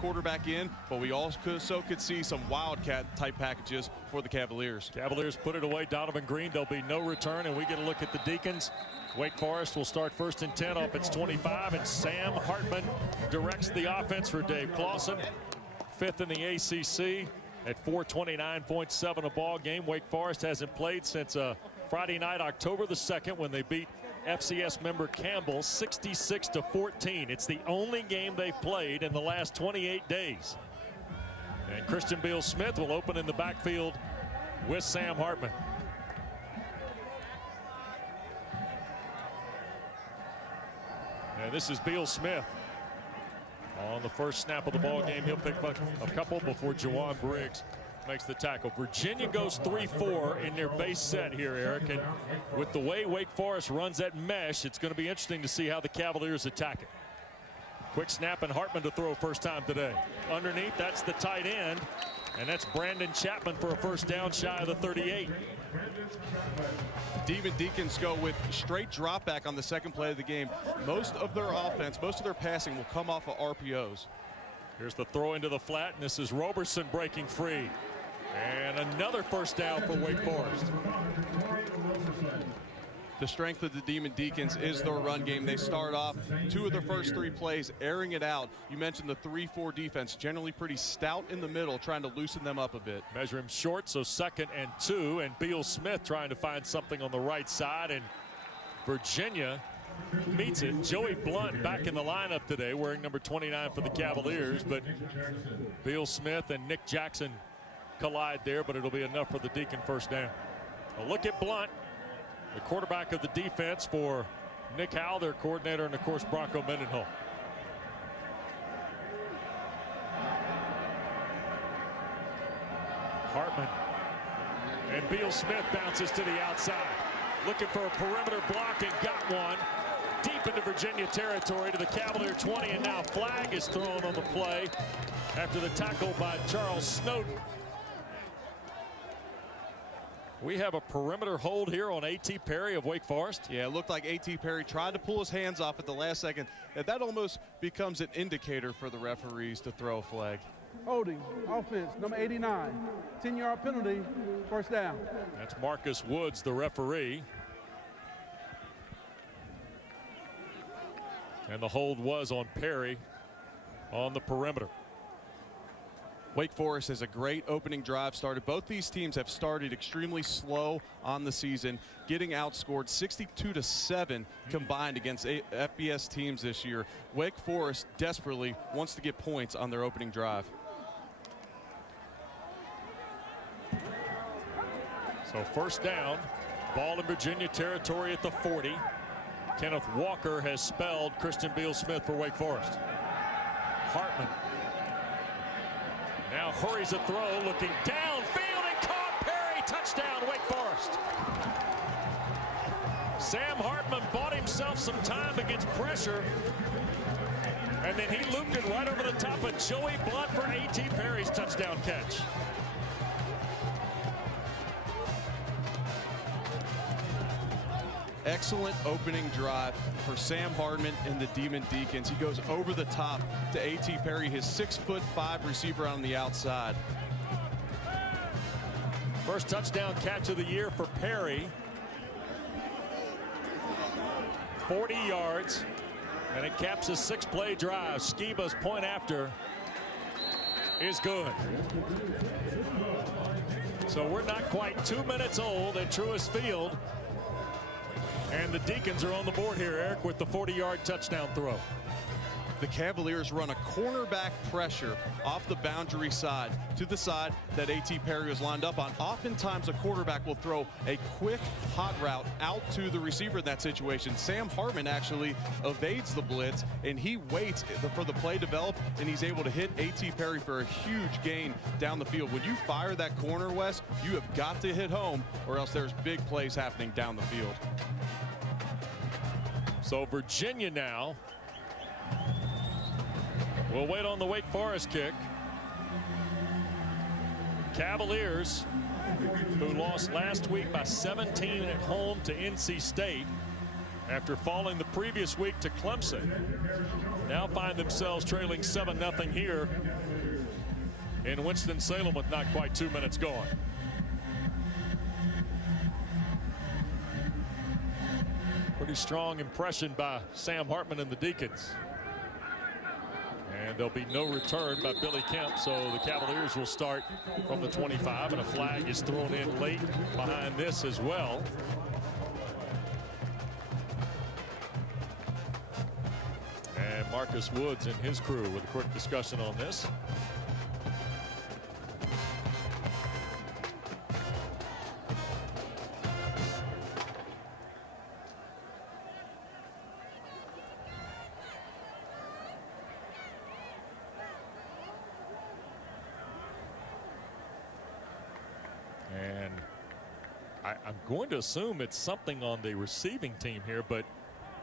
quarterback in, but we also could see some wildcat-type packages for the Cavaliers. Cavaliers put it away. Donovan Green, there'll be no return, and we get a look at the Deacons. Wake Forest will start 1st and 10 off its 25, and Sam Hartman directs the offense for Dave Clawson. 5th in the ACC at 429.7 a ball game. Wake Forest hasn't played since Friday night, October the 2nd, when they beat FCS member Campbell 66-14. It's the only game they've played in the last 28 days. And Christian Beal-Smith will open in the backfield with Sam Hartman. And this is Beal-Smith. On the first snap of the ball game, he'll pick up a couple before Jawan Briggs makes the tackle. Virginia goes 3-4 in their base set here, Eric. And with the way Wake Forest runs that mesh, it's going to be interesting to see how the Cavaliers attack it. Quick snap, and Hartman to throw first time today. Underneath, that's the tight end. And that's Brandon Chapman for a first down shy of the 38. Demon Deacons go with straight drop back on the second play of the game. Most of their offense, most of their passing will come off of RPOs. Here's the throw into the flat, and this is Roberson breaking free. And another first down for Wake Forest. The strength of the Demon Deacons is their run game. They start off 2 of their first 3 plays airing it out. You mentioned the 3-4 defense, generally pretty stout in the middle, trying to loosen them up a bit. Measure him short, so 2nd and 2, and Beal-Smith trying to find something on the right side, and Virginia meets it. Joey Blunt back in the lineup today, wearing number 29 for the Cavaliers, but Beal-Smith and Nick Jackson collide there, but it'll be enough for the Deacon first down. A look at Blunt, the quarterback of the defense for Nick Howell, their coordinator, and of course Bronco Mendenhall. Hartman, and Beal-Smith bounces to the outside, looking for a perimeter block, and got one deep into Virginia territory to the Cavalier 20, and now flag is thrown on the play after the tackle by Charles Snowden. We have a perimeter hold here on A.T. Perry of Wake Forest. Yeah, it looked like A.T. Perry tried to pull his hands off at the last second. And that almost becomes an indicator for the referees to throw a flag. Holding, offense, number 89. 10-yard penalty, first down. That's Marcus Woods, the referee. And the hold was on Perry on the perimeter. Wake Forest has a great opening drive started. Both these teams have started extremely slow on the season, getting outscored 62-7 combined against FBS teams this year. Wake Forest desperately wants to get points on their opening drive. So first down, ball in Virginia territory at the 40. Kenneth Walker has spelled Christian Beal-Smith for Wake Forest. Hartman now hurries a throw, looking downfield, and caught. Perry, touchdown, Wake Forest. Sam Hartman bought himself some time against pressure, and then he looped it right over the top of Joey Blunt for A.T. Perry's touchdown catch. Excellent opening drive for Sam Hartman and the Demon Deacons. He goes over the top to A.T. Perry, his 6'5" receiver on the outside. First touchdown catch of the year for Perry. 40 yards, and it caps a 6-play drive. Skiba's point after is good. So we're not quite 2 minutes old at Truist Field. And the Deacons are on the board here, Eric, with the 40-yard touchdown throw. The Cavaliers run a cornerback pressure off the boundary side to the side that A.T. Perry was lined up on. Oftentimes, a quarterback will throw a quick hot route out to the receiver in that situation. Sam Hartman actually evades the blitz, and he waits for the play to develop, and he's able to hit A.T. Perry for a huge gain down the field. When you fire that corner, Wes, you have got to hit home, or else there's big plays happening down the field. So Virginia now will wait on the Wake Forest kick. Cavaliers, who lost last week by 17 at home to NC State, after falling the previous week to Clemson. Now find themselves trailing 7-0 here in Winston-Salem with not quite 2 minutes gone. Pretty strong impression by Sam Hartman and the Deacons. And there'll be no return by Billy Kemp, so the Cavaliers will start from the 25, and a flag is thrown in late behind this as well. And Marcus Woods and his crew with a quick discussion on this. And I'm going to assume it's something on the receiving team here, but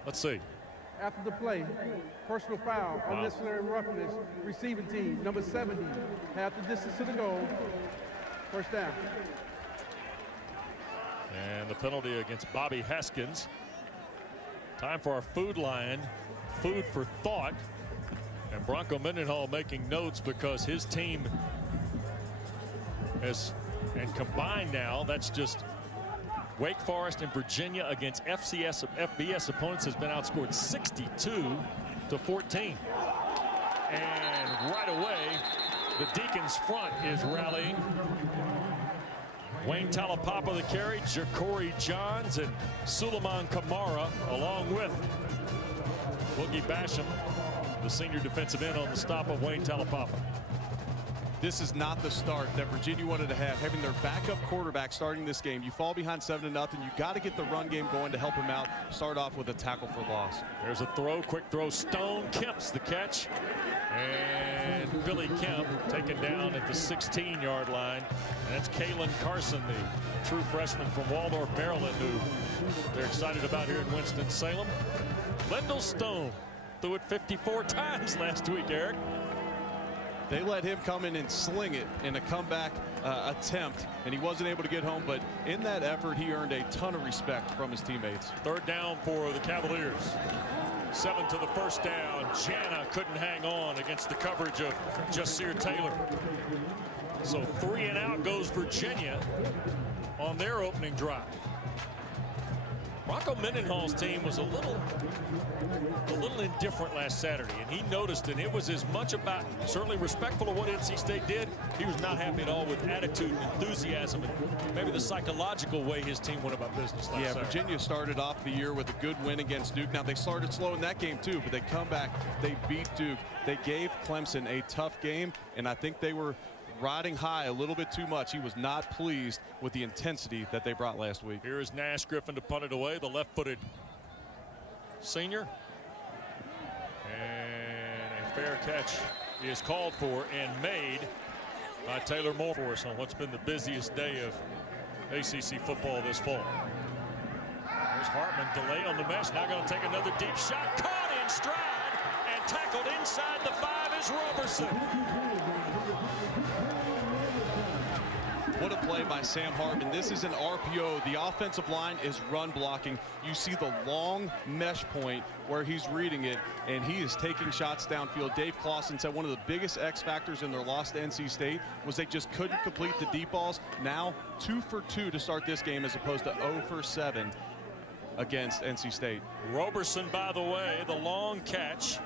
let's see. After the play, personal foul, unnecessary roughness, receiving team, number 70, half the distance to the goal, first down. And the penalty against Bobby Haskins. Time for our food line, food for thought. And Bronco Mendenhall making notes because his team has, and combined now, that's just Wake Forest and Virginia against FBS opponents has been outscored 62-14. And right away, the Deacons front is rallying. Wayne Taulapapa the carry, Ja'Cory Johns and Suleiman Kamara, along with Boogie Basham, the senior defensive end, on the stop of Wayne Taulapapa. This is not the start that Virginia wanted to have, having their backup quarterback starting this game. You fall behind 7-0. You got to get the run game going to help him out. Start off with a tackle for loss. There's a throw, quick throw. Stone Kemp's the catch. And Billy Kemp taken down at the 16-yard line. And that's Kalen Carson, the true freshman from Waldorf, Maryland, who they're excited about here in Winston-Salem. Lendell Stone threw it 54 times last week, Eric. They let him come in and sling it in a comeback attempt, and he wasn't able to get home, but in that effort, he earned a ton of respect from his teammates. Third down for the Cavaliers. 7 to the first down. Jana couldn't hang on against the coverage of Jasir Taylor. So 3 and out goes Virginia on their opening drive. Bronco Mendenhall's team was a little indifferent last Saturday, and he noticed, and it was as much about certainly respectful of what NC State did. He was not happy at all with attitude and enthusiasm and maybe the psychological way his team went about business last Saturday. Virginia started off the year with a good win against Duke. Now, they started slow in that game too, but they come back, they beat Duke. They gave Clemson a tough game, and I think they were riding high a little bit too much. He was not pleased with the intensity that they brought last week. Here is Nash Griffin to punt it away, the left-footed senior. And a fair catch is called for and made by Taylor Moore for us on what's been the busiest day of ACC football this fall. There's Hartman, delay on the mesh, now going to take another deep shot, caught in stride and tackled inside the 5 is Roberson. What a play by Sam Hartman. This is an RPO. The offensive line is run blocking. You see the long mesh point where he's reading it, and he is taking shots downfield. Dave Clawson said one of the biggest X factors in their loss to NC State was they just couldn't complete the deep balls. Now 2 for 2 to start this game as opposed to 0 for 7 against NC State. Roberson, by the way, the long catch,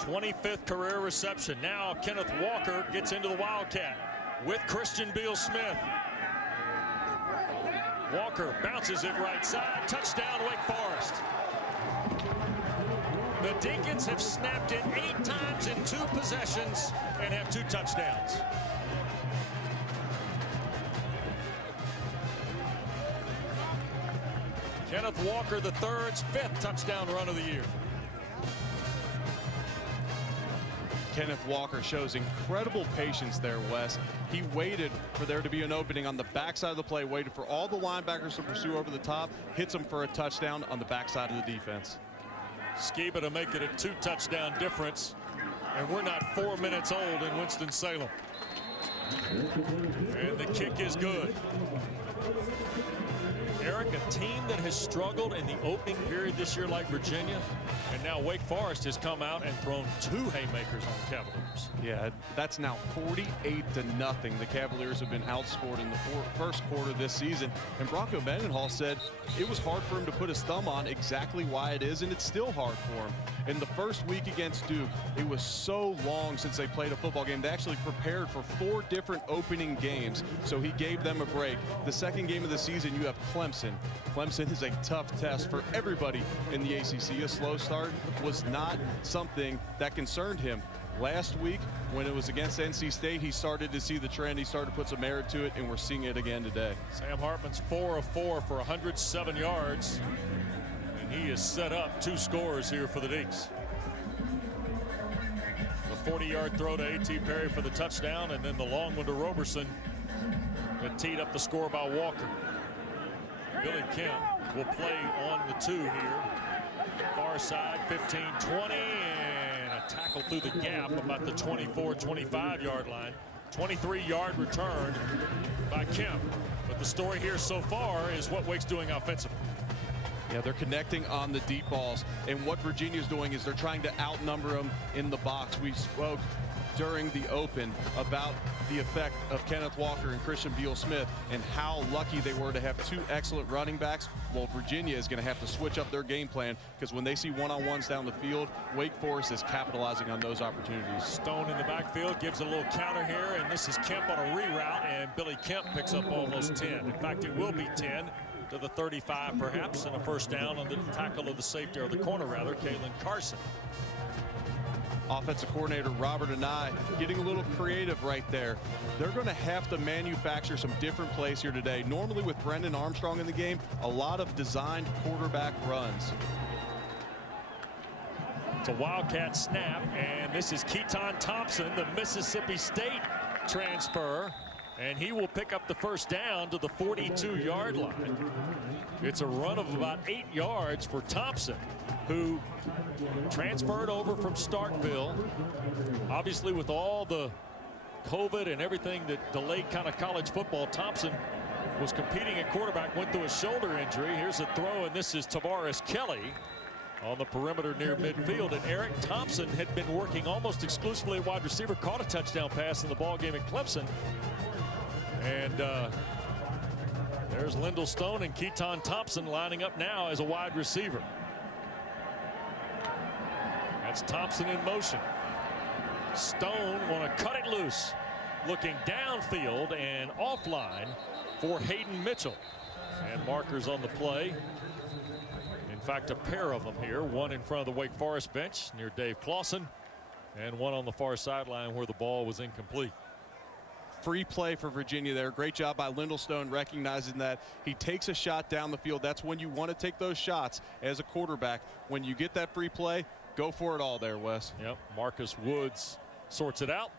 25th career reception. Now Kenneth Walker gets into the Wildcat with Christian Beal-Smith. Walker bounces it right side. Touchdown, Wake Forest. The Deacons have snapped it 8 times in 2 possessions and have 2 touchdowns. Kenneth Walker III's 5th touchdown run of the year. Kenneth Walker shows incredible patience there, Wes. He waited for there to be an opening on the backside of the play, waited for all the linebackers to pursue over the top, hits him for a touchdown on the backside of the defense. Skiba to make it a 2-touchdown difference, and we're not 4 minutes old in Winston-Salem. And the kick is good. Eric, a team that has struggled in the opening period this year like Virginia, and now Wake Forest has come out and thrown 2 haymakers on the Cavaliers. Yeah, that's now 48-0. The Cavaliers have been outscored in the first quarter this season, and Bronco Mendenhall said it was hard for him to put his thumb on exactly why it is, and it's still hard for him. In the first week against Duke, it was so long since they played a football game. They actually prepared for 4 different opening games, so he gave them a break. The second game of the season, you have Clemson. Clemson is a tough test for everybody in the ACC. A slow start was not something that concerned him. Last week, when it was against NC State, he started to see the trend. He started to put some merit to it, and we're seeing it again today. Sam Hartman's 4 of 4 for 107 yards. And he has set up 2 scores here for the Deacs. The 40-yard throw to A.T. Perry for the touchdown, and then the long one to Roberson that teed up the score by Walker. Billy Kemp will play on the 2 here. Far side, 15-20, and a tackle through the gap about the 24-25 yard line. 23-yard return by Kemp. But the story here so far is what Wake's doing offensively. Yeah, they're connecting on the deep balls, and what Virginia's doing is they're trying to outnumber them in the box. We spoke during the open about the effect of Kenneth Walker and Christian Beal-Smith and how lucky they were to have 2 excellent running backs. Well, Virginia is going to have to switch up their game plan, because when they see one-on-ones down the field, Wake Forest is capitalizing on those opportunities. Stone in the backfield gives a little counter here, and this is Kemp on a reroute, and Billy Kemp picks up almost 10. In fact, it will be 10 to the 35 perhaps, and a first down on the tackle of the safety, or the corner rather, Kalen Carson. Offensive coordinator Robert and I getting a little creative right there. They're going to have to manufacture some different plays here today. Normally with Brendan Armstrong in the game, a lot of designed quarterback runs. It's a Wildcat snap, and this is Keaton Thompson, the Mississippi State transfer, and he will pick up the first down to the 42-yard line. It's a run of about 8 yards for Thompson, who transferred over from Starkville. Obviously, with all the COVID and everything that delayed kind of college football, Thompson was competing at quarterback, went through a shoulder injury. Here's a throw, and this is Tavares Kelly on the perimeter near midfield. And Eric Thompson had been working almost exclusively at wide receiver, caught a touchdown pass in the ball game at Clemson. And there's Lyndall Stone and Keaton Thompson lining up now as a wide receiver. That's Thompson in motion. Stone want to cut it loose, looking downfield and offline for Hayden Mitchell. And markers on the play. In fact, a pair of them here, one in front of the Wake Forest bench near Dave Clawson, and one on the far sideline where the ball was incomplete. Free play for Virginia there. Great job by Lyndall Stone recognizing that. He takes a shot down the field. That's when you want to take those shots as a quarterback. When you get that free play, go for it all there, Wes. Yep, Marcus Woods sorts it out.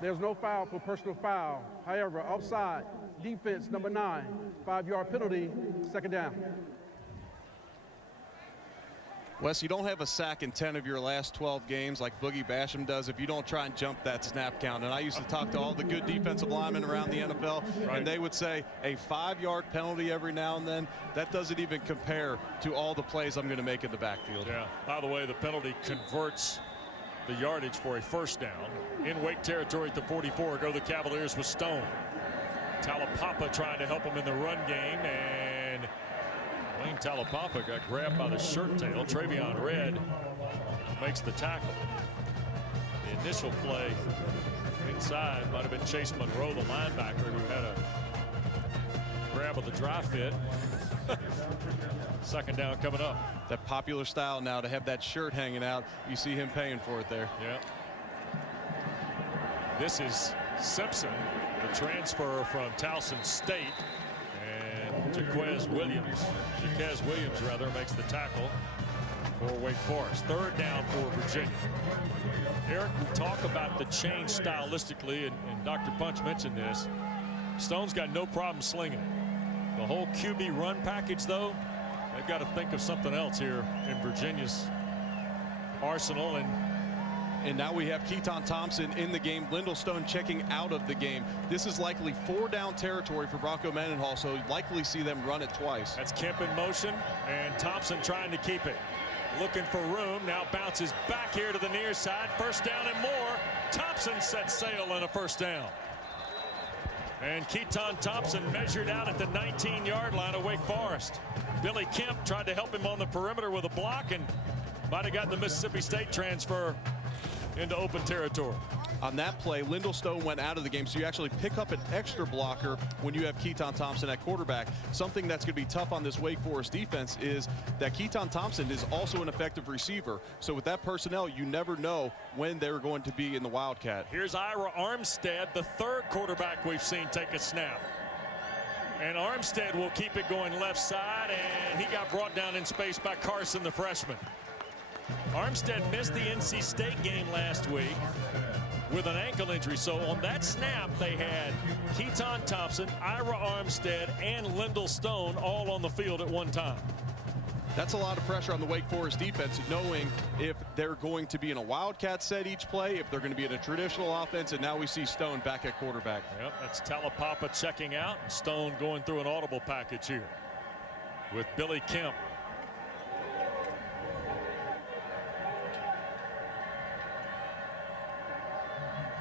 There's no foul for personal foul. However, offside, defense number 9, 5-yard penalty, second down. Wes, you don't have a sack in 10 of your last 12 games like Boogie Basham does if you don't try and jump that snap count. And I used to talk to all the good defensive linemen around the NFL, and they would say a 5-yard penalty every now and then, that doesn't even compare to all the plays I'm going to make in the backfield. Yeah, by the way, the penalty converts the yardage for a first down. In Wake territory at the 44 go the Cavaliers with Stone. Taulapapa trying to help him in the run game, and Wayne Taulapapa got grabbed by the shirt tail. Travion Red makes the tackle. The initial play inside might have been Chase Monroe, the linebacker, who had a grab of the dry fit. Second down coming up. That popular style now to have that shirt hanging out. You see him paying for it there. Yeah. This is Simpson, the transfer from Towson State. And Jaquez Williams makes the tackle for Wake Forest. Third down for Virginia. Eric, we talk about the change stylistically, and Dr. Punch mentioned this. Stone's got no problem slinging it. The whole QB run package, though, they've got to think of something else here in Virginia's arsenal. And And now we have Keaton Thompson in the game. Lindlestone checking out of the game. This is likely 4-down territory for Bronco Mendenhall, so you'd likely see them run it twice. That's Kemp in motion, and Thompson trying to keep it. Looking for room, now bounces back here to the near side. First down and more. Thompson sets sail and a first down. And Keaton Thompson measured out at the 19-yard line of Wake Forest. Billy Kemp tried to help him on the perimeter with a block and might have gotten the Mississippi State transfer into open territory. On that play, Lindlestone went out of the game, so you actually pick up an extra blocker when you have Keaton Thompson at quarterback. Something that's going to be tough on this Wake Forest defense is that Keaton Thompson is also an effective receiver. So with that personnel, you never know when they're going to be in the Wildcat. Here's Armstead, the third quarterback we've seen take a snap. And Armstead will keep it going left side, and he got brought down in space by Carson, the freshman. Armstead missed the NC State game last week with an ankle injury. So on that snap, they had Keaton Thompson, Ira Armstead, and Lindlestone all on the field at one time. That's a lot of pressure on the Wake Forest defense, knowing if they're going to be in a Wildcat set each play, if they're going to be in a traditional offense, and now we see Stone back at quarterback. Yep, that's Taulapapa checking out, and Stone going through an audible package here with Billy Kemp.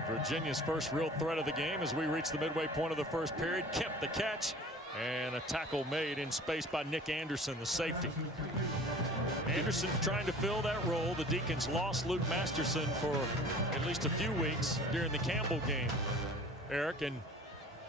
Virginia's first real threat of the game as we reach the midway point of the first period. Kemp the catch, and a tackle made in space by Nick Anderson, the safety. Anderson trying to fill that role. The Deacons lost Luke Masterson for at least a few weeks during the Campbell game, Eric, and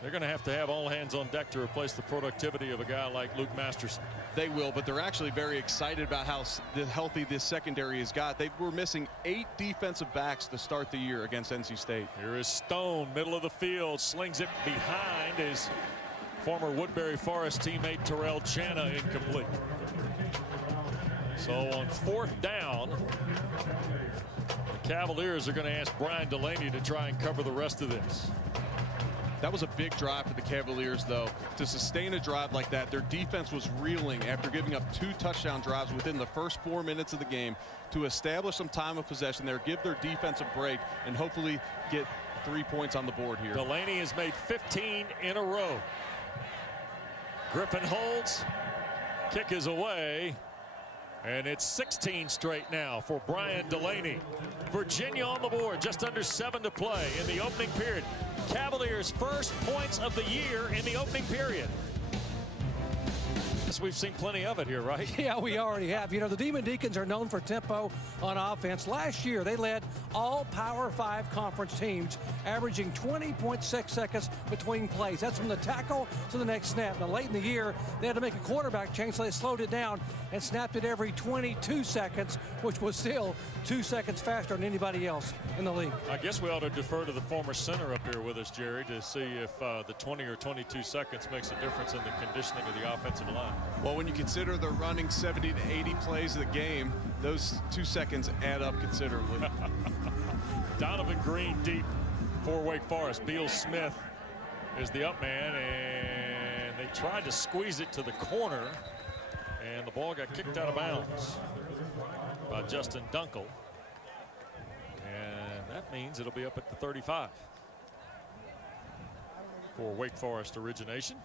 they're going to have all hands on deck to replace the productivity of a guy like Luke Masterson. They will, but they're actually very excited about how healthy this secondary has got. They were missing 8 defensive backs to start the year against NC State. Here is Stone, middle of the field, slings it behind his former Woodbury Forest teammate Terrell Channa, incomplete. So on 4th down, the Cavaliers are going to ask Brian Delaney to try and cover the rest of this. That was a big drive for the Cavaliers, though. To sustain a drive like that, their defense was reeling after giving up 2 touchdown drives within the first 4 minutes of the game. To establish some time of possession there, give their defense a break, and hopefully get 3 points on the board here. Delaney has made 15 in a row. Griffin holds. Kick is away. And it's 16 straight now for Brian Delaney. Virginia on the board, just under 7 to play in the opening period. Cavaliers' first points of the year in the opening period. We've seen plenty of it here, right? Yeah, we already have. You know, the Demon Deacons are known for tempo on offense. Last year, they led all Power 5 conference teams, averaging 20.6 seconds between plays. That's from the tackle to the next snap. Now, late in the year, they had to make a quarterback change, so they slowed it down and snapped it every 22 seconds, which was still 2 seconds faster than anybody else in the league. I guess we ought to defer to the former center up here with us, Jerry, to see if the 20 or 22 seconds makes a difference in the conditioning of the offensive line. Well, when you consider they're running 70 to 80 plays of the game, those 2 seconds add up considerably. Donovan Green deep for Wake Forest. Beal Smith is the up man, and they tried to squeeze it to the corner, and the ball got kicked out of bounds by Justin Dunkel. And that means it'll be up at the 35 for Wake Forest origination.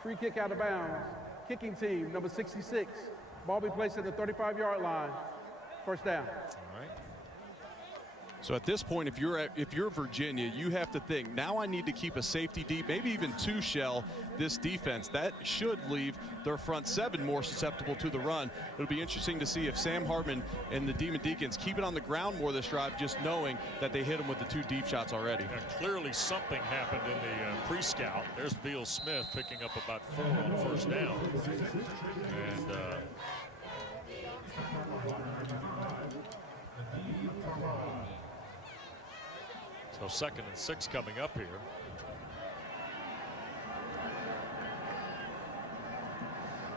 Free kick out of bounds. Kicking team, number 66. Ball be placed at the 35-yard line. First down. All right. So at this point, if you're Virginia, you have to think, now I need to keep a safety deep, maybe even 2 shell this defense. That should leave their front 7 more susceptible to the run. It'll be interesting to see if Sam Hartman and the Demon Deacons keep it on the ground more this drive, just knowing that they hit them with the 2 deep shots already. Yeah, clearly something happened in the pre-scout. There's Beal Smith picking up about 4 on first down. And so 2nd and 6 coming up here.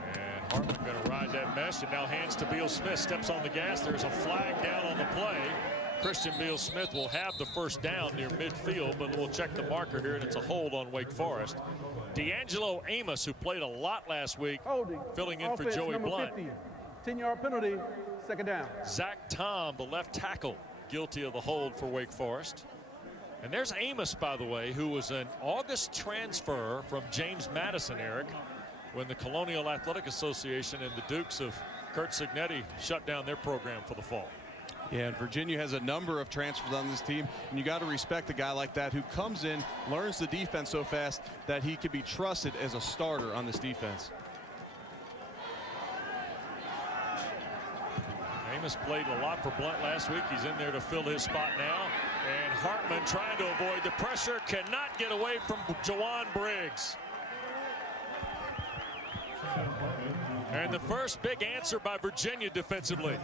And Hartman going to ride that mesh, and now hands to Beal Smith, steps on the gas. There's a flag down on the play. Christian Beal Smith will have the first down near midfield, but we'll check the marker here, and it's a hold on Wake Forest. D'Angelo Amos, who played a lot last week, Holding. filling in Offense, for Joey number Blunt. 50. 10-yard penalty, second down. Zach Tom, the left tackle, guilty of the hold for Wake Forest. And there's Amos, by the way, who was an August transfer from James Madison, Eric, when the Colonial Athletic Association and the Dukes of Kurt Signetti shut down their program for the fall. Yeah, and Virginia has a number of transfers on this team, and you got to respect a guy like that who comes in, learns the defense so fast that he could be trusted as a starter on this defense. Amos played a lot for Blunt last week. He's in there to fill his spot now. And Hartman trying to avoid the pressure, cannot get away from Jawan Briggs. And the first big answer by Virginia defensively.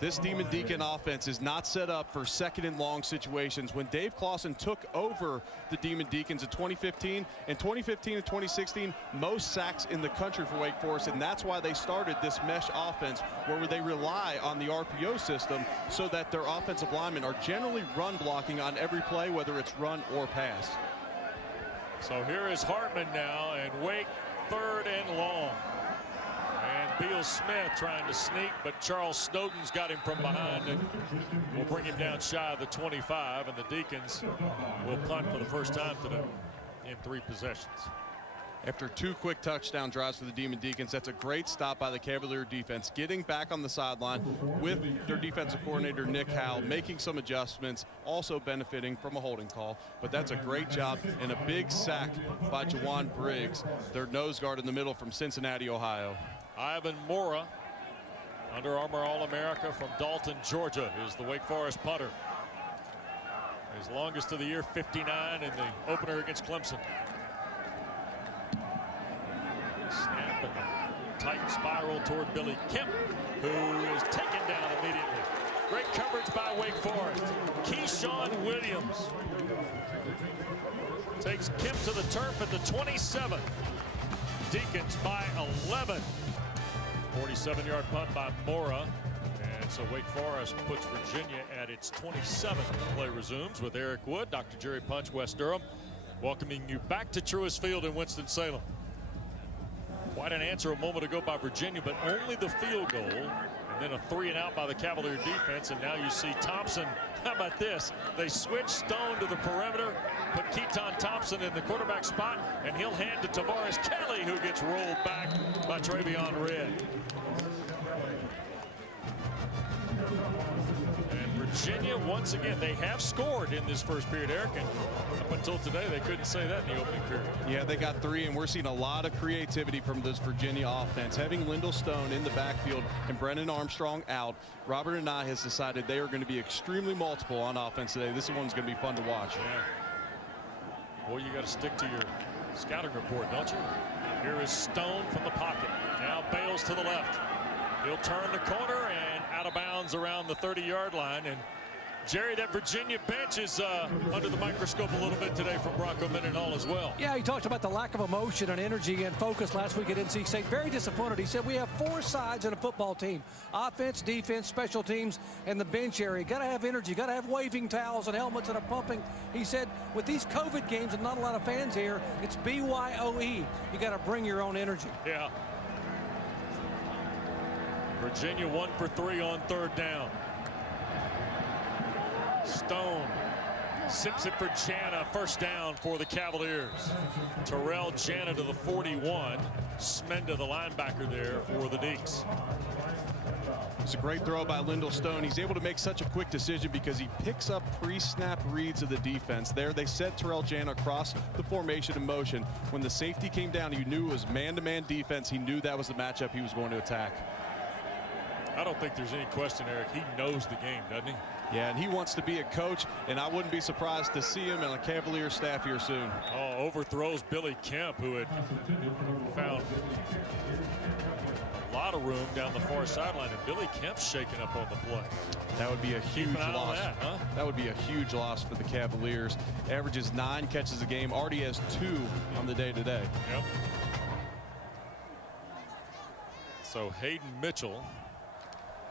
This Demon Deacon offense is not set up for second and long situations. When Dave Clawson took over the Demon Deacons in 2015 and 2016, most sacks in the country for Wake Forest, and that's why they started this mesh offense where they rely on the RPO system so that their offensive linemen are generally run blocking on every play, whether it's run or pass. So here is Hartman now, and Wake third and long. And Beal Smith trying to sneak, but Charles Snowden's got him from behind and will bring him down shy of the 25, and the Deacons will punt for the first time today in 3 possessions. After 2 quick touchdown drives for the Demon Deacons, that's a great stop by the Cavalier defense, getting back on the sideline with their defensive coordinator, Nick Howell, making some adjustments, also benefiting from a holding call. But that's a great job and a big sack by Jawan Briggs, their nose guard in the middle from Cincinnati, Ohio. Ivan Mora, Under Armour All-America from Dalton, Georgia, is the Wake Forest punter. His longest of the year, 59 in the opener against Clemson. Snap and a tight spiral toward Billy Kemp, who is taken down immediately. Great coverage by Wake Forest. Keyshawn Williams takes Kemp to the turf at the 27. Deacons by 11. 47-yard punt by Mora. And so Wake Forest puts Virginia at its 27th. Play resumes with Eric Wood, Dr. Jerry Punch, West Durham, welcoming you back to Truist Field in Winston-Salem. Quite an answer a moment ago by Virginia, but only the field goal. And then a 3 and out by the Cavalier defense. And now you see Thompson. How about this? They switch Stone to the perimeter, put Keaton Thompson in the quarterback spot, and he'll hand to Tavares Kelly, who gets rolled back by Travion Red. And Virginia, once again, they have scored in this first period, Eric, and up until today, they couldn't say that in the opening period. Yeah, they got 3, and we're seeing a lot of creativity from this Virginia offense. Having Lyndall Stone in the backfield and Brennan Armstrong out, Robert and I has decided they are going to be extremely multiple on offense today. This one's going to be fun to watch. Yeah. Boy, you got to stick to your scouting report, don't you? Here is Stone from the pocket. Now Bales to the left. He'll turn the corner and out of bounds around the 30-yard line. And Jerry, that Virginia bench is under the microscope a little bit today from Bronco Mendenhall as well. Yeah, he talked about the lack of emotion and energy and focus last week at NC State. Very disappointed. He said we have 4 sides in a football team: offense, defense, special teams, and the bench area. Got to have energy. Got to have waving towels and helmets that are pumping. He said with these COVID games and not a lot of fans here, it's BYOE. You got to bring your own energy. Yeah. Virginia 1 for 3 on 3rd down. Stone sips it for Jana. First down for the Cavaliers. Terrell Jana to the 41. Smenda, the linebacker there for the Deeks. It's a great throw by Lyndall Stone. He's able to make such a quick decision because he picks up pre-snap reads of the defense. There they set Terrell Jana across the formation in motion. When the safety came down, he knew it was man-to-man defense. He knew that was the matchup he was going to attack. I don't think there's any question, Eric. He knows the game, doesn't he? Yeah, and he wants to be a coach, and I wouldn't be surprised to see him on a Cavalier staff here soon. Oh, overthrows Billy Kemp, who had found a lot of room down the far sideline, and Billy Kemp's shaking up on the play. That would be a huge loss. That, huh? That would be a huge loss for the Cavaliers. Averages 9 catches a game, already has 2 on the day today. Yep. So Hayden Mitchell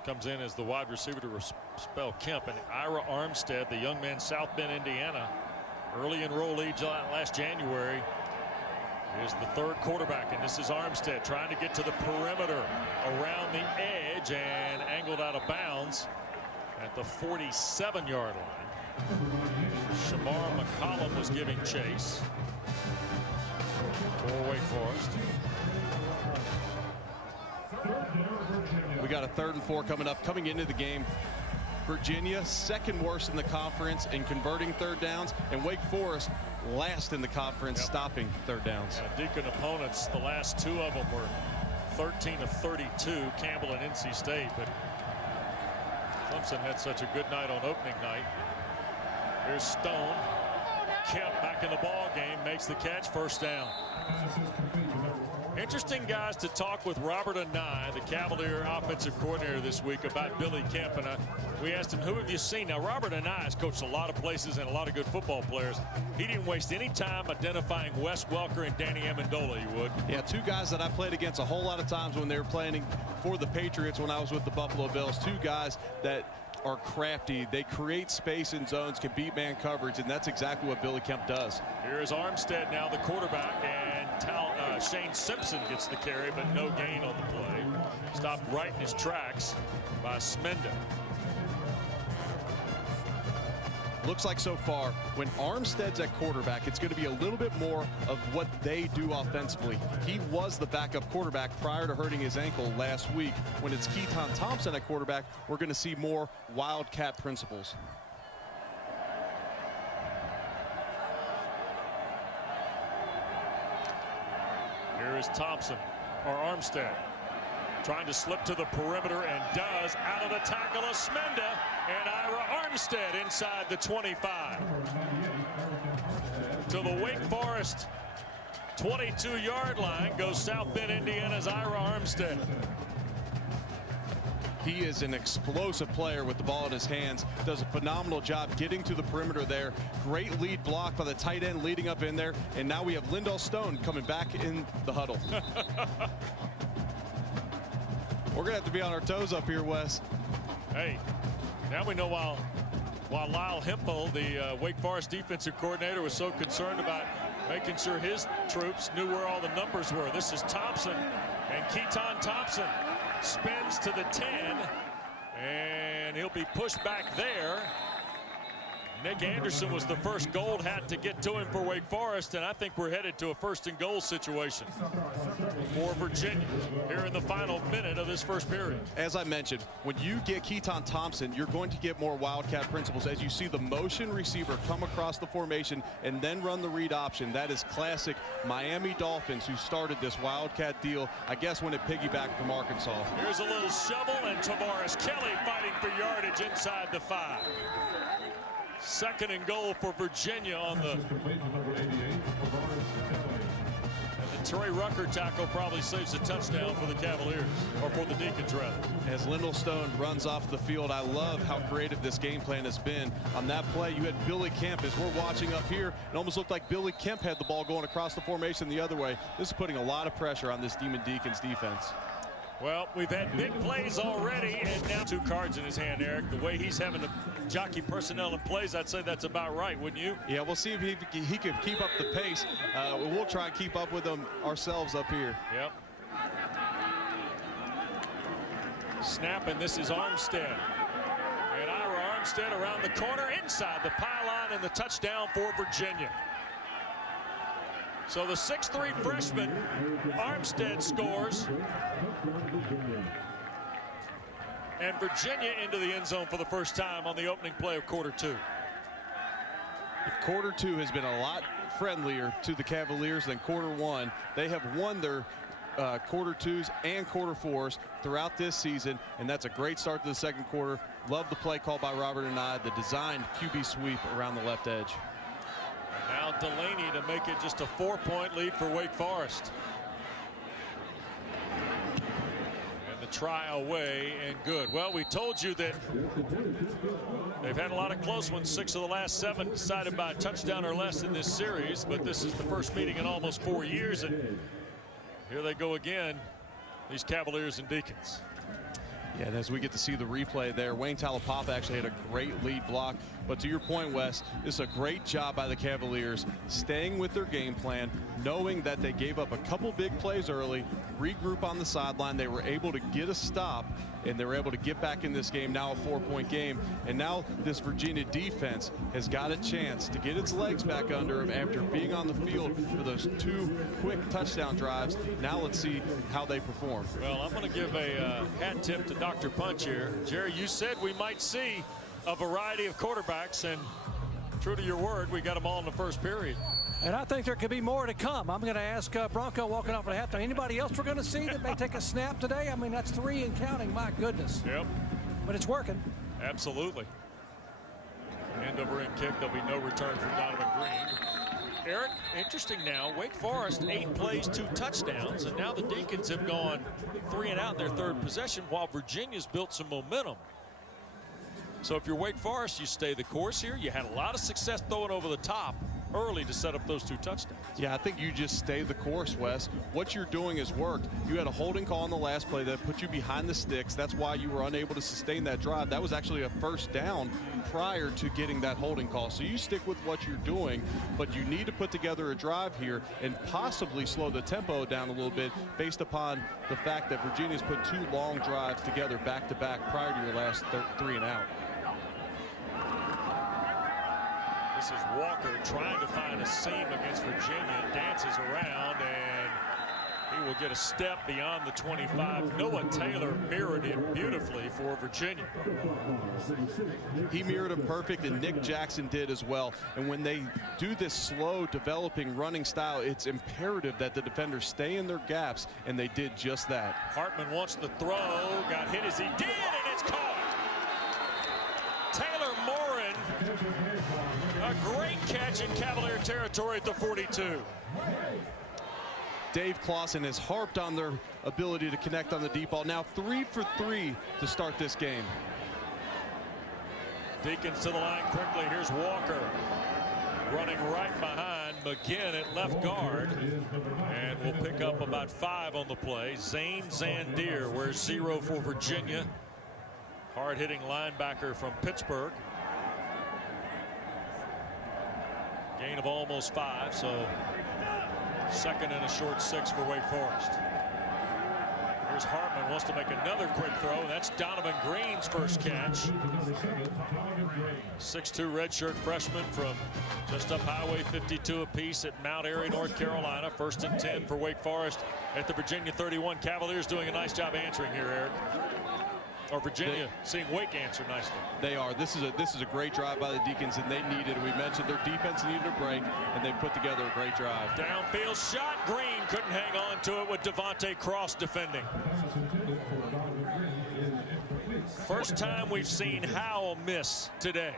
comes in as the wide receiver to spell Kemp, and Ira Armstead, the young man, South Bend, Indiana, early enrollee last January, is the third quarterback, and this is Armstead trying to get to the perimeter around the edge and angled out of bounds at the 47-yard line. Shamar McCollum was giving chase for Wake Forest. We got a 3rd and 4 coming up. Coming into the game, Virginia second worst in the conference in converting third downs, and Wake Forest last in the conference stopping third downs. Deacon opponents, the last 2 of them were 13 of 32, Campbell and NC State, but Clemson had such a good night on opening night. Here's Stone. Kemp back in the ball game, makes the catch, first down. Interesting guys to talk with Robert Anai, the Cavalier offensive coordinator this week, about Billy Kemp. And we asked him, who have you seen? Now, Robert Anai has coached a lot of places and a lot of good football players. He didn't waste any time identifying Wes Welker and Danny Amendola, you would. Yeah, 2 guys that I played against a whole lot of times when they were playing for the Patriots when I was with the Buffalo Bills. 2 guys that are crafty. They create space in zones, can beat man coverage, and that's exactly what Billy Kemp does. Here's Armstead now, the quarterback, and Shane Simpson gets the carry, but no gain on the play. Stopped right in his tracks by Smenda. Looks like so far, when Armstead's at quarterback, it's going to be a little bit more of what they do offensively. He was the backup quarterback prior to hurting his ankle last week. When it's Keaton Thompson at quarterback, we're going to see more Wildcat principles. Here is Thompson, or Armstead, trying to slip to the perimeter, and does. Out of the tackle of Smenda, and Ira Armstead inside the 25. To the Wake Forest 22-yard line goes South Bend, Indiana's Ira Armstead. He is an explosive player with the ball in his hands. Does a phenomenal job getting to the perimeter there. Great lead block by the tight end leading up in there. And now we have Lindell Stone coming back in the huddle. We're going to have to be on our toes up here, Wes. Hey, now we know while Lyle Hempel, the Wake Forest defensive coordinator, was so concerned about making sure his troops knew where all the numbers were. This is Thompson, and Keaton Thompson spins to the 10, and he'll be pushed back there. Nick Anderson was the first gold hat to get to him for Wake Forest, and I think we're headed to a 1st and goal situation for Virginia here in the final minute of this first period. As I mentioned, when you get Keaton Thompson, you're going to get more Wildcat principles as you see the motion receiver come across the formation and then run the read option. That is classic Miami Dolphins, who started this Wildcat deal, I guess, when it piggybacked from Arkansas. Here's a little shovel, and Tavares Kelly fighting for yardage inside the 5. 2nd and goal for Virginia on the. And the Trey Rucker tackle probably saves a touchdown for the Cavaliers, or for the Deacons rather. As Lindell Stone runs off the field, I love how creative this game plan has been. On that play, you had Billy Kemp, as we're watching up here. It almost looked like Billy Kemp had the ball going across the formation the other way. This is putting a lot of pressure on this Demon Deacons defense. Well, we've had big plays already, and now 2 cards in his hand, Eric. The way he's having to jockey personnel and plays, I'd say that's about right, wouldn't you? Yeah, we'll see if he can keep up the pace. We'll try and keep up with them ourselves up here. Yep. Snap, and this is Armstead. And Ira Armstead around the corner, inside the pylon, and the touchdown for Virginia. So the 6'3" freshman, Armstead, scores. And Virginia into the end zone for the first time on the opening play of quarter 2. Quarter 2 has been a lot friendlier to the Cavaliers than quarter 1. They have won their quarter 2s and quarter 4s throughout this season, and that's a great start to the 2nd quarter. Love the play called by Robert and I, the designed QB sweep around the left edge. Now Delaney to make it just a 4-point lead for Wake Forest. And the try away and good. Well, we told you that they've had a lot of close ones. 6 of the last 7 decided by a touchdown or less in this series, but this is the first meeting in almost 4 years, and here they go again, these Cavaliers and Deacons. Yeah, and as we get to see the replay there, Wayne Taulapapa actually had a great lead block. But to your point, Wes, this is a great job by the Cavaliers staying with their game plan, knowing that they gave up a couple big plays early, regroup on the sideline. They were able to get a stop, and they were able to get back in this game, now a 4-point game. And now this Virginia defense has got a chance to get its legs back under them after being on the field for those 2 quick touchdown drives. Now let's see how they perform. Well, I'm going to give a hat tip to Dr. Punch here. Jerry, you said we might see a variety of quarterbacks, and true to your word, we got them all in the first period. And I think there could be more to come. I'm going to ask Bronco walking off at halftime. Anybody else we're going to see that may take a snap today? I mean, that's 3 and counting. My goodness. Yep. But it's working. Absolutely. End over end kick. There'll be no return for Donovan Green. Eric, interesting now. Wake Forest 8 plays, 2 touchdowns, and now the Deacons have gone 3 and out in their 3rd possession, while Virginia's built some momentum. So if you're Wake Forest, you stay the course here. You had a lot of success throwing over the top early to set up those 2 touchdowns. Yeah, I think you just stay the course, Wes. What you're doing has worked. You had a holding call on the last play that put you behind the sticks. That's why you were unable to sustain that drive. That was actually a first down prior to getting that holding call. So you stick with what you're doing, but you need to put together a drive here and possibly slow the tempo down a little bit based upon the fact that Virginia's put 2 long drives together back-to-back prior to your last 3 and out. This is Walker trying to find a seam against Virginia. Dances around, and he will get a step beyond the 25. Noah Taylor mirrored him beautifully for Virginia. He mirrored him perfect, and Nick Jackson did as well. And when they do this slow developing running style, it's imperative that the defenders stay in their gaps, and they did just that. Hartman wants the throw, got hit as he did, and it's caught. Taylor Morin, a great catch in Cavalier territory at the 42. Dave Clawson has harped on their ability to connect on the deep ball. Now 3 for 3 to start this game. Deacons to the line quickly. Here's Walker running right behind McGinn at left guard, and we'll pick up about 5 on the play. Zane Zandier wears 0 for Virginia. Hard-hitting linebacker from Pittsburgh. Gain of almost 5, so 2nd and a short 6 for Wake Forest. Here's Hartman, wants to make another quick throw, and that's Donovan Green's first catch. 6'2" redshirt freshman from just up Highway 52 apiece at Mount Airy, North Carolina. 1st and 10 for Wake Forest at the Virginia 31. Cavaliers doing a nice job answering here, Eric. Or Virginia seeing Wake answer nicely. They are. This is a great drive by the Deacons, and they needed it. We mentioned their defense needed a break, and they put together a great drive. Downfield shot. Green couldn't hang on to it with Devontae Cross defending. First time we've seen Howell miss today.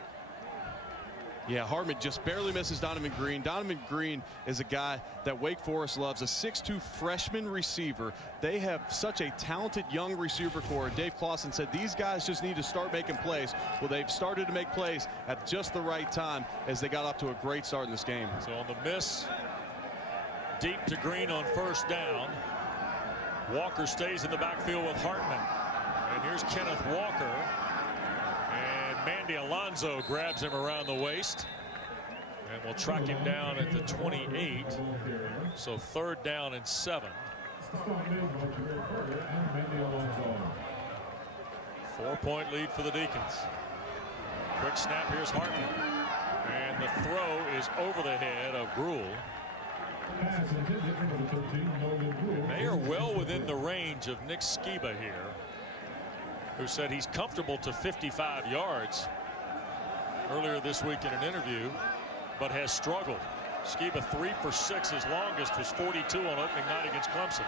Yeah, Hartman just barely misses Donovan Green. Donovan Green is a guy that Wake Forest loves, a 6'2" freshman receiver. They have such a talented young receiver core. Dave Clawson said these guys just need to start making plays. Well, they've started to make plays at just the right time as they got off to a great start in this game. So on the miss, deep to Green on 1st down. Walker stays in the backfield with Hartman. And here's Kenneth Walker. Mandy Alonso grabs him around the waist, and we'll track him down at the 28. So 3rd down and 7. 4-point lead for the Deacons. Quick snap. Here's Hartman, and the throw is over the head of Gruhl. They are well within the range of Nick Skiba here, who said he's comfortable to 55 yards earlier this week in an interview, but has struggled. Skiba 3 for 6. His longest was 42 on opening night against Clemson.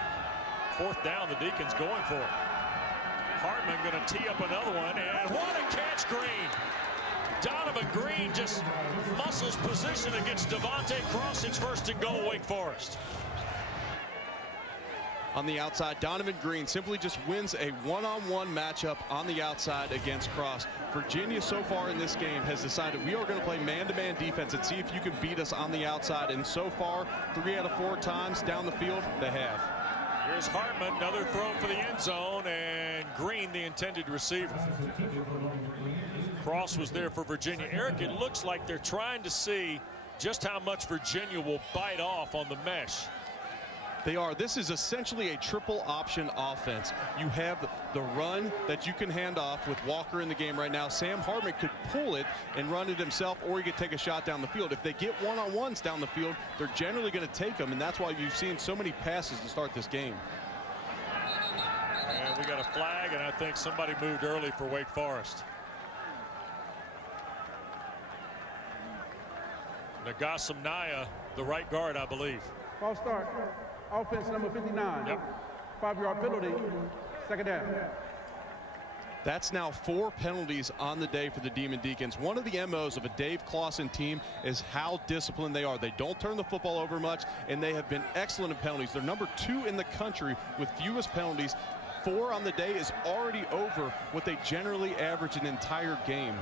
4th down, the Deacons going for it. Hartman going to tee up another one, and what a catch, Green. Donovan Green just muscles position against Devontae Cross. It's 1st and goal, Wake Forest. On the outside, Donovan Green simply just wins a one-on-one matchup on the outside against Cross. Virginia so far in this game has decided we are going to play man-to-man defense and see if you can beat us on the outside. And so far, 3 out of 4 times down the field, they have. Here's Hartman, another throw for the end zone, and Green, the intended receiver. Cross was there for Virginia. Eric, it looks like they're trying to see just how much Virginia will bite off on the mesh. They are. This is essentially a triple option offense. You have the run that you can hand off with Walker in the game right now. Sam Hartman could pull it and run it himself, or he could take a shot down the field. If they get one-on-ones down the field, they're generally going to take them, and that's why you've seen so many passes to start this game. And we got a flag, and I think somebody moved early for Wake Forest. Nagasam Naya, the right guard, I believe. False start. Offense number 59. Yep. 5-yard penalty. Second down. That's now 4 penalties on the day for the Demon Deacons. One of the MOs of a Dave Clawson team is how disciplined they are. They don't turn the football over much, and they have been excellent in penalties. They're number 2 in the country with fewest penalties. 4 on the day is already over what they generally average an entire game.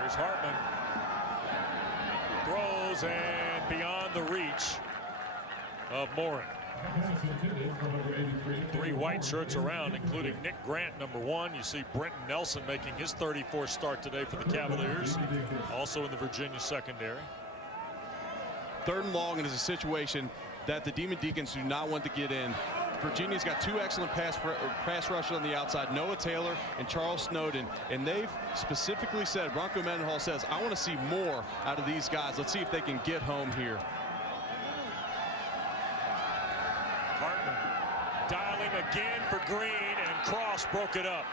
Here's Hartman. Throws and beyond the reach of Morin. 3 white shirts around, including Nick Grant, number 1. You see Brenton Nelson making his 34th start today for the Cavaliers, also in the Virginia secondary. 3rd and long, and it's a situation that the Demon Deacons do not want to get in. Virginia's got 2 excellent pass rushers on the outside, Noah Taylor and Charles Snowden, and they've specifically said, Bronco Mendenhall says, I want to see more out of these guys. Let's see if they can get home here. Hartman dialing again for Green, and Cross broke it up.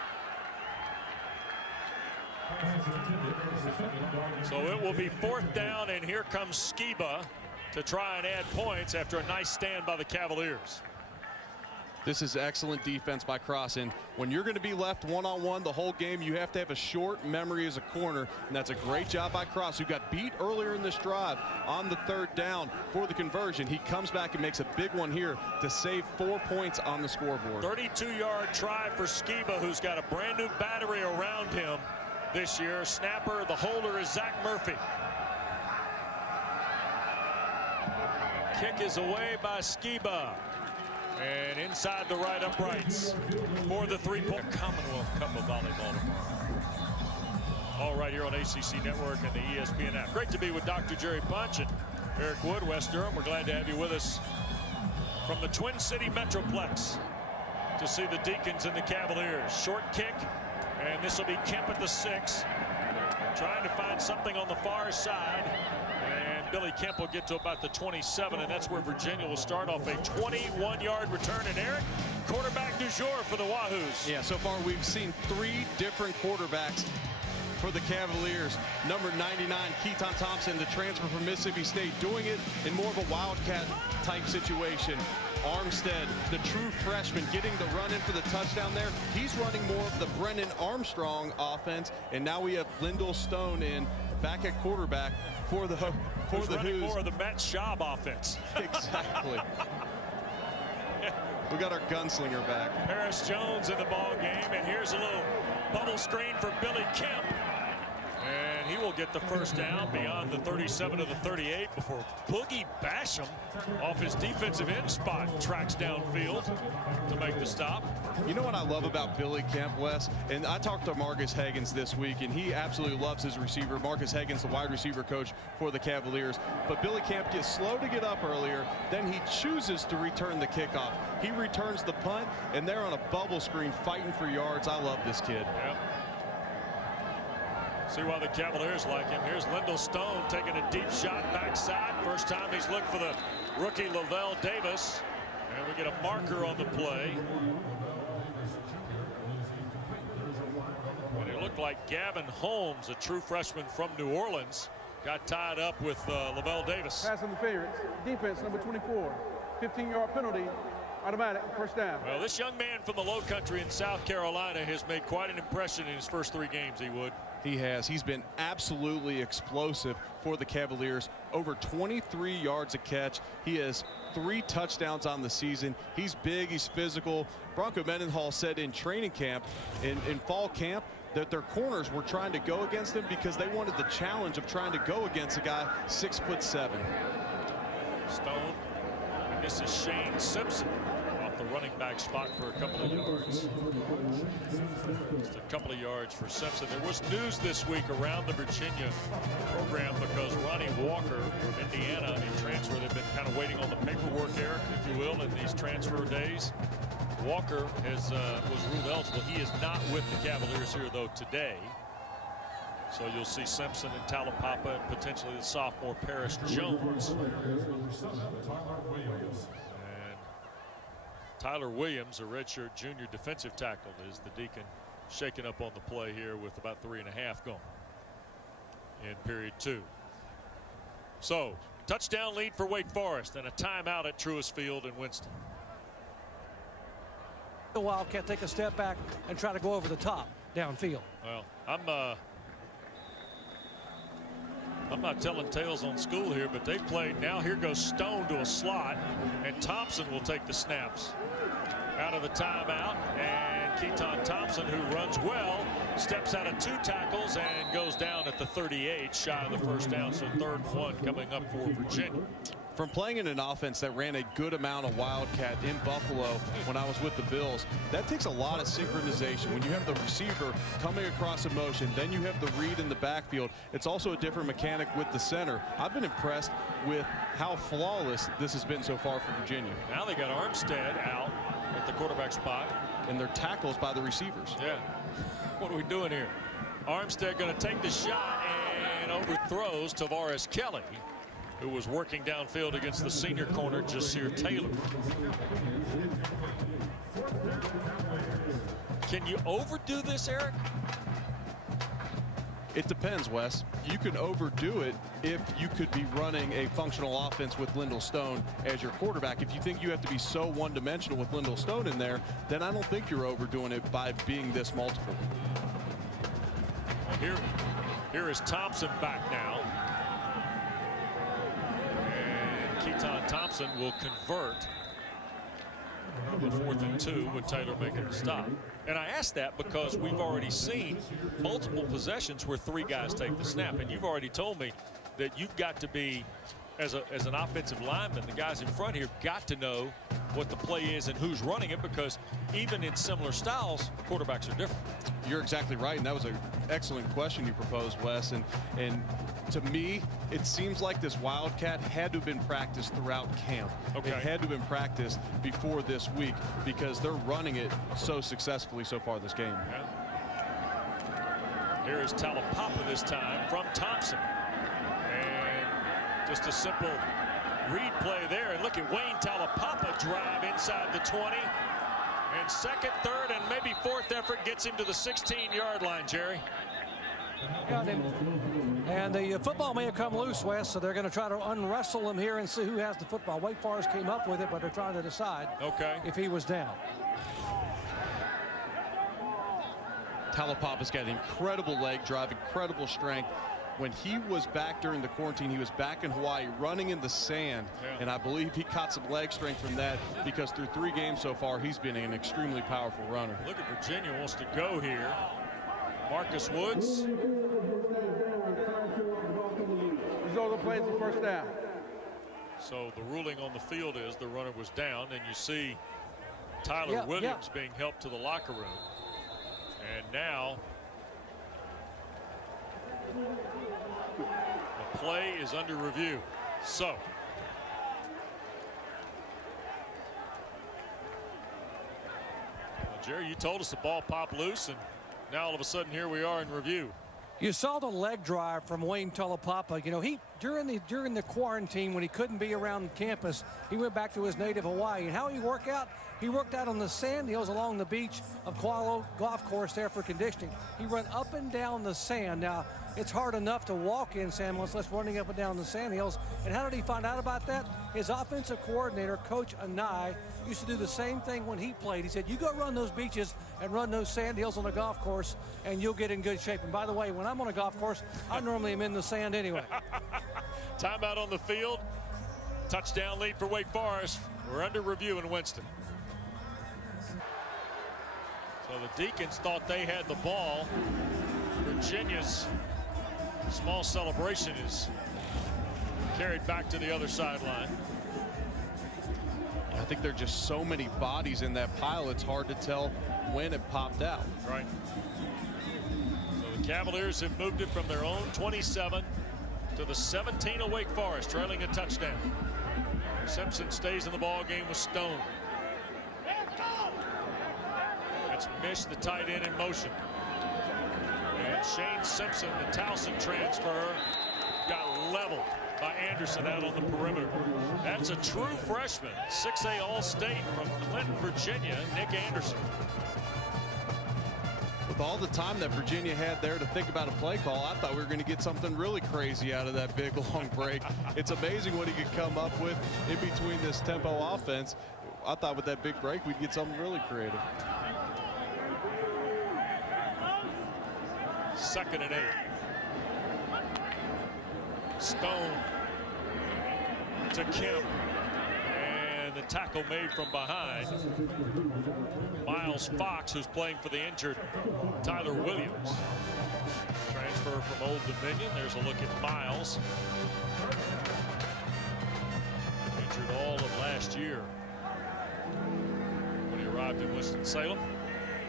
So it will be 4th down, and here comes Skiba to try and add points after a nice stand by the Cavaliers. This is excellent defense by Cross, and when you're going to be left one-on-one the whole game, you have to have a short memory as a corner, and that's a great job by Cross, who got beat earlier in this drive on the 3rd down for the conversion. He comes back and makes a big one here to save 4 points on the scoreboard. 32-yard try for Skiba, who's got a brand new battery around him this year. Snapper, the holder is Zach Murphy. Kick is away by Skiba. And inside the right uprights for the 3-point. Commonwealth Cup of Volleyball tomorrow. All right here on ACC Network and the ESPN app. Great to be with Dr. Jerry Punch and Eric Wood, West Durham. We're glad to have you with us from the Twin City Metroplex to see the Deacons and the Cavaliers. Short kick, and this will be Kemp at the 6. Trying to find something on the far side. Billy Kemp will get to about the 27, and that's where Virginia will start off a 21-yard return. And Eric, quarterback du jour for the Wahoos. Yeah, so far we've seen 3 different quarterbacks for the Cavaliers. Number 99, Keaton Thompson, the transfer from Mississippi State, doing it in more of a Wildcat type situation. Armstead, the true freshman, getting the run in for the touchdown there. He's running more of the Brennan Armstrong offense, and now we have Lyndall Stone in back at quarterback for the Hoos. More of the Matt Schaub offense. Exactly. We got our gunslinger back. Paris Jones in the ball game, and here's a little bubble screen for Billy Kemp. And he will get the first down beyond the 37 of the 38 before Boogie Basham off his defensive end spot tracks downfield to make the stop. You know what I love about Billy Kemp, Wes? And I talked to Marcus Higgins this week, and he absolutely loves his receiver. Marcus Higgins, the wide receiver coach for the Cavaliers. But Billy Kemp gets slow to get up earlier. Then he chooses to return the kickoff. He returns the punt, and they're on a bubble screen fighting for yards. I love this kid. Yep. See why the Cavaliers like him. Here's Lyndall Stone taking a deep shot backside. First time he's looked for the rookie Lavelle Davis. And we get a marker on the play. And it looked like Gavin Holmes, a true freshman from New Orleans, got tied up with Lavelle Davis. Pass interference. Defense number 24. 15-yard penalty. Automatic first down. Well, this young man from the Low Country in South Carolina has made quite an impression in his first 3 games, he would. He has. He's been absolutely explosive for the Cavaliers. Over 23 yards a catch. He has 3 touchdowns on the season. He's big. He's physical. Bronco Mendenhall said in training camp, in fall camp, that their corners were trying to go against him because they wanted the challenge of trying to go against a guy 6'7". Stone. And this is Shane Simpson off the running back spot for a couple of yards. Just a couple of yards for Simpson. There was news this week around the Virginia program because Ronnie Walker from Indiana, a transfer, they've been kind of waiting on the paperwork, Eric, if you will, in these transfer days. Walker was ruled eligible. He is not with the Cavaliers here, though, today. So you'll see Simpson and Taulapapa and potentially the sophomore Paris Jones. And Tyler Williams, a redshirt junior defensive tackle, is the Deacon shaking up on the play here with about 3.5 gone in period 2. So touchdown lead for Wake Forest and a timeout at Truist Field in Winston. The Wildcat take a step back and try to go over the top downfield. Well, I'm not telling tales on school here, but they played. Now here goes Stone to a slot, and Thompson will take the snaps out of the timeout. And Keaton Thompson, who runs well, steps out of 2 tackles and goes down at the 38, shy of the first down. So 3rd and 1 coming up for Virginia. From playing in an offense that ran a good amount of Wildcat in Buffalo when I was with the Bills, that takes a lot of synchronization. When you have the receiver coming across a motion, then you have the read in the backfield. It's also a different mechanic with the center. I've been impressed with how flawless this has been so far for Virginia. Now they got Armstead out at the quarterback spot. And they're tackles by the receivers. Yeah. What are we doing here? Armstead going to take the shot and overthrows Tavares Kelly, who was working downfield against the senior corner, Jasir Taylor. Can you overdo this, Eric? It depends, Wes. You can overdo it if you could be running a functional offense with Lyndall Stone as your quarterback. If you think you have to be so one-dimensional with Lyndall Stone in there, then I don't think you're overdoing it by being this multiple. Well, here is Thompson back now. Keaton Thompson will convert with 4th and 2 with Taylor making the stop. And I asked that because we've already seen multiple possessions where 3 guys take the snap. And you've already told me that you've got to be, as an offensive lineman, the guys in front here got to know what the play is and who's running it, because even in similar styles, quarterbacks are different. You're exactly right, and that was an excellent question you proposed, Wes. And to me, it seems like this Wildcat had to have been practiced throughout camp. Okay. It had to have been practiced before this week because they're running it so successfully so far this game. Yeah. Here is Taulapapa this time from Thompson. And just a simple read play there. And look at Wayne Taulapapa drive inside the 20. And 2nd, 3rd, and maybe 4th effort gets him to the 16-yard line, Jerry. Yeah, and the football may have come loose, Wes, so they're going to try to unwrestle him here and see who has the football. Wake Forest came up with it, but they're trying to decide if he was down. Taulipapa's got an incredible leg drive, incredible strength. When he was back during the quarantine, he was back in Hawaii running in the sand. Yeah. And I believe he caught some leg strength from that, because through 3 games so far, he's been an extremely powerful runner. Look at Virginia wants to go here. Marcus Woods. Result of plays the first down. So the ruling on the field is the runner was down, and you see Tyler Williams being helped to the locker room. And now the play is under review. So Jerry, you told us the ball popped loose, and now all of a sudden here we are in review. You saw the leg drive from Wayne Taulapapa. You know, he during the quarantine, when he couldn't be around campus, he went back to his native Hawaii. And how he worked out? He worked out on the sand hills along the beach of Kualo Golf Course there for conditioning. He ran up and down the sand. Now, it's hard enough to walk in sand, much less running up and down the sand hills. And how did he find out about that? His offensive coordinator, Coach Anai, used to do the same thing when he played. He said, you go run those beaches and run those sand hills on a golf course, and you'll get in good shape. And by the way, when I'm on a golf course, I normally am in the sand anyway. Timeout on the field. Touchdown lead for Wake Forest. We're under review in Winston. So the Deacons thought they had the ball. Virginia's small celebration is carried back to the other sideline. think there are just so many bodies in that pile, it's hard to tell when it popped out. Right. So the Cavaliers have moved it from their own 27 to the 17 of Wake Forest, trailing a touchdown. Simpson stays in the ball game with Stone. It's Mish, the tight end, in motion. And Shane Simpson, the Towson transfer, got leveled by Anderson out on the perimeter. That's a true freshman, 6A All-State from Clinton, Virginia, Nick Anderson. With all the time that Virginia had there to think about a play call, I thought we were going to get something really crazy out of that big long break. It's amazing what he could come up with in between this tempo offense. I thought with that big break we'd get something really creative. 2nd and 8. Stone to Kemp, and the tackle made from behind. Miles Fox, who's playing for the injured Tyler Williams. Transfer from Old Dominion. There's a look at Miles. Injured all of last year when he arrived in Winston-Salem.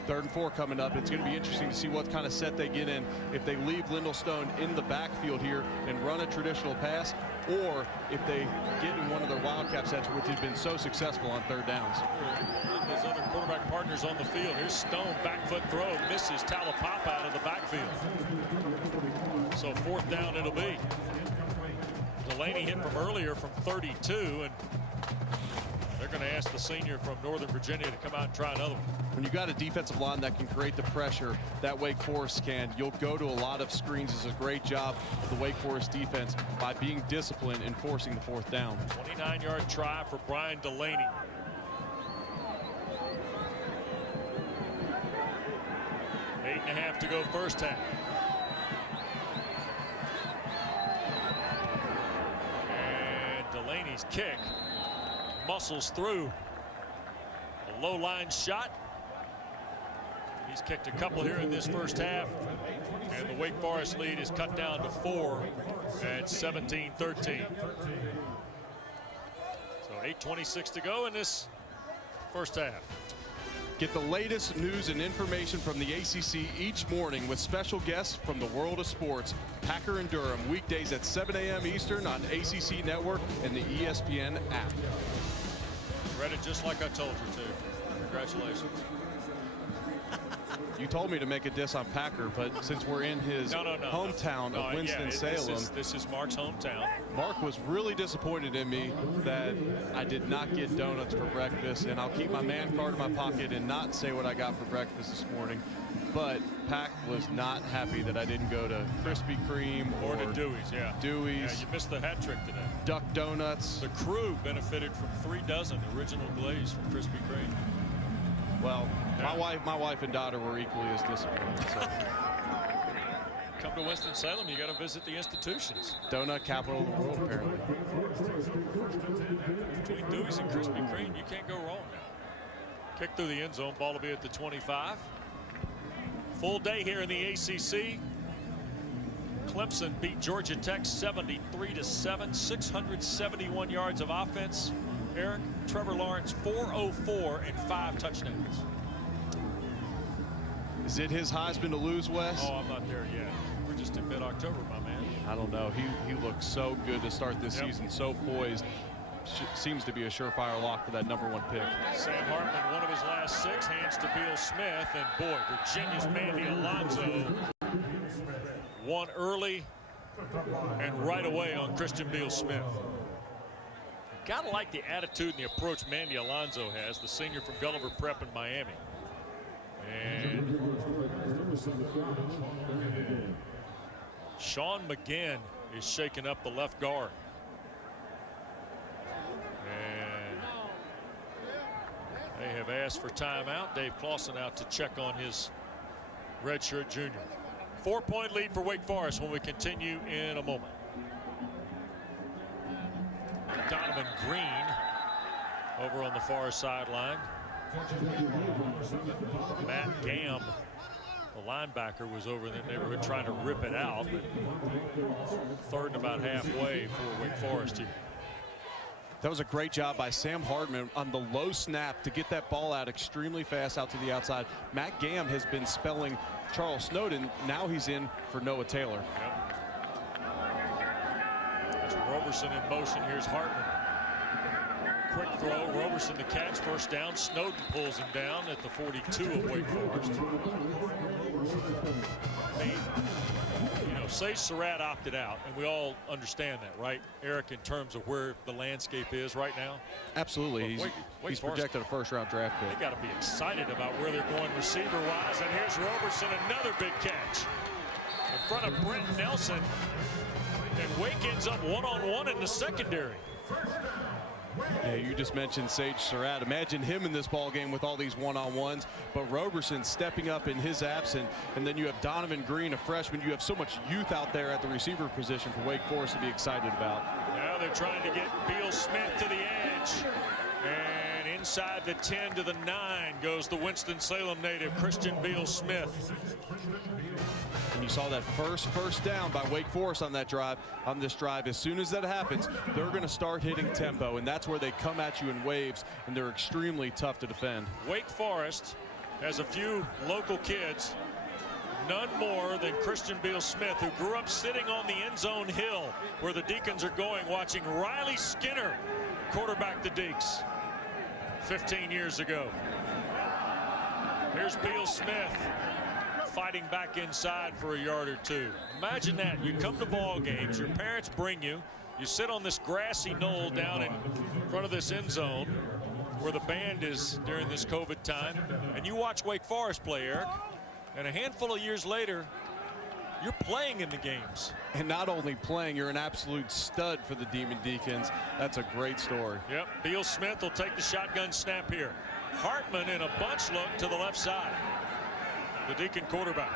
3rd and 4 coming up. It's going to be interesting to see what kind of set they get in, if they leave Lyndall Stone in the backfield here and run a traditional pass, or if they get in one of their wildcat sets, which has been so successful on 3rd downs. His other quarterback partners on the field. Here's Stone, back foot throw, misses Taulapapa out of the backfield. So 4th down it'll be. Delaney hit from earlier from 32, and they're going to ask the senior from Northern Virginia to come out and try another one. When you got a defensive line that can create the pressure that Wake Forest can, you'll go to a lot of screens. It's a great job of the Wake Forest defense by being disciplined and forcing the 4th down. 29-yard try for Brian Delaney. Eight and a half to go first half. And Delaney's kick muscles through a low line shot. He's kicked a couple here in this first half, and the Wake Forest lead is cut down to 4 at 17-13. So 8:26 to go in this first half. Get the latest news and information from the ACC each morning with special guests from the world of sports. Packer and Durham, weekdays at 7 a.m. Eastern on ACC Network and the ESPN app. Read it just like I told you to. Congratulations. You told me to make a diss on Packer, but since we're in his hometown of Winston-Salem. This is Mark's hometown. Mark was really disappointed in me that I did not get donuts for breakfast, and I'll keep my man card in my pocket and not say what I got for breakfast this morning. But Pack was not happy that I didn't go to Krispy Kreme or to Dewey's. Yeah, Dewey's. You missed the hat trick today. Duck Donuts. The crew benefited from 3 dozen original glaze from Krispy Kreme. Well, my wife and daughter were equally as disappointed. So. Come to Winston-Salem, you got to visit the institutions. Donut capital of the world, apparently. Between Dewey's and Krispy Kreme, you can't go wrong now. Kick through the end zone, ball will be at the 25. Full day here in the ACC. Clemson beat Georgia Tech 73-7, 671 yards of offense. Eric, Trevor Lawrence 404 and 5 touchdowns. Is it his Heisman to lose, Wes? Oh, I'm not there yet. We're just in mid-October, my man. I don't know. He looks so good to start this season, so poised. Seems to be a surefire lock for that #1 pick. Sam Hartman, one of his last 6, hands to Beal Smith, and boy, Virginia's Mandy Alonso won early and right away on Christian Beal Smith. Gotta like the attitude and the approach Mandy Alonso has, the senior from Gulliver Prep in Miami. And Sean McGinn is shaking up the left guard. And they have asked for timeout. Dave Clawson out to check on his redshirt junior. 4-point lead for Wake Forest when we continue in a moment. Donovan Green over on the far sideline. Matt Gamm, the linebacker, was over in the neighborhood trying to rip it out. 3rd and about halfway for Wake Forest here. That was a great job by Sam Hartman on the low snap to get that ball out extremely fast out to the outside. Matt Gamm has been spelling Charles Snowden. Now he's in for Noah Taylor. Yep. That's Roberson in motion. Here's Hartman. Quick throw. Roberson the catch. First down. Snowden pulls him down at the 42 of Wake Forest. I mean, you know, Sage Surratt opted out, and we all understand that, right, Eric, in terms of where the landscape is right now? Absolutely. He's projected a first-round draft pick. They got to be excited about where they're going receiver-wise. And here's Roberson, another big catch in front of Brent Nelson. And Wake ends up one-on-one in the secondary. Yeah, you just mentioned Sage Surratt. Imagine him in this ball game with all these one-on-ones, but Roberson stepping up in his absence, and then you have Donovan Green, a freshman. You have so much youth out there at the receiver position for Wake Forest to be excited about. Now they're trying to get Beal Smith to the edge, and inside the 10 to the 9 goes the Winston-Salem native Christian Beal Smith. And you saw that first down by Wake Forest on that drive. On this drive, as soon as that happens, they're going to start hitting tempo, and that's where they come at you in waves, and they're extremely tough to defend. Wake Forest has a few local kids, none more than Christian Beal Smith, who grew up sitting on the end zone hill where the Deacons are going, watching Riley Skinner quarterback the Deacs 15 years ago. Here's Beal Smith fighting back inside for a yard or two. Imagine that. You come to ball games, your parents bring you, you sit on this grassy knoll down in front of this end zone where the band is during this COVID time, and you watch Wake Forest play, Eric, and a handful of years later, you're playing in the games. And not only playing, you're an absolute stud for the Demon Deacons. That's a great story. Yep, Beal Smith will take the shotgun snap here. Hartman in a bunch look to the left side. The Deacon quarterback.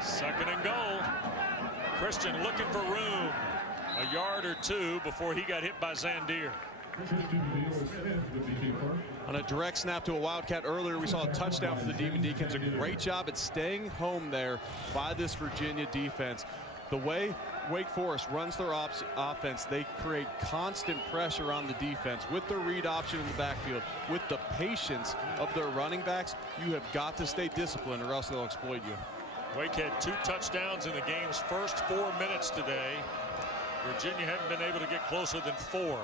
Second and goal. Christian looking for room. A yard or two before he got hit by Zandier. On a direct snap to a Wildcat earlier, we saw a touchdown for the Demon Deacons. A great job at staying home there by this Virginia defense. The way Wake Forest runs their offense, they create constant pressure on the defense with their read option in the backfield, with the patience of their running backs. You have got to stay disciplined or else they'll exploit you. Wake had 2 touchdowns in the game's first 4 minutes today. Virginia hadn't been able to get closer than 4.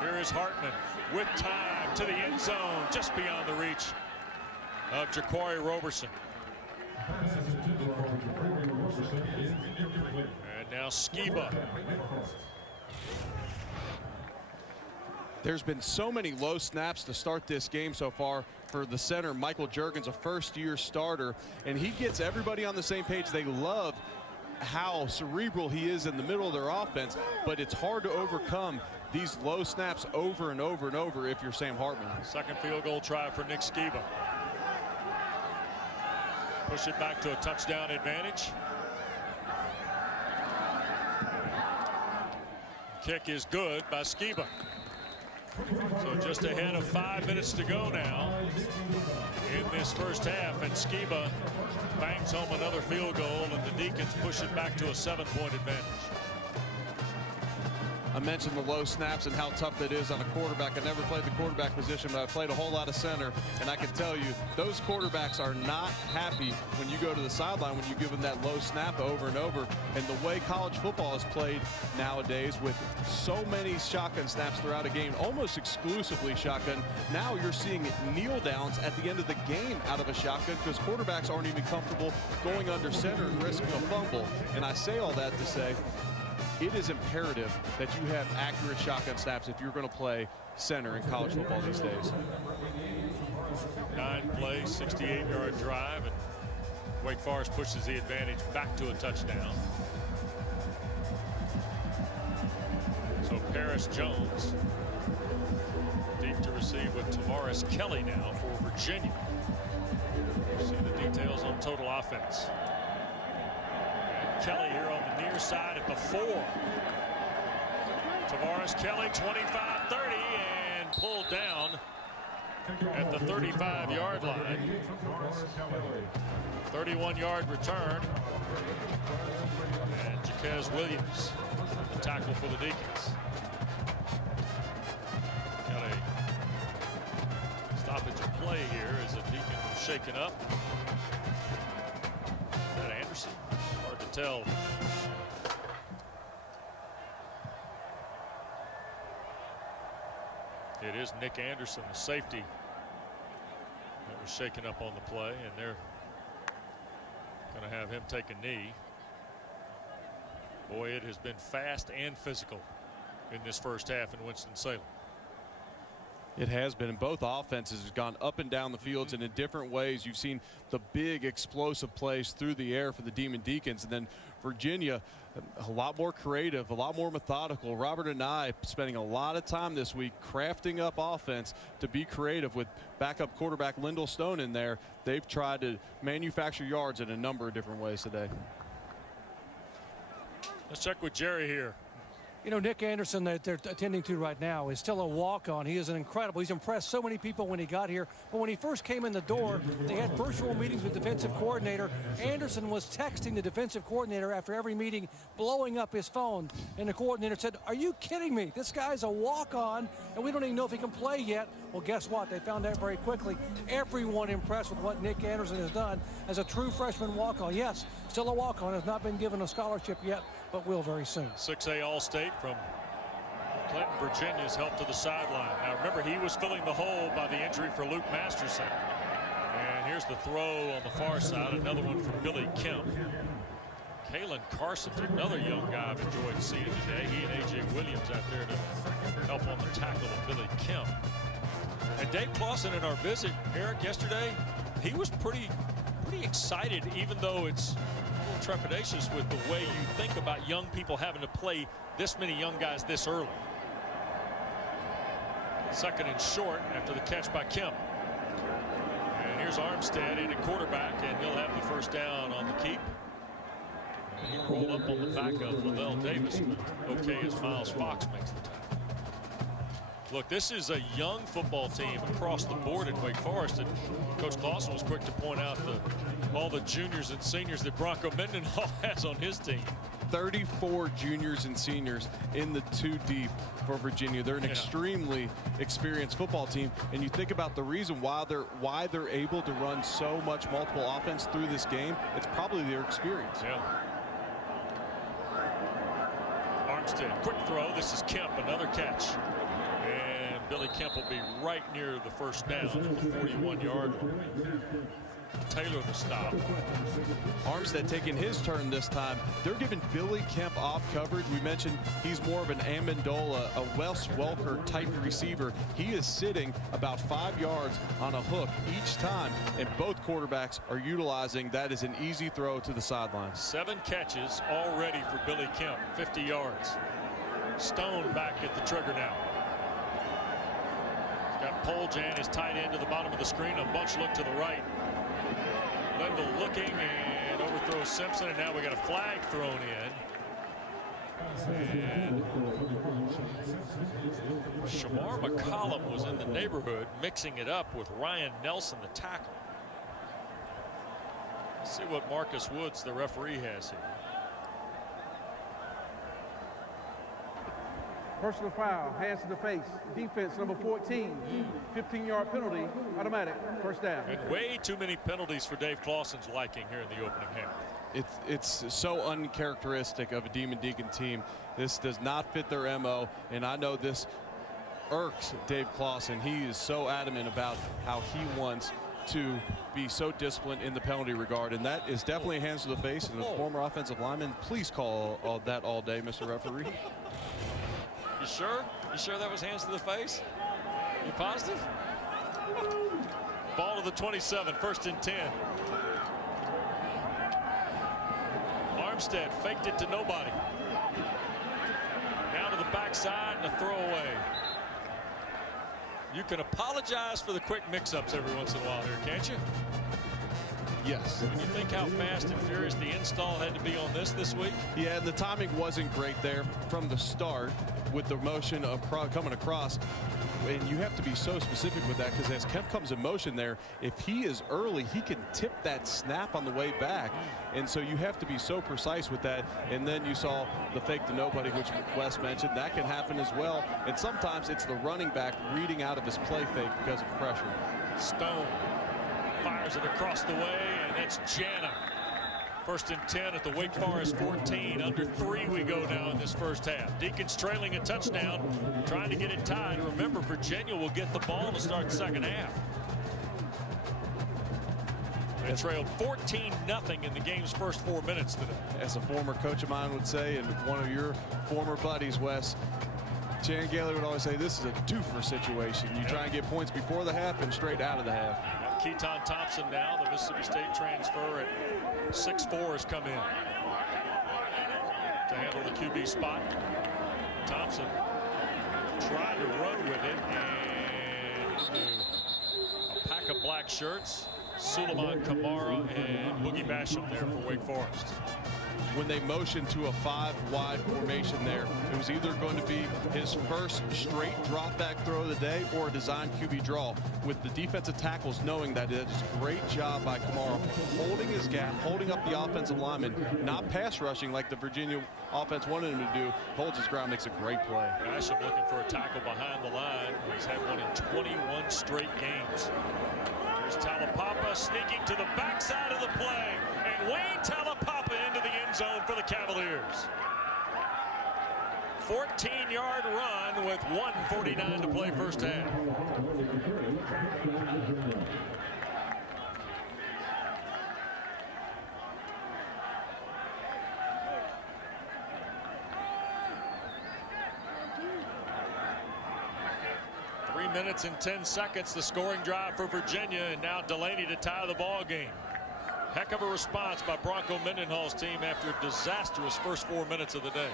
Here is Hartman with time to the end zone, just beyond the reach of Jaquari Roberson. And now Skiba. There's been so many low snaps to start this game so far for the center, Michael Juergens, a first-year starter, and he gets everybody on the same page. They love how cerebral he is in the middle of their offense, but it's hard to overcome these low snaps over and over and over if you're Sam Hartman. Second field goal try for Nick Skiba. Push it back to a touchdown advantage. Kick is good by Skiba. So just ahead of 5 minutes to go now in this first half, and Skiba bangs home another field goal, and the Deacons push it back to a 7-point advantage. I mentioned the low snaps and how tough that is on a quarterback. I never played the quarterback position, but I played a whole lot of center, and I can tell you those quarterbacks are not happy when you go to the sideline when you give them that low snap over and over. And the way college football is played nowadays with so many shotgun snaps throughout a game, almost exclusively shotgun, now you're seeing kneel downs at the end of the game out of a shotgun because quarterbacks aren't even comfortable going under center and risking a fumble. And I say all that to say, it is imperative that you have accurate shotgun snaps if you're going to play center in college football these days. 9 plays, 68-yard drive, and Wake Forest pushes the advantage back to a touchdown. So Paris Jones deep to receive with Tavares Kelly now for Virginia. You see the details on total offense. Kelly here on the near side at the 4. Tavares Kelly 25-30 and pulled down at the 35-yard line. 31-yard return. And Jaquez Williams The tackle for the Deacons. Got a stoppage of play here as the Deacon was shaken up. Is that Anderson? Hard to tell. It is Nick Anderson, the safety, that was shaken up on the play, and they're going to have him take a knee. Boy, it has been fast and physical in this first half in Winston-Salem. It has been, and both offenses have gone up and down the fields, and in different ways. You've seen the big explosive plays through the air for the Demon Deacons, and then Virginia a lot more creative, a lot more methodical. Robert and I spending a lot of time this week crafting up offense to be creative with backup quarterback Lyndall Stone in there. They've tried to manufacture yards in a number of different ways today. Let's check with Jerry here. You know, Nick Anderson that they're attending to right now is still a walk-on. He is an incredible. He's impressed so many people when he got here. But when he first came in the door, they had virtual meetings with defensive coordinator. Anderson was texting the defensive coordinator after every meeting, blowing up his phone. And the coordinator said, "Are you kidding me? This guy's a walk-on, and we don't even know if he can play yet." Well, guess what? They found out very quickly. Everyone impressed with what Nick Anderson has done as a true freshman walk-on. Yes, still a walk-on, has not been given a scholarship yet, but will very soon. 6A All-State from Clinton, Virginia, is helped to the sideline. Now remember, he was filling the hole by the injury for Luke Masterson. And here's the throw on the far side, another one from Billy Kemp. Kalen Carson's another young guy I've enjoyed seeing today. He and A.J. Williams out there to help on the tackle of Billy Kemp. And Dave Clawson in our visit, Eric, yesterday, he was pretty excited, even though it's a little trepidatious with the way you think about young people having to play this many young guys this early. Second and short after the catch by Kemp. And here's Armstead in at quarterback, and he'll have the first down on the keep. And he'll roll up on the back of Lavelle Davis. Okay, as Miles Fox makes the tackle. Look, this is a young football team across the board at Wake Forest, and Coach Clawson was quick to point out all the juniors and seniors that Bronco Mendenhall has on his team. 34 juniors and seniors in the 2 deep for Virginia. They're an extremely experienced football team, and you think about the reason why they're able to run so much multiple offense through this game. It's probably their experience. Yeah. Armstead, quick throw. This is Kemp, another catch. And Billy Kemp will be right near the first down at the 41-yard line. Taylor the stop. Armstead taking his turn this time. They're giving Billy Kemp off coverage. We mentioned he's more of an Amendola, a Wes Welker type receiver. He is sitting about 5 yards on a hook each time, and both quarterbacks are utilizing that as an easy throw to the sideline. 7 catches already for Billy Kemp, 50 yards. Stone back at the trigger now. He's got Poljan, his tight end, to the bottom of the screen. A bunch look to the right. Lindell looking and overthrows Simpson, and now we got a flag thrown in. And Shamar McCollum was in the neighborhood mixing it up with Ryan Nelson, the tackle. Let's see what Marcus Woods, the referee, has here. Personal foul, hands to the face. Defense number 14. 15-yard penalty, automatic, first down. And way too many penalties for Dave Clawson's liking here in the opening half. It's so uncharacteristic of a Demon Deacon team. This does not fit their MO, and I know this irks Dave Clawson. He is so adamant about how he wants to be so disciplined in the penalty regard, and that is definitely hands to the face. And a former offensive lineman, please call that all day, Mr. Referee. You sure? You sure that was hands to the face? You positive? Ball to the 27, first and 10. Armstead faked it to nobody. Down to the backside and a throwaway. You can apologize for the quick mix-ups every once in a while here, can't you? Yes. When you think how fast and furious the install had to be on this week. Yeah, and the timing wasn't great there from the start with the motion of coming across. And you have to be so specific with that, because as Kemp comes in motion there, if he is early, he can tip that snap on the way back. And so you have to be so precise with that. And then you saw the fake to nobody, which Wes mentioned. That can happen as well. And sometimes it's the running back reading out of his play fake because of pressure. Stone fires it across the way, and that's Jana. 1st and 10 at the Wake Forest 14. Under 3 we go now in this first half. Deacons trailing a touchdown, trying to get it tied. Remember, Virginia will get the ball to start the second half. They trailed 14-0 in the game's first 4 minutes today. As a former coach of mine would say, and one of your former buddies, Wes, Chan Gailey would always say, this is a twofer situation. You try and get points before the half and straight out of the half. Keaton Thompson now, the Mississippi State transfer at 6'4", has come in to handle the QB spot. Thompson tried to run with it, and a pack of black shirts. Suleiman Kamara and Boogie Basham there for Wake Forest. When they motioned to a 5-wide formation there, it was either going to be his first straight drop back throw of the day or a design QB draw, with the defensive tackles knowing that it is a great job by Kamara holding his gap, holding up the offensive lineman, not pass rushing like the Virginia offense wanted him to do. Holds his ground, makes a great play. Basham looking for a tackle behind the line. He's had one in 21 straight games. Here's Taulapapa sneaking to the backside of the play, and Wayne Taulapapa into the end zone for the Cavaliers. 14-yard run with 1:49 to play first half. Minutes and 10 seconds, the scoring drive for Virginia, and now Delaney to tie the ball game. Heck of a response by Bronco Mendenhall's team after a disastrous first 4 minutes of the day.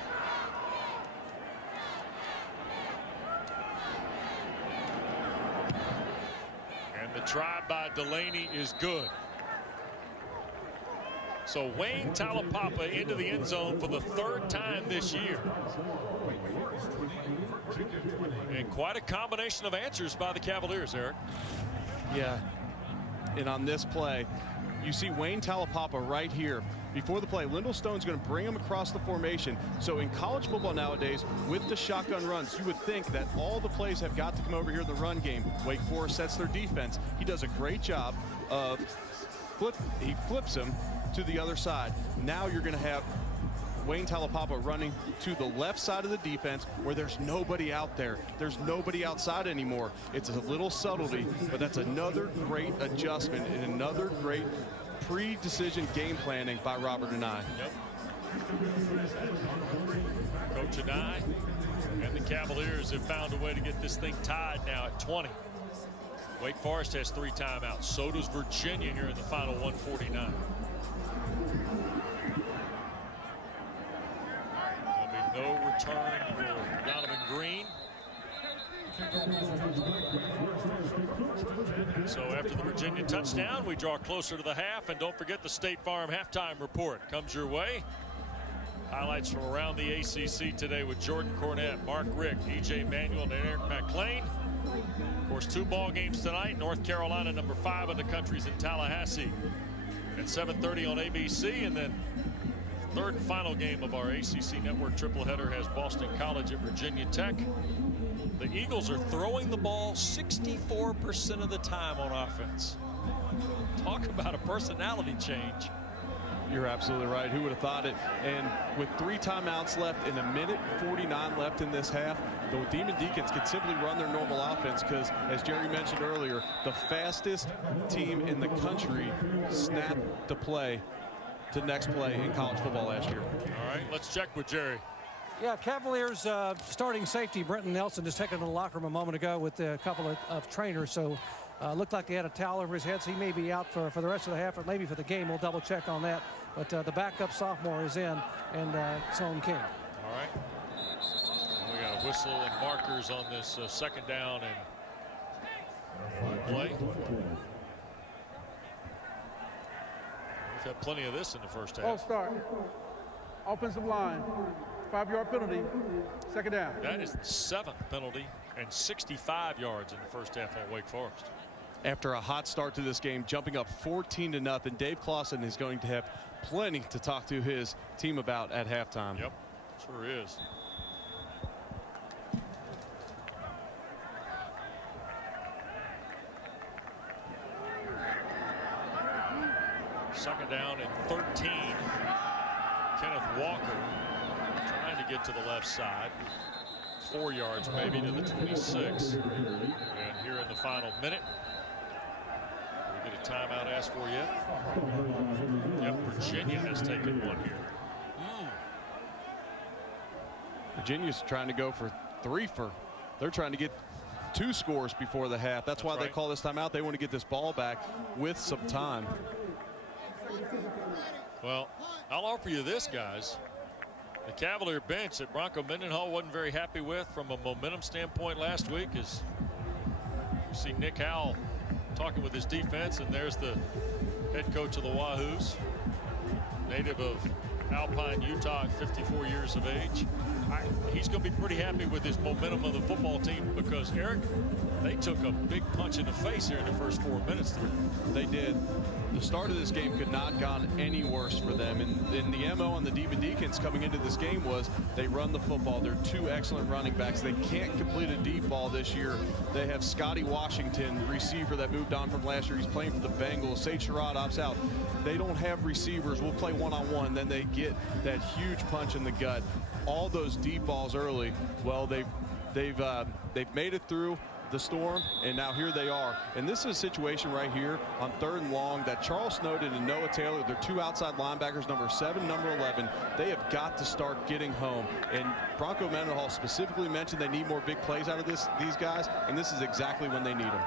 And the try by Delaney is good. So Wayne Taulapapa into the end zone for the 3rd time this year. And quite a combination of answers by the Cavaliers, Eric. Yeah, and on this play, you see Wayne Taulapapa right here. Before the play, Lyndall Stone's going to bring him across the formation. So in college football nowadays, with the shotgun runs, you would think that all the plays have got to come over here in the run game. Wake Forest sets their defense. He does a great job of he flips him to the other side. Now you're going to have Wayne Taulapapa running to the left side of the defense where there's nobody out there. There's nobody outside anymore. It's a little subtlety, but that's another great adjustment and another great pre-decision game planning by Robert and I. Yep. Coach and I and the Cavaliers have found a way to get this thing tied now at 20. Wake Forest has 3 timeouts. So does Virginia here in the final 1:49. No return for Donovan Green. So after the Virginia touchdown, we draw closer to the half. And don't forget the State Farm halftime report comes your way. Highlights from around the ACC today with Jordan Cornette, Mark Richt, E.J. Manuel, and Eric McClain. Of course, 2 ball games tonight. North Carolina, number 5 in the country's in Tallahassee at 7:30 on ABC. And then 3rd and final game of our ACC Network triple header has Boston College at Virginia Tech. The Eagles are throwing the ball 64% of the time on offense. Talk about a personality change. You're absolutely right. Who would have thought it? And with 3 timeouts left and 1:49 left in this half, the Demon Deacons can simply run their normal offense because, as Jerry mentioned earlier, the fastest team in the country snapped the play to next play in college football last year. All right, let's check with Jerry. Yeah, Cavaliers starting safety Brenton Nelson just taken to the locker room a moment ago with a couple of trainers. So looked like he had a towel over his head, so he may be out for the rest of the half or maybe for the game. We'll double check on that. But the backup sophomore is in, and Sloan King. All right. We got a whistle and markers on this 2nd down and play. We've had plenty of this in the first half. False start. Offensive line. 5-yard penalty. 2nd down. That is the 7th penalty and 65 yards in the first half on Wake Forest. After a hot start to this game, jumping up 14-0, Dave Clawson is going to have plenty to talk to his team about at halftime. Yep, sure is. Second down and 13. Kenneth Walker trying to get to the left side. 4 yards maybe to the 26. And here in the final minute, we get a timeout asked for yet. Yep, Virginia has taken one here. Virginia's trying to go for they're trying to get 2 scores before the half. That's why right. they call this timeout. They want to get this ball back with some time. Well, I'll offer you this, guys. The Cavalier bench that Bronco Mendenhall wasn't very happy with from a momentum standpoint last week is you see Nick Howell talking with his defense, and there's the head coach of the Wahoos, native of Alpine, Utah, at 54 years of age. He's going to be pretty happy with his momentum of the football team because, Eric, they took a big punch in the face here in the first 4 minutes. They did. The start of this game could not have gone any worse for them. And the MO on the Demon Deacons coming into this game was they run the football. They're 2 excellent running backs. They can't complete a deep ball this year. They have Scotty Washington, receiver that moved on from last year. He's playing for the Bengals. Sage Sherrod opts out. They don't have receivers. We'll play one-on-one. Then they get that huge punch in the gut. All those deep balls early. Well, they've made it through the storm, and now here they are. And this is a situation right here on 3rd and long that Charles Snowden and Noah Taylor, they're 2 outside linebackers, number 7, number 11. They have got to start getting home. And Bronco Mendenhall specifically mentioned they need more big plays out of these guys, and this is exactly when they need them.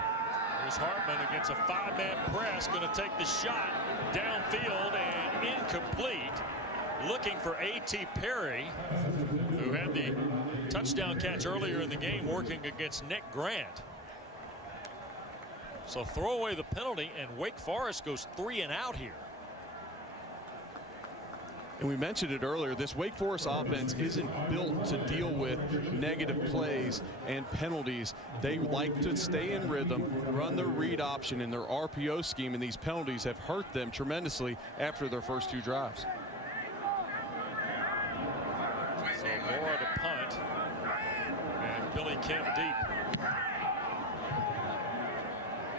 Here's Hartman against a 5-man press, going to take the shot downfield and incomplete. Looking for A.T. Perry, who had the touchdown catch earlier in the game, working against Nick Grant. So throw away the penalty, and Wake Forest goes 3 and out here. And we mentioned it earlier, this Wake Forest offense isn't built to deal with negative plays and penalties. They like to stay in rhythm, run their read option in their RPO scheme, and these penalties have hurt them tremendously after their first 2 drives. So Mora to punt, and Billy Kemp deep.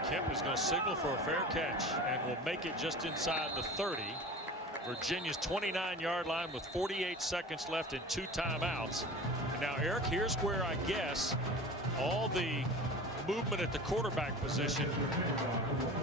Kemp is going to signal for a fair catch and will make it just inside the 30. Virginia's 29-yard line with 48 seconds left and 2 timeouts. And now, Eric, here's where I guess all the movement at the quarterback position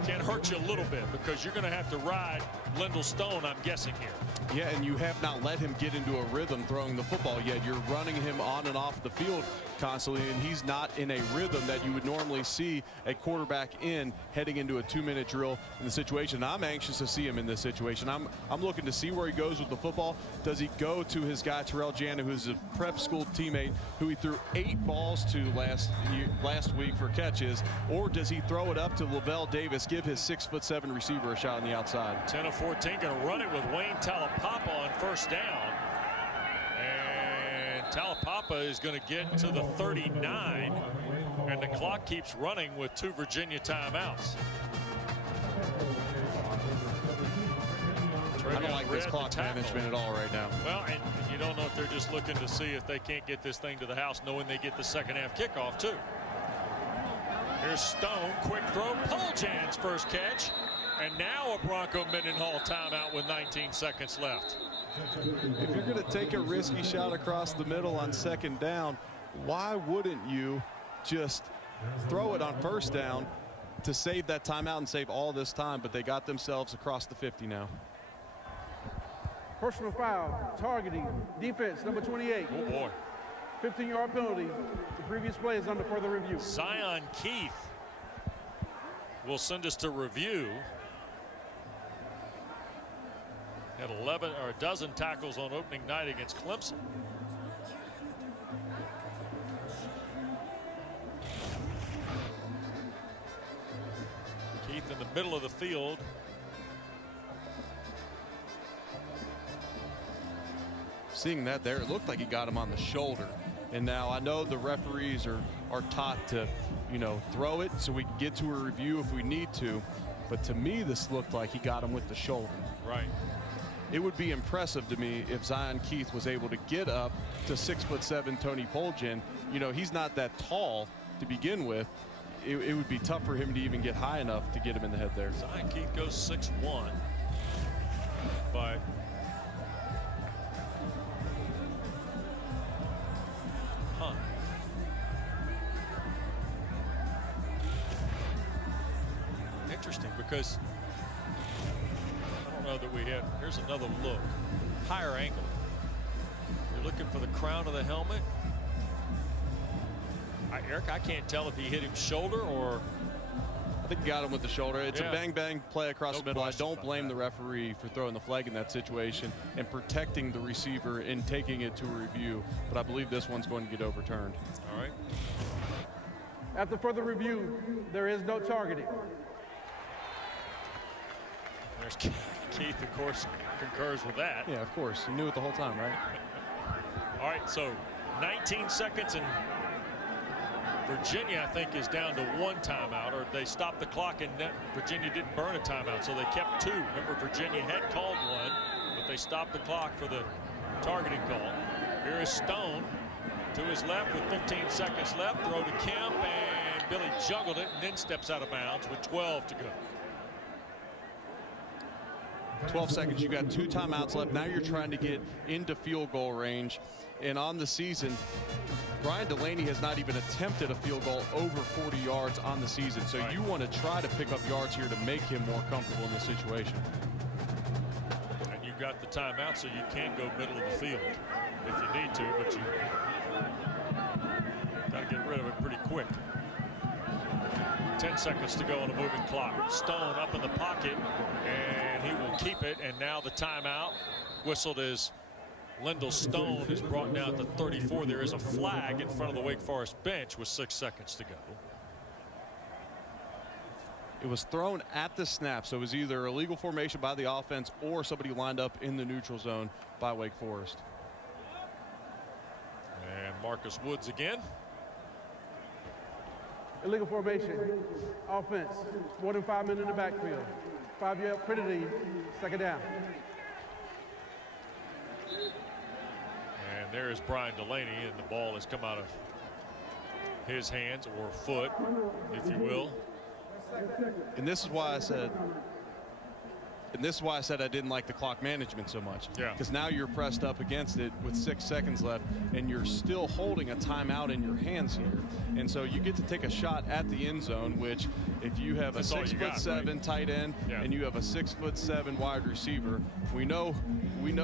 can hurt you a little bit, because you're going to have to ride Lendell Stone, I'm guessing here. Yeah, and you have not let him get into a rhythm throwing the football yet. You're running him on and off the field constantly, and he's not in a rhythm that you would normally see a quarterback in heading into a 2-minute drill in the situation. I'm anxious to see him in this situation. I'm looking to see where he goes with the football. Does he go to his guy Terrell Jana, who's a prep school teammate who he threw 8 balls to last week for catches, or does he throw it up to Lavelle Davis, give his 6'7" receiver a shot on the outside? 10 of 14, going to run it with Wayne Taulapapa on first down. And Taulapapa is going to get to the 39, and the clock keeps running with 2 Virginia timeouts. I don't like this clock management at all right now. Well, and you don't know if they're just looking to see if they can't get this thing to the house, knowing they get the second half kickoff too. Here's Stone, quick throw, Poljan's first catch, and now a Bronco Mendenhall timeout with 19 seconds left. If you're going to take a risky shot across the middle on 2nd down, why wouldn't you just throw it on 1st down to save that timeout and save all this time? But they got themselves across the 50 now. Personal foul, targeting, defense, number 28. Oh boy. 15-yard penalty. The previous play is under further review. Zion Keith will send us to review. Had 11 or a dozen tackles on opening night against Clemson. Keith in the middle of the field. Seeing that there, it looked like he got him on the shoulder. And now I know the referees are taught to, throw it so we can get to a review if we need to. But to me, this looked like he got him with the shoulder. Right. It would be impressive to me if Zion Keith was able to get up to 6'7" Tony Poljan. He's not that tall to begin with. It would be tough for him to even get high enough to get him in the head there. Zion Keith goes 6'1", but interesting, because I don't know that we had. Here's another look, higher angle. You're looking for the crown of the helmet. Eric, I can't tell if he hit him shoulder or. I think he got him with the shoulder. It's a bang-bang play across the middle. I don't blame the referee for throwing the flag in that situation and protecting the receiver and taking it to a review. But I believe this one's going to get overturned. All right. After further review, there is no targeting. There's Keith, of course, concurs with that. Yeah, of course. He knew it the whole time, right? All right, so 19 seconds, and Virginia, I think, is down to 1 timeout, or they stopped the clock and Virginia didn't burn a timeout, so they kept 2. Remember, Virginia had called 1, but they stopped the clock for the targeting call. Here is Stone to his left with 15 seconds left. Throw to Kemp, and Billy juggled it and then steps out of bounds with 12 to go. 12 seconds, you got 2 timeouts left. Now you're trying to get into field goal range. And on the season, Brian Delaney has not even attempted a field goal over 40 yards on the season. So you want to try to pick up yards here to make him more comfortable in this situation. And you got the timeout, so you can go middle of the field if you need to, but you got to get rid of it pretty quick. 10 seconds to go on a moving clock. Stone up in the pocket, and he will keep it. And now the timeout whistled as Lyndall Stone is brought down to 34. There is a flag in front of the Wake Forest bench with 6 seconds to go. It was thrown at the snap, so it was either illegal formation by the offense or somebody lined up in the neutral zone by Wake Forest. And Marcus Woods again. Illegal formation, offense, more than 5 men in the backfield. 5-yard penalty, 2nd down. And there is Brian Delaney, and the ball has come out of his hands, or foot, if you will. And this is why I said I didn't like the clock management so much. Yeah. Because now you're pressed up against it with 6 seconds left, and you're still holding a timeout in your hands here. And so you get to take a shot at the end zone, which if you have a 6'7" tight end and you have a 6'7" wide receiver, we know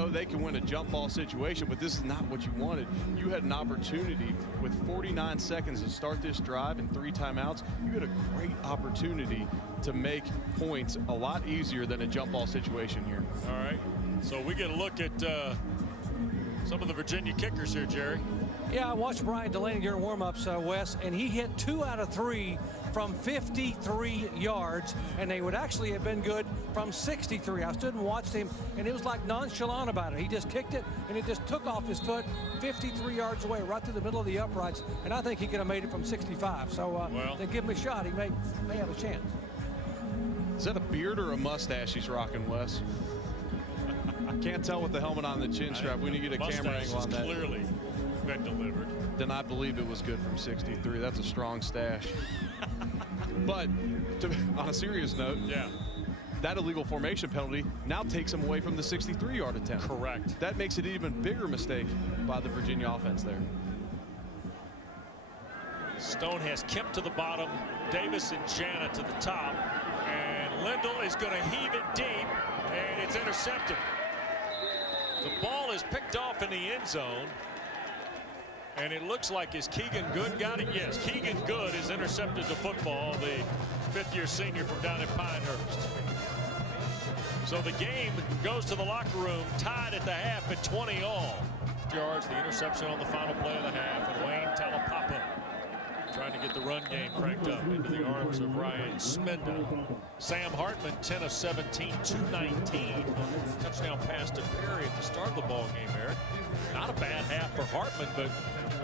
they can win a jump ball situation, but this is not what you wanted. You had an opportunity with 49 seconds to start this drive and 3 timeouts. You had a great opportunity to make points a lot easier than a jump ball situation here. All right, so we get a look at some of the Virginia kickers here, Jerry. Yeah, I watched Brian Delaney during warm-ups, Wes, and he hit 2 out of 3 from 53 yards, and they would actually have been good from 63. I stood and watched him, and it was like nonchalant about it. He just kicked it, and it just took off his foot 53 yards away, right through the middle of the uprights, and I think he could have made it from 65. So then give him a shot. He may have a chance. Is that a beard or a mustache he's rocking, Wes? I can't tell with the helmet on the chin strap. We need to get a camera angle on that. Clearly been delivered. Then I believe it was good from 63. That's a strong stash. But on a serious note, that illegal formation penalty now takes him away from the 63-yard attempt. Correct. That makes it an even bigger mistake by the Virginia offense there. Stone has Kemp to the bottom, Davis and Jana to the top, and Lyndall is going to heave it deep, and it's intercepted. The ball is picked off in the end zone, and it looks like, is Keegan Good got it? Yes, Keegan Good has intercepted the football, the 5th-year senior from down in Pinehurst. So the game goes to the locker room, tied at the half at 20-all. Yards, the interception on the final play of the half, and Wayne Taulapapa trying to get the run game cranked up into the arms of Ryan Smenda. Sam Hartman, 10 of 17, 219. Touchdown pass to Perry at the start of the ball game, Eric. Not a bad half for Hartman, but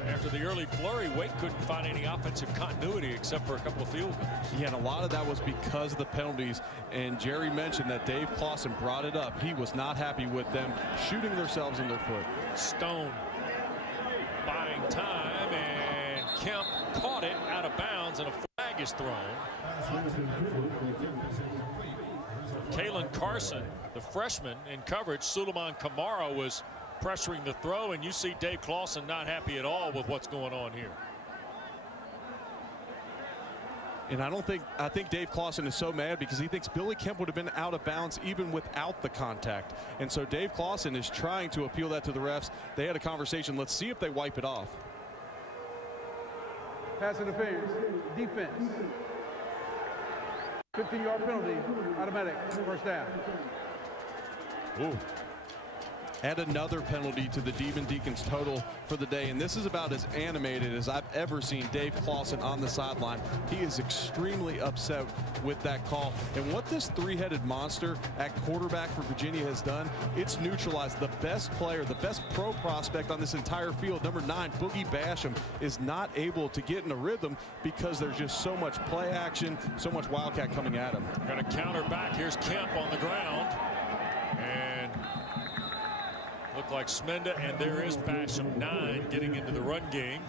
after the early flurry, Wake couldn't find any offensive continuity except for a couple of field goals. Yeah, and a lot of that was because of the penalties. And Jerry mentioned that Dave Clausen brought it up. He was not happy with them shooting themselves in their foot. Stone buying time, and Kemp caught it out of bounds, and a flag is thrown. Kalen Carson, the freshman, in coverage. Suleiman Kamara was pressuring the throw, and you see Dave Clausen not happy at all with what's going on here. And I think Dave Clausen is so mad because he thinks Billy Kemp would have been out of bounds even without the contact. And so Dave Clausen is trying to appeal that to the refs. They had a conversation. Let's see if they wipe it off. Pass interference, defense. 15-yard penalty, automatic, first down. Ooh. Add another penalty to the Demon Deacons total for the day. And this is about as animated as I've ever seen Dave Clausen on the sideline. He is extremely upset with that call. And what this three-headed monster at quarterback for Virginia has done, it's neutralized the best player, the best pro prospect on this entire field. Number 9, Boogie Basham, is not able to get in a rhythm because there's just so much play action, so much Wildcat coming at him. Going to counter back. Here's Kemp on the ground. And look like Smenda, and there is Basham, 9, getting into the run game.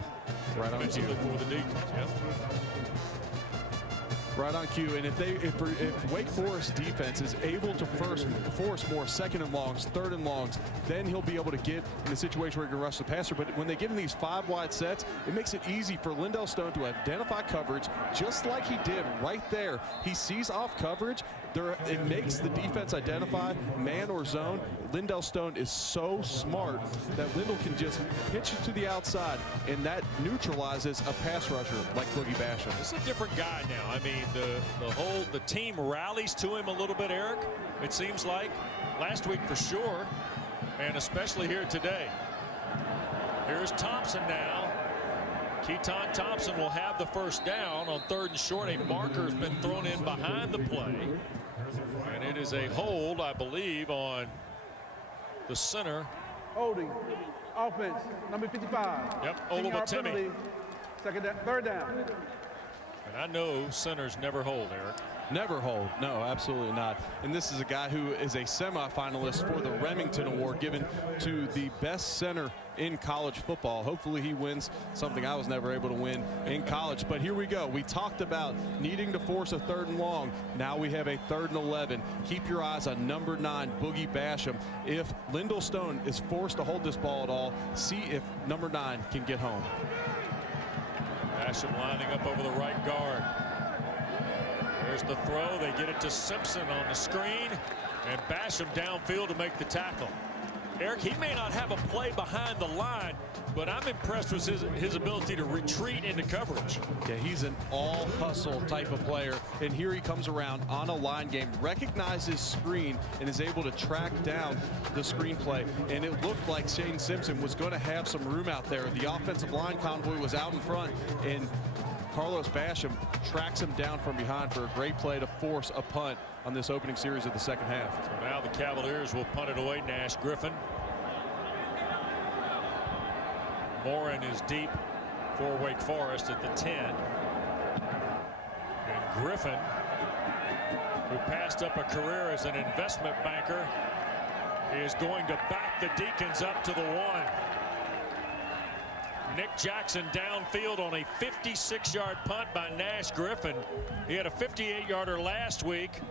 Right on cue for the Deacons. Yep. Right on cue. And if Wake Forest defense is able to first force more second and longs, third and longs, then he'll be able to get in a situation where he can rush the passer. But when they get in these 5 wide sets, it makes it easy for Lindell Stone to identify coverage just like he did right there. He sees off coverage. It makes the defense identify man or zone. Lindell Stone is so smart that Lindell can just pitch it to the outside, and that neutralizes a pass rusher like Boogie Basham. This is a different guy now. I mean, the team rallies to him a little bit, Eric. It seems like last week for sure, and especially here today. Here's Thompson now. Keaton Thompson will have the first down on 3rd and short. A marker has been thrown in behind the play. And it is a hold, I believe, on the center. Holding. Offense, number 55. Yep, Oluwatimi. Third down. And I know centers never hold, Eric. Never hold. No, absolutely not. And this is a guy who is a semifinalist for the Remington Award given to the best center in college football. Hopefully he wins something I was never able to win in college. But here we go. We talked about needing to force a 3rd and long. Now we have a 3rd and 11. Keep your eyes on number 9, Boogie Basham. If Lindell Stone is forced to hold this ball at all, see if number 9 can get home. Basham lining up over the right guard. There's the throw. They get it to Simpson on the screen, and Basham downfield to make the tackle. Eric, he may not have a play behind the line, but I'm impressed with his ability to retreat into coverage. Yeah, he's an all-hustle type of player, and here he comes around on a line game, recognizes screen, and is able to track down the screen play. And it looked like Shane Simpson was going to have some room out there. The offensive line convoy was out in front, and Carlos Basham tracks him down from behind for a great play to force a punt on this opening series of the second half. So now the Cavaliers will punt it away. Nash Griffin. Morin is deep for Wake Forest at the 10. And Griffin, who passed up a career as an investment banker, is going to back the Deacons up to the 1. Nick Jackson downfield on a 56-yard punt by Nash Griffin. He had a 58-yarder last week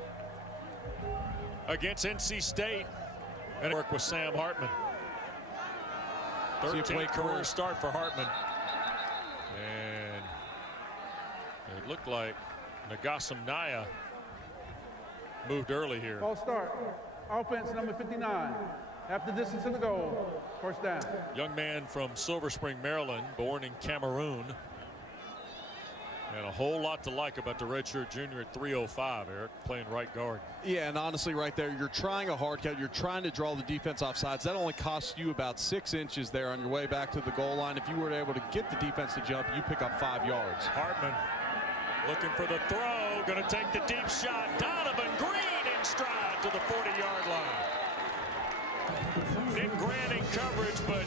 against NC State, and work with Sam Hartman. 13th career start for Hartman. And it looked like Nagasam Naya moved early here. False start. Offense number 59. Half the distance to the goal. First down. Young man from Silver Spring, Maryland, born in Cameroon. And a whole lot to like about the redshirt junior at 305, Eric, playing right guard. Yeah, and honestly, right there, you're trying a hard cut. You're trying to draw the defense off sides. That only costs you about 6 inches there on your way back to the goal line. If you were able to get the defense to jump, you pick up 5 yards. Hartman looking for the throw, going to take the deep shot. Donovan Green in stride to the 40-yard line. Nick Grant in coverage, but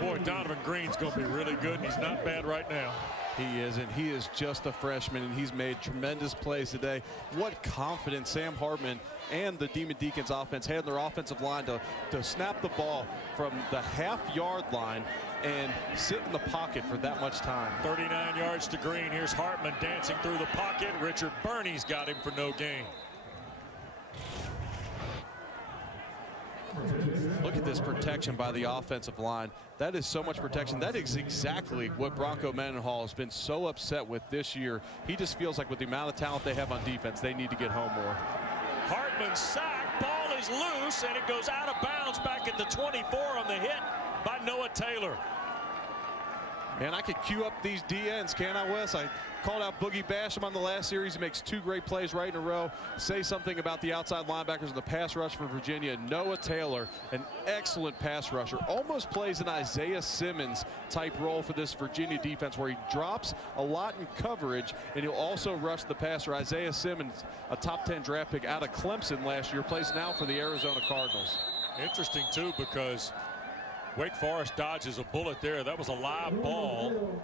boy, Donovan Green's going to be really good, and he's not bad right now. He isn't. He is just a freshman, and he's made tremendous plays today. What confidence Sam Hartman and the Demon Deacons offense had in their offensive line to snap the ball from the half-yard line and sit in the pocket for that much time. 39 yards to Green. Here's Hartman dancing through the pocket. Richard Burney's got him for no gain. Look at this protection by the offensive line. That is so much protection. That is exactly what Bronco Mendenhall has been so upset with this year. He just feels like with the amount of talent they have on defense, they need to get home more. Hartman sacked. Ball is loose, and it goes out of bounds back at the 24 on the hit by Noah Taylor. Man, I could cue up these DNs, can I, Wes? I called out Boogie Basham on the last series. He makes 2 great plays right in a row. Say something about the outside linebackers in the pass rush for Virginia. Noah Taylor, an excellent pass rusher, almost plays an Isaiah Simmons type role for this Virginia defense, where he drops a lot in coverage, and he'll also rush the passer. Isaiah Simmons, a top 10 draft pick out of Clemson last year, plays now for the Arizona Cardinals. Interesting, too, because Wake Forest dodges a bullet there. That was a live ball.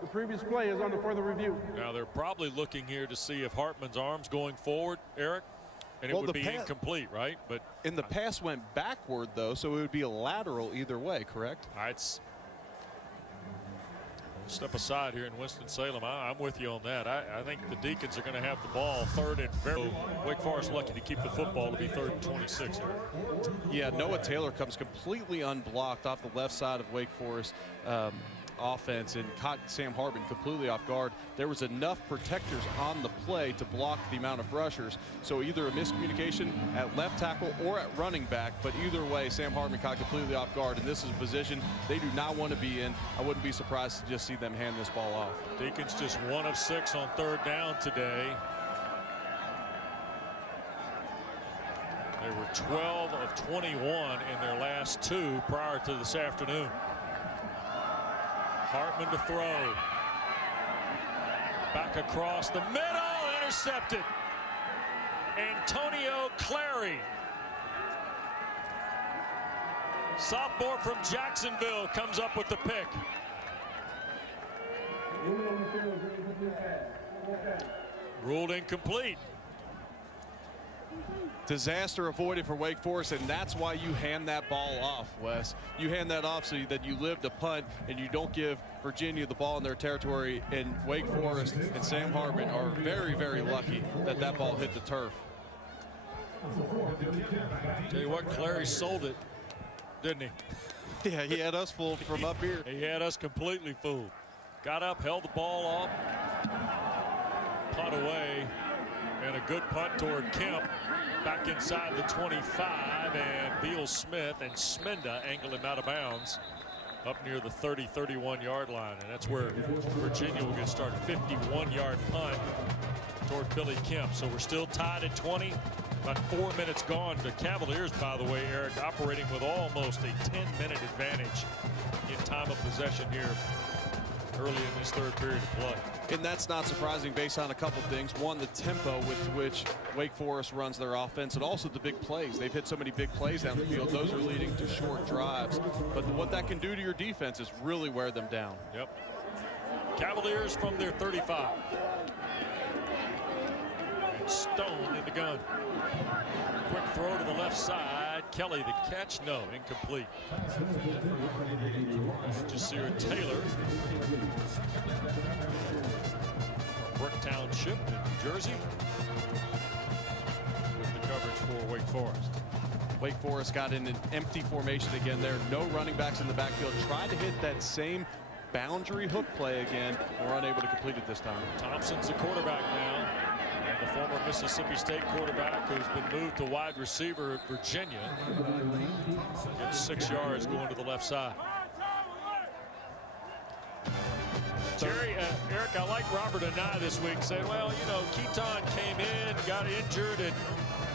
The previous play is under further review. Now they're probably looking here to see if Hartman's arm's going forward, Eric, and it would be incomplete, right? But the pass went backward, though, so it would be a lateral either way, correct? I'd step aside here in Winston-Salem. I'm with you on that. I think the Deacons are going to have the ball 3rd and very. Wake Forest lucky to keep the football to be 3rd and 26 here. Yeah, Noah Taylor comes completely unblocked off the left side of Wake Forest offense and caught Sam Hartman completely off guard. There was enough protectors on the play to block the amount of rushers, so either a miscommunication at left tackle or at running back, but either way, Sam Hartman caught completely off guard, and this is a position they do not want to be in. I wouldn't be surprised to just see them hand this ball off. Deacons just 1 of 6 on 3rd down today. They were 12 of 21 in their last 2 prior to this afternoon. Hartman to throw. Back across the middle, intercepted. Antonio Clary, sophomore from Jacksonville, comes up with the pick. Ruled incomplete. Disaster avoided for Wake Forest, and that's why you hand that ball off, Wes. You hand that off so that you live to punt and you don't give Virginia the ball in their territory. And Wake Forest and Sam Hartman are very, very lucky that that ball hit the turf. Tell you what, Clary sold it, didn't he? Yeah, he had us fooled from up here. He had us completely fooled. Got up, held the ball off, punt away, and a good punt toward Kemp. Back inside the 25, and Beal Smith and Smenda angle him out of bounds up near the 30-31 yard line, and that's where Virginia will get started. 51-yard punt toward Billy Kemp. So we're still tied at 20. About 4 minutes gone. The Cavaliers, by the way, Eric, operating with almost a 10-minute advantage in time of possession here early in this 3rd period of play. And that's not surprising based on a couple things. One, the tempo with which Wake Forest runs their offense, and also the big plays. They've hit so many big plays down the field. Those are leading to short drives. But what that can do to your defense is really wear them down. Yep. Cavaliers from their 35. And Stone in the gun. Quick throw to the left side. Kelly the catch. No, incomplete. Jasir Taylor. Brook Township in New Jersey with the coverage for Wake Forest. Wake Forest got in an empty formation again there. No running backs in the backfield. Tried to hit that same boundary hook play again. We're unable to complete it this time. Thompson's the quarterback now. And the former Mississippi State quarterback who's been moved to wide receiver at Virginia. Gets 6 yards going to the left side. Jerry, Eric, I like Robert and I this week saying, well, you know, Keaton came in, got injured, and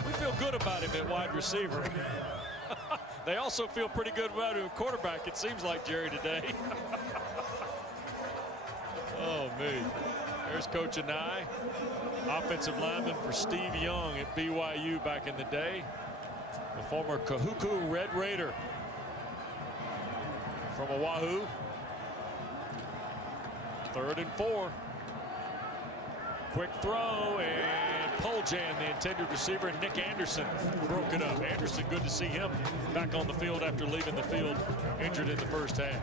we feel good about him at wide receiver. They also feel pretty good about him at quarterback, it seems like, Jerry, today. Oh, me. There's Coach Anai, offensive lineman for Steve Young at BYU back in the day. The former Kahuku Red Raider from Oahu. 3rd and 4. Quick throw, and Poljan, the intended receiver, and Nick Anderson broke it up. Anderson, good to see him back on the field after leaving the field injured in the first half.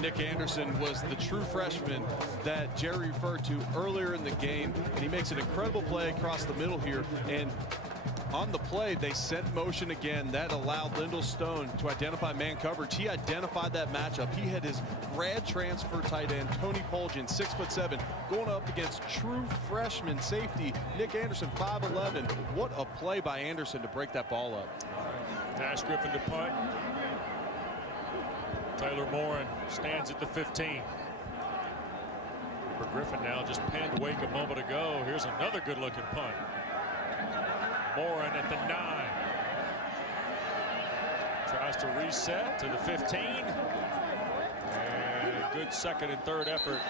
Nick Anderson was the true freshman that Jerry referred to earlier in the game, and he makes an incredible play across the middle here. And on the play, they sent motion again. That allowed Lyndall Stone to identify man coverage. He identified that matchup. He had his grad transfer tight end, Tony Poljan, 6'7", going up against true freshman safety, Nick Anderson, 5'11". What a play by Anderson to break that ball up. Nash Griffin to punt. Taylor Morin stands at the 15. For Griffin now just pinned Wake a moment ago. Here's another good-looking punt. Morin at the 9. Tries to reset to the 15. And a good second and third effort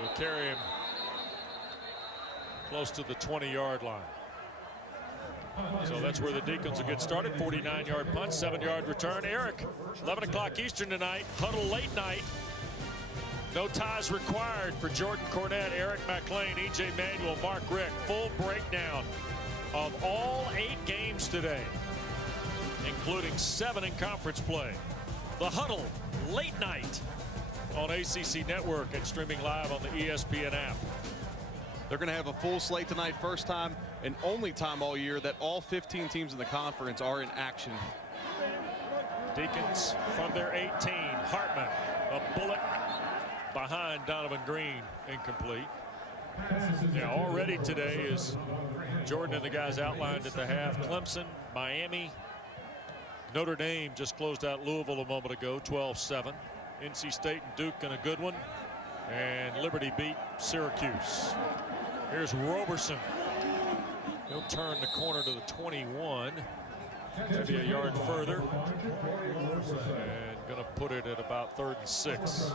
will carry him close to the 20-yard line. So that's where the Deacons will get started. 49-yard punt, 7-yard return. Eric, 11 o'clock Eastern tonight. Huddle late night. No ties required for Jordan Cornette, Eric McLean, E.J. Manuel, Mark Rick. Full breakdown of all 8 games today, including 7 in conference play. The Huddle late night on ACC Network and streaming live on the ESPN app. They're going to have a full slate tonight. First time and only time all year that all 15 teams in the conference are in action. Deacons from their 18. Hartman, a bullet behind Donovan Green, incomplete. Yeah, already today is Jordan and the guys outlined at the half. Clemson, Miami, Notre Dame just closed out Louisville a moment ago, 12-7. NC State and Duke in a good one. And Liberty beat Syracuse. Here's Roberson. He'll turn the corner to the 21. Maybe a yard further. And going to put it at about 3rd and 6.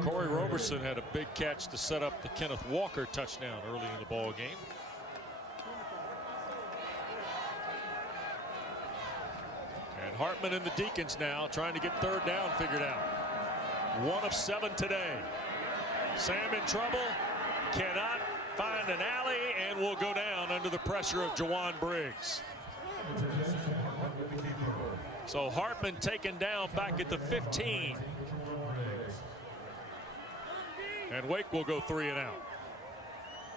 Corey Roberson had a big catch to set up the Kenneth Walker touchdown early in the ball game. And Hartman and the Deacons now trying to get 3rd down figured out. 1 of 7 today. Sam in trouble, cannot find an alley, and will go down under the pressure of Jawan Briggs. So Hartman taken down back at the 15. And Wake will go 3 and out.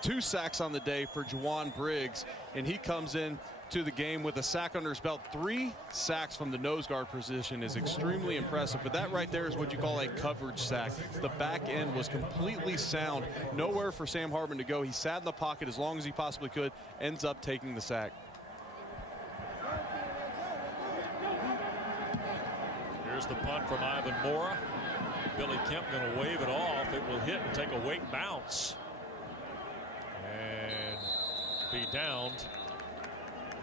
2 sacks on the day for Jawan Briggs, and he comes in to the game with a sack under his belt. 3 sacks from the nose guard position is extremely impressive, but that right there is what you call a coverage sack. The back end was completely sound. Nowhere for Sam Hartman to go. He sat in the pocket as long as he possibly could, ends up taking the sack. Here's the punt from Ivan Mora. Billy Kemp going to wave it off. It will hit and take a Wake bounce and be downed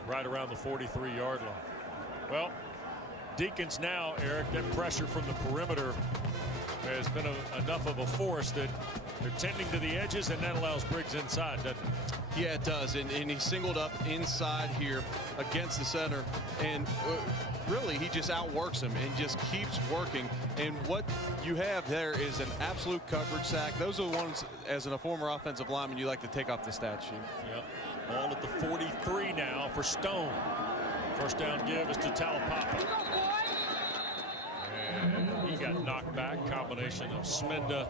right around the 43-yard line. Well, Deacons now, Eric, that pressure from the perimeter has been enough of a force that they're tending to the edges, and that allows Briggs inside, doesn't it? Yeah, it does, and he singled up inside here against the center, and really he just outworks him and just keeps working. And what you have there is an absolute coverage sack. Those are the ones, as a former offensive lineman, you like to take off the stat sheet. Yep. Ball at the 43 now for Stone. First down give is to Taulapapa. And he got knocked back. Combination of Smenda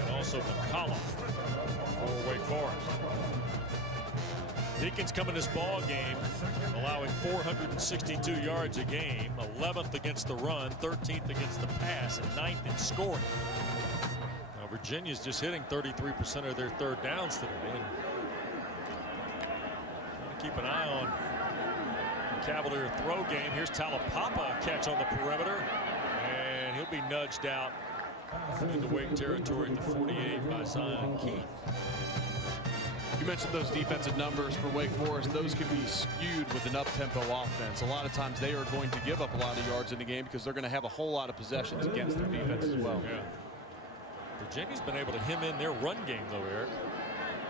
and also McCollum for Wake Forest. Deacons come in this ball game allowing 462 yards a game, 11th against the run, 13th against the pass, and 9th in scoring. Now Virginia's just hitting 33% of their 3rd downs today. And keep an eye on the Cavalier throw game. Here's Taulapapa, catch on the perimeter, and he'll be nudged out into Wake territory at the 48 by Zion Keith. You mentioned those defensive numbers for Wake Forest. Those can be skewed with an up-tempo offense. A lot of times they are going to give up a lot of yards in the game because they're going to have a whole lot of possessions against their defense as well. Yeah. Virginia's been able to hem in their run game, though, Eric.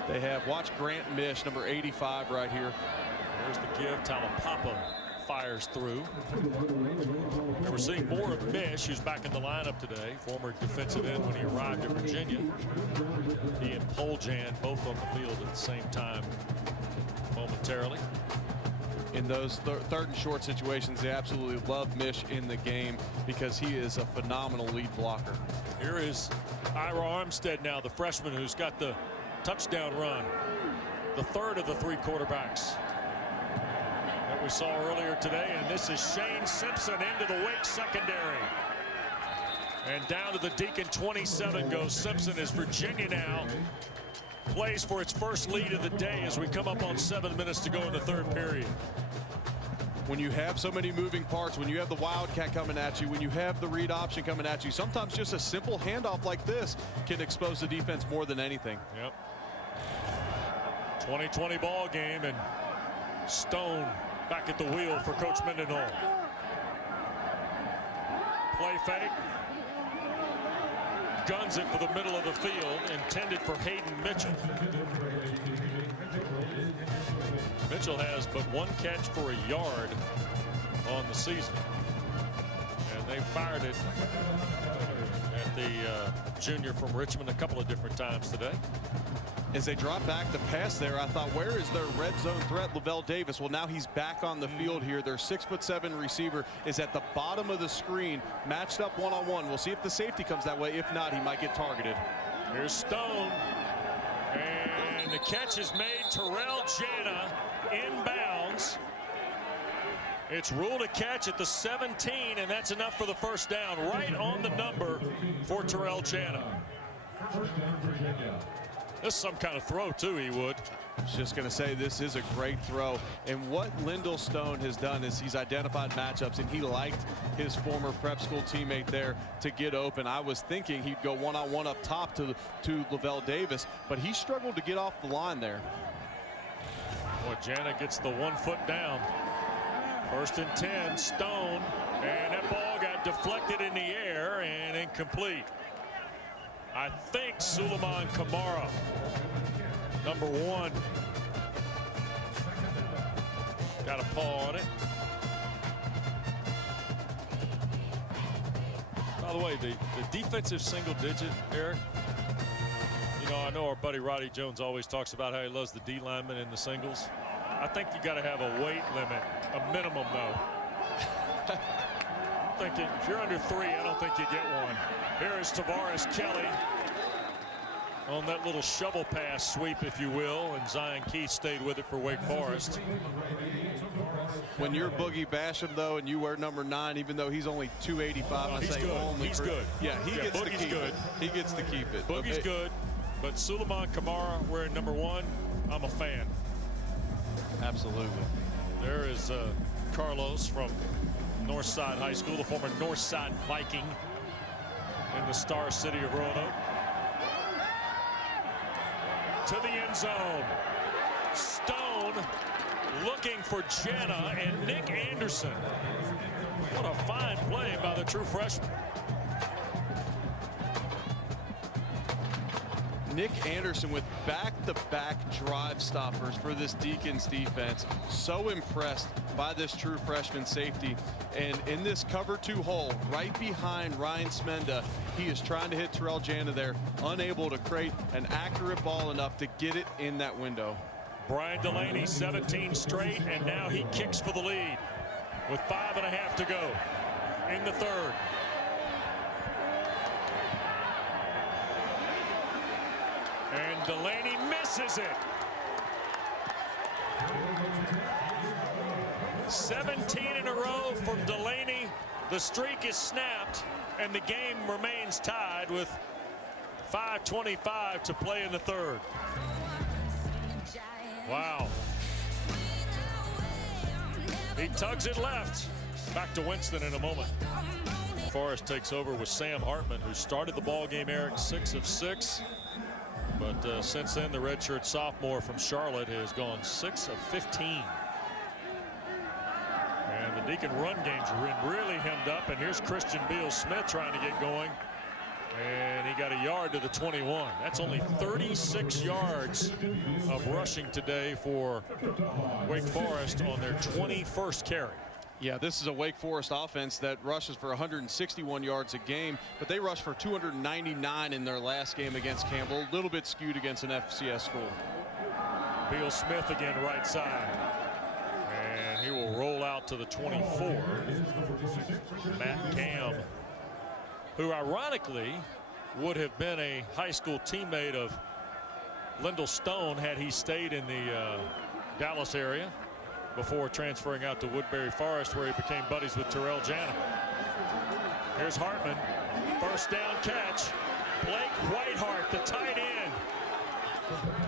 They have. Watch Grant Mish, number 85 right here. There's the give. Taulapapa fires through. And we're seeing more of Mish, who's back in the lineup today. Former defensive end when he arrived at Virginia. He and Poljan both on the field at the same time momentarily. In those third and short situations, they absolutely love Mish in the game because he is a phenomenal lead blocker. Here is Armstead now, the freshman who's got the touchdown run. The third of the three quarterbacks that we saw earlier today. And this is Shane Simpson into the Wake secondary. And down to the Deacon 27 goes Simpson as Virginia now plays for its first lead of the day as we come up on 7 minutes to go in the third period. When you have so many moving parts, when you have the Wildcat coming at you, when you have the read option coming at you, sometimes just a simple handoff like this can expose the defense more than anything. Yep. 20-20 ball game, and Stone back at the wheel for Coach Mendenhall. Play fake. Guns it for the middle of the field, intended for Hayden Mitchell. Mitchell has but one catch for a yard on the season. And they fired it at the junior from Richmond a couple of different times today. As they drop back the pass there, I thought, where is their red zone threat, Lavelle Davis? Well, now he's back on the field here. Their 6'7" receiver is at the bottom of the screen, matched up one-on-one. We'll see if the safety comes that way. If not, he might get targeted. Here's Stone. And the catch is made. Terrell Jana inbounds. It's ruled a catch at the 17, and that's enough for the first down. Right on the number for Terrell Jana. This is some kind of throw, too, Ewood. I was just going to say, this is a great throw. And what Lyndall Stone has done is he's identified matchups, and he liked his former prep school teammate there to get open. I was thinking he'd go one-on-one up top to Lavelle Davis, but he struggled to get off the line there. Boy, Jana gets the 1 foot down. 1st and 10, Stone, and that ball got deflected in the air and incomplete. I think Suleiman Kamara, number 1, got a paw on it. By the way, the defensive single digit, Eric, you know, I know our buddy Roddy Jones always talks about how he loves the D linemen in the singles. I think you got to have a weight limit, a minimum, though. I'm thinking if you're under 3, I don't think you get one. Here is Tavares Kelly on that little shovel pass sweep, if you will, and Zion Keith stayed with it for Wake Forest. When you're Boogie Basham, though, and you wear number 9, even though he's only 285, he's good. He's good. Yeah, he gets to keep it. He gets to keep it. Boogie's good, but Suleiman Kamara wearing number 1, I'm a fan. Absolutely. There is Carlos from Northside High School, the former Northside Viking in the Star City of Roanoke. To the end zone. Stone looking for Jana and Nick Anderson. What a fine play by the true freshman. Nick Anderson with back-to-back drive stoppers for this Deacons defense. So impressed by this true freshman safety. And in this cover 2 hole, right behind Ryan Smenda, he is trying to hit Terrell Jana there, unable to create an accurate ball enough to get it in that window. Brian Delaney, 17 straight, and now he kicks for the lead with 5.5 to go in the third. And Delaney misses it. 17 in a row from Delaney. The streak is snapped, and the game remains tied with 5:25 to play in the third. Wow. He tugs it left. Back to Winston in a moment. Forest takes over with Sam Hartman, who started the ball game, Eric, 6 of 6. But since then, the redshirt sophomore from Charlotte has gone 6 of 15. And the Deacon run game's really hemmed up. And here's Christian Beal-Smith trying to get going. And he got a yard to the 21. That's only 36 yards of rushing today for Wake Forest on their 21st carry. Yeah, this is a Wake Forest offense that rushes for 161 yards a game, but they rushed for 299 in their last game against Campbell. A little bit skewed against an FCS school. Beal-Smith again, right side. And he will roll out to the 24. Matt Cam, who ironically would have been a high school teammate of Lyndall Stone had he stayed in the Dallas area before transferring out to Woodbury Forest, where he became buddies with Terrell Jana. Here's Hartman, first down catch. Blake Whitehart, the tight end.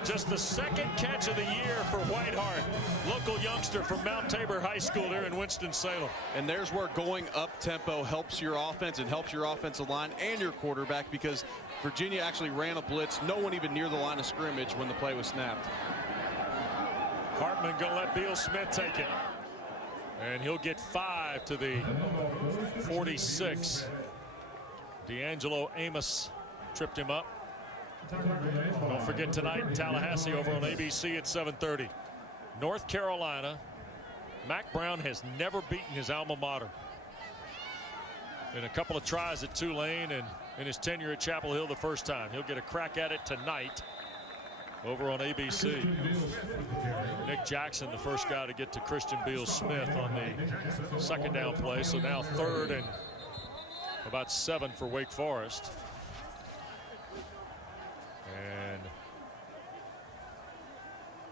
Just the second catch of the year for Whitehart, local youngster from Mount Tabor High School here in Winston-Salem. And there's where going up tempo helps your offense and helps your offensive line and your quarterback, because Virginia actually ran a blitz, no one even near the line of scrimmage when the play was snapped. Hartman gonna let Beal-Smith take it. And he'll get 5 to the 46. D'Angelo Amos tripped him up. Don't forget tonight in Tallahassee over on ABC at 7:30. North Carolina. Mack Brown has never beaten his alma mater. In a couple of tries at Tulane and in his tenure at Chapel Hill the first time. He'll get a crack at it tonight over on ABC. Nick Jackson, the first guy to get to Christian Beal-Smith on the second down play. So now 3rd and about 7 for Wake Forest. And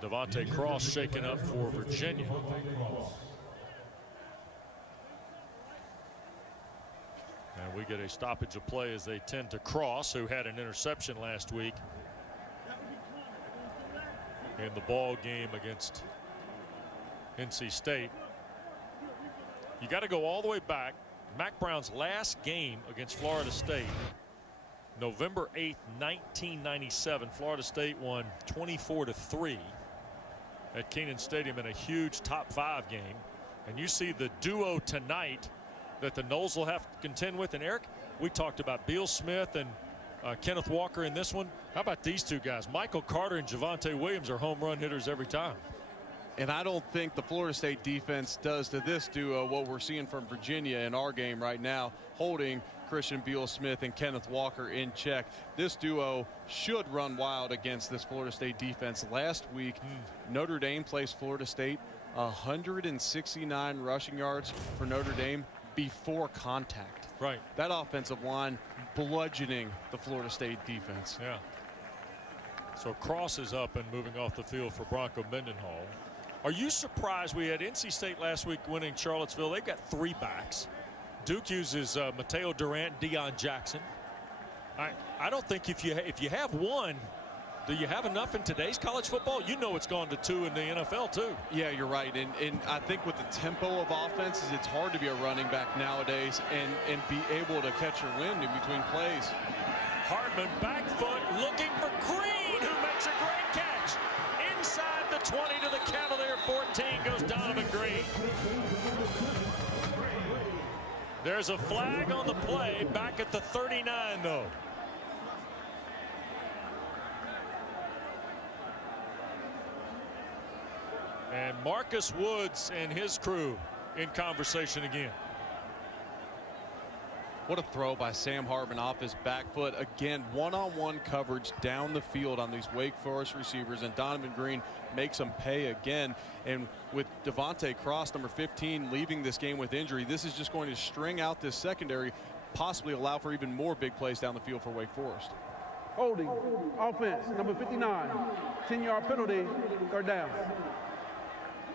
Devontae Cross shaken up for Virginia. And we get a stoppage of play as they tend to Cross, who had an interception last week in the ball game against NC State. You got to go all the way back. Mack Brown's last game against Florida State, November 8th, 1997. Florida State won 24-3 at Kenan Stadium in a huge top 5 game. And you see the duo tonight that the Noles will have to contend with. And Eric, we talked about Beal-Smith and Kenneth Walker in this one. How about these two guys? Michael Carter and Javonte Williams are home run hitters every time. And I don't think the Florida State defense does to this duo what we're seeing from Virginia in our game right now, holding Christian Beal-Smith and Kenneth Walker in check. This duo should run wild against this Florida State defense. Last week, Notre Dame placed Florida State 169 rushing yards for Notre Dame before contact. Right. That offensive line bludgeoning the Florida State defense. Yeah. So Cross is up and moving off the field for Bronco Mendenhall. Are you surprised? We had NC State last week winning Charlottesville. They've got 3 backs. Duke uses Mateo Durant, Deion Jackson. I don't think if you have one, do you have enough in today's college football? You know it's gone to 2 in the NFL too. Yeah, you're right. And I think with the tempo of offenses, it's hard to be a running back nowadays and be able to catch your wind in between plays. Hartman back foot looking for Green, who makes a great catch. Inside the 20 to the Cavalier 14 goes Donovan Green. There's a flag on the play back at the 39 though. And Marcus Woods and his crew in conversation again. What a throw by Sam Hartman off his back foot. Again, one-on-one coverage down the field on these Wake Forest receivers, and Donovan Green makes them pay again. And with Devontae Cross, number 15, leaving this game with injury, this is just going to string out this secondary, possibly allow for even more big plays down the field for Wake Forest. Holding, offense, number 59, 10-yard penalty, 3rd down.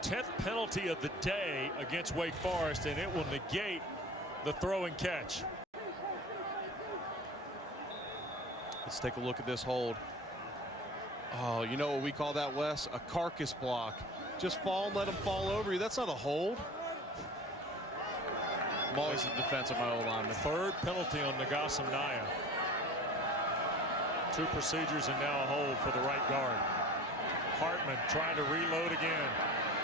10th penalty of the day against Wake Forest, and it will negate the throw and catch. Let's take a look at this hold. Oh, you know what we call that, Wes? A carcass block. Just fall and let them fall over you. That's not a hold. I'm always the defense of my O-lineman. Third penalty on Nagasamnaya. 2 procedures and now a hold for the right guard. Hartman trying to reload again.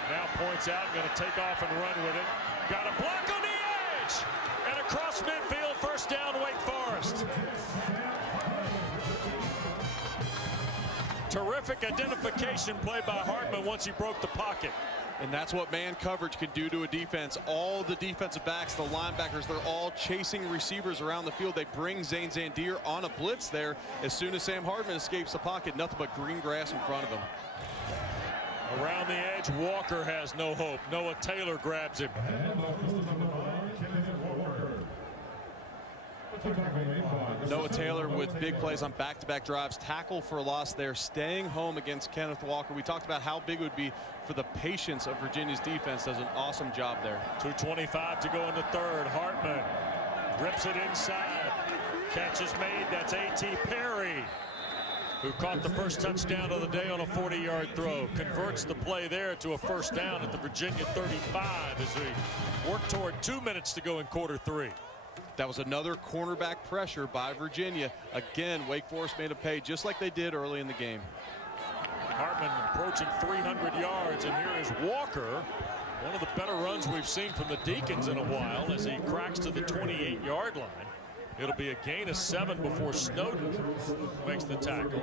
Now points out, going to take off and run with it. Got a block on the edge! And across midfield, first down, Wake Forest. Terrific identification play by Hartman once he broke the pocket. And that's what man coverage can do to a defense. All the defensive backs, the linebackers, they're all chasing receivers around the field. They bring Zane Zandier on a blitz there. As soon as Sam Hartman escapes the pocket, nothing but green grass in front of him. Around the edge, Walker has no hope. Noah Taylor grabs him. Noah Taylor with big plays on back-to-back drives. Tackle for a loss there, staying home against Kenneth Walker. We talked about how big it would be for the patience of Virginia's defense. Does an awesome job there. 2:25 to go in the third. Hartman rips it inside. Catch is made. That's A.T. Perry, who caught the first touchdown of the day on a 40-yard throw. Converts the play there to a first down at the Virginia 35 as we work toward 2 minutes to go in quarter 3. That was another cornerback pressure by Virginia. Again, Wake Forest made a pay just like they did early in the game. Hartman approaching 300 yards, and here is Walker. One of the better runs we've seen from the Deacons in a while as he cracks to the 28-yard line. It'll be a gain of 7 before Snowden makes the tackle.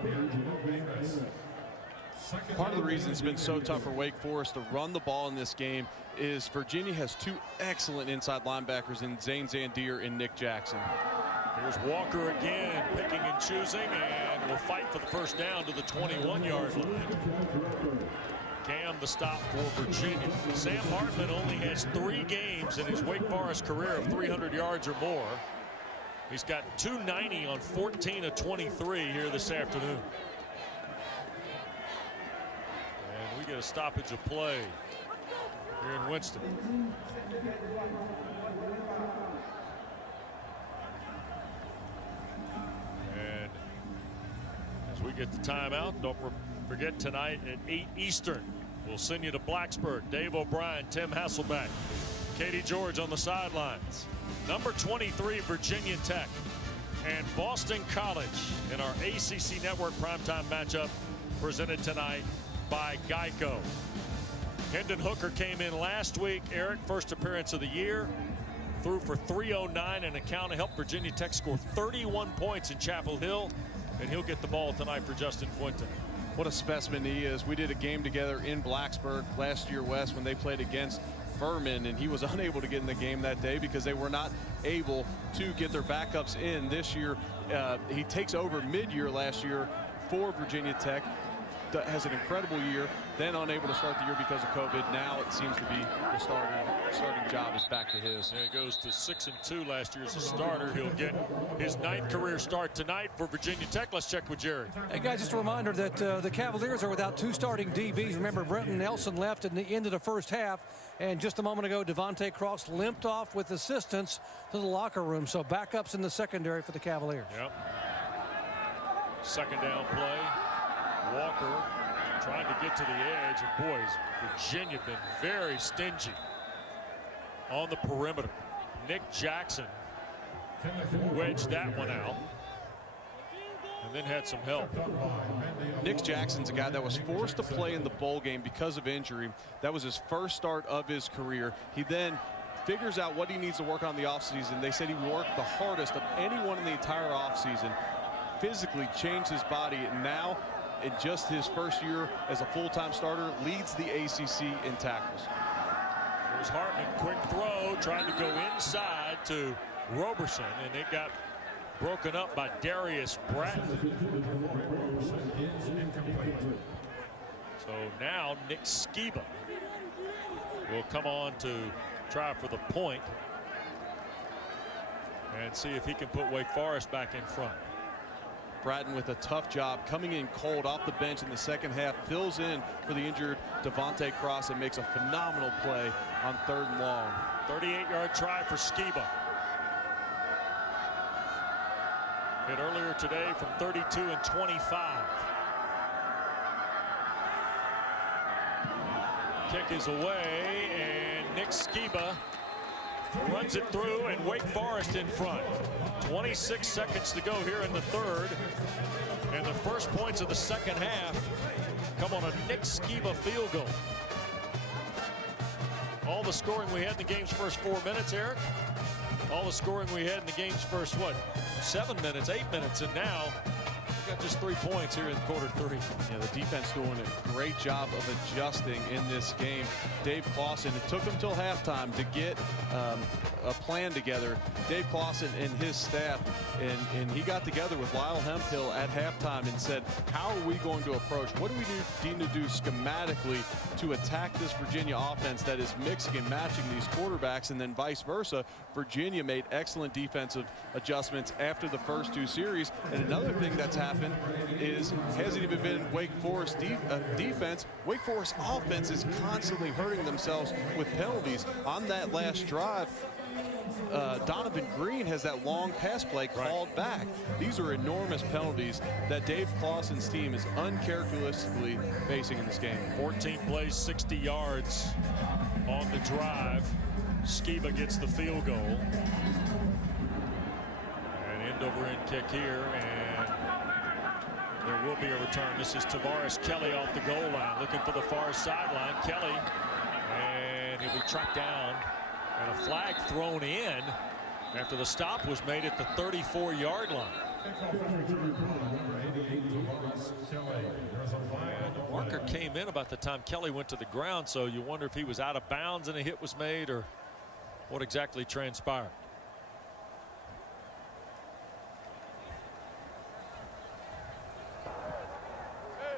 Part of the reason it's been so tough for Wake Forest to run the ball in this game is Virginia has 2 excellent inside linebackers in Zane Zandier and Nick Jackson. Here's Walker again, picking and choosing, and will fight for the first down to the 21-yard line. Cam the stop for Virginia. Sam Hartman only has 3 games in his Wake Forest career of 300 yards or more. He's got 290 on 14 of 23 here this afternoon. And we get a stoppage of play here in Winston. And as we get the timeout, don't forget tonight at 8 Eastern, we'll send you to Blacksburg. Dave O'Brien, Tim Hasselbeck, Katie George on the sidelines. Number 23, Virginia Tech and Boston College in our ACC Network primetime matchup presented tonight by Geico. Hendon Hooker came in last week. Eric, first appearance of the year, threw for 309 and a count to help Virginia Tech score 31 points in Chapel Hill, and he'll get the ball tonight for Justin Fuente. What a specimen he is. We did a game together in Blacksburg last year, Wes, when they played against Furman, and he was unable to get in the game that day because they were not able to get their backups in. This year, he takes over mid-year last year for Virginia Tech. Has an incredible year, then unable to start the year because of COVID. Now it seems to be the starting job is back to his. Yeah, he goes to 6-2 last year as a starter. He'll get his 9th career start tonight for Virginia Tech. Let's check with Jerry. Hey guys, just a reminder that the Cavaliers are without 2 starting DBs. Remember, Brenton Nelson left at the end of the first half, and just a moment ago Devontae Cross limped off with assistance to the locker room. So backups in the secondary for the Cavaliers. Yep. Second down play. Walker trying to get to the edge, and boys, Virginia been very stingy on the perimeter. Nick Jackson wedged that one out and then had some help. Nick Jackson's a guy that was forced to play in the bowl game because of injury. That was his first start of his career. He then figures out what he needs to work on the offseason. They said he worked the hardest of anyone in the entire offseason, physically changed his body, and now in just his first year as a full-time starter, leads the ACC in tackles. Here's Hartman, quick throw, trying to go inside to Roberson, and it got broken up by Darius Bratton. So now Nick Skiba will come on to try for the point and see if he can put Wake Forest back in front. Bratton with a tough job coming in cold off the bench in the second half, fills in for the injured Devontae Cross and makes a phenomenal play on 3rd and long. 38-yard try for Skiba. Hit earlier today from 32 and 25. Kick is away, and Nick Skiba runs it through, and Wake Forest in front. 26 seconds to go here in the third. And the first points of the second half come on a Nick Skiba field goal. All the scoring we had in the game's first 4 minutes, Eric. All the scoring we had in the game's first, 7 minutes, 8 minutes, and now we got just 3 points here in quarter three. Yeah, the defense doing a great job of adjusting in this game. Dave Clawson, it took him till halftime to get a plan together. Dave Clawson and his staff, and he got together with Lyle Hemphill at halftime and said, how are we going to approach? What do we need to do schematically to attack this Virginia offense that is mixing and matching these quarterbacks, and then vice versa? Virginia made excellent defensive adjustments after the first 2 series. And another thing that's happened is, hasn't even been Wake Forest defense. Wake Forest offense is constantly hurting themselves with penalties. On that last drive, Donovan Green has that long pass play called back. These are enormous penalties that Dave Clawson's team is uncharacteristically facing in this game. 14 plays, 60 yards on the drive. Skiba gets the field goal. An end-over-end kick here, and there will be a return. This is Tavares Kelly off the goal line, looking for the far sideline. Kelly, and he'll be tracked down, and a flag thrown in after the stop was made at the 34-yard line. And Walker came in about the time Kelly went to the ground, so you wonder if he was out of bounds and a hit was made, or what exactly transpired.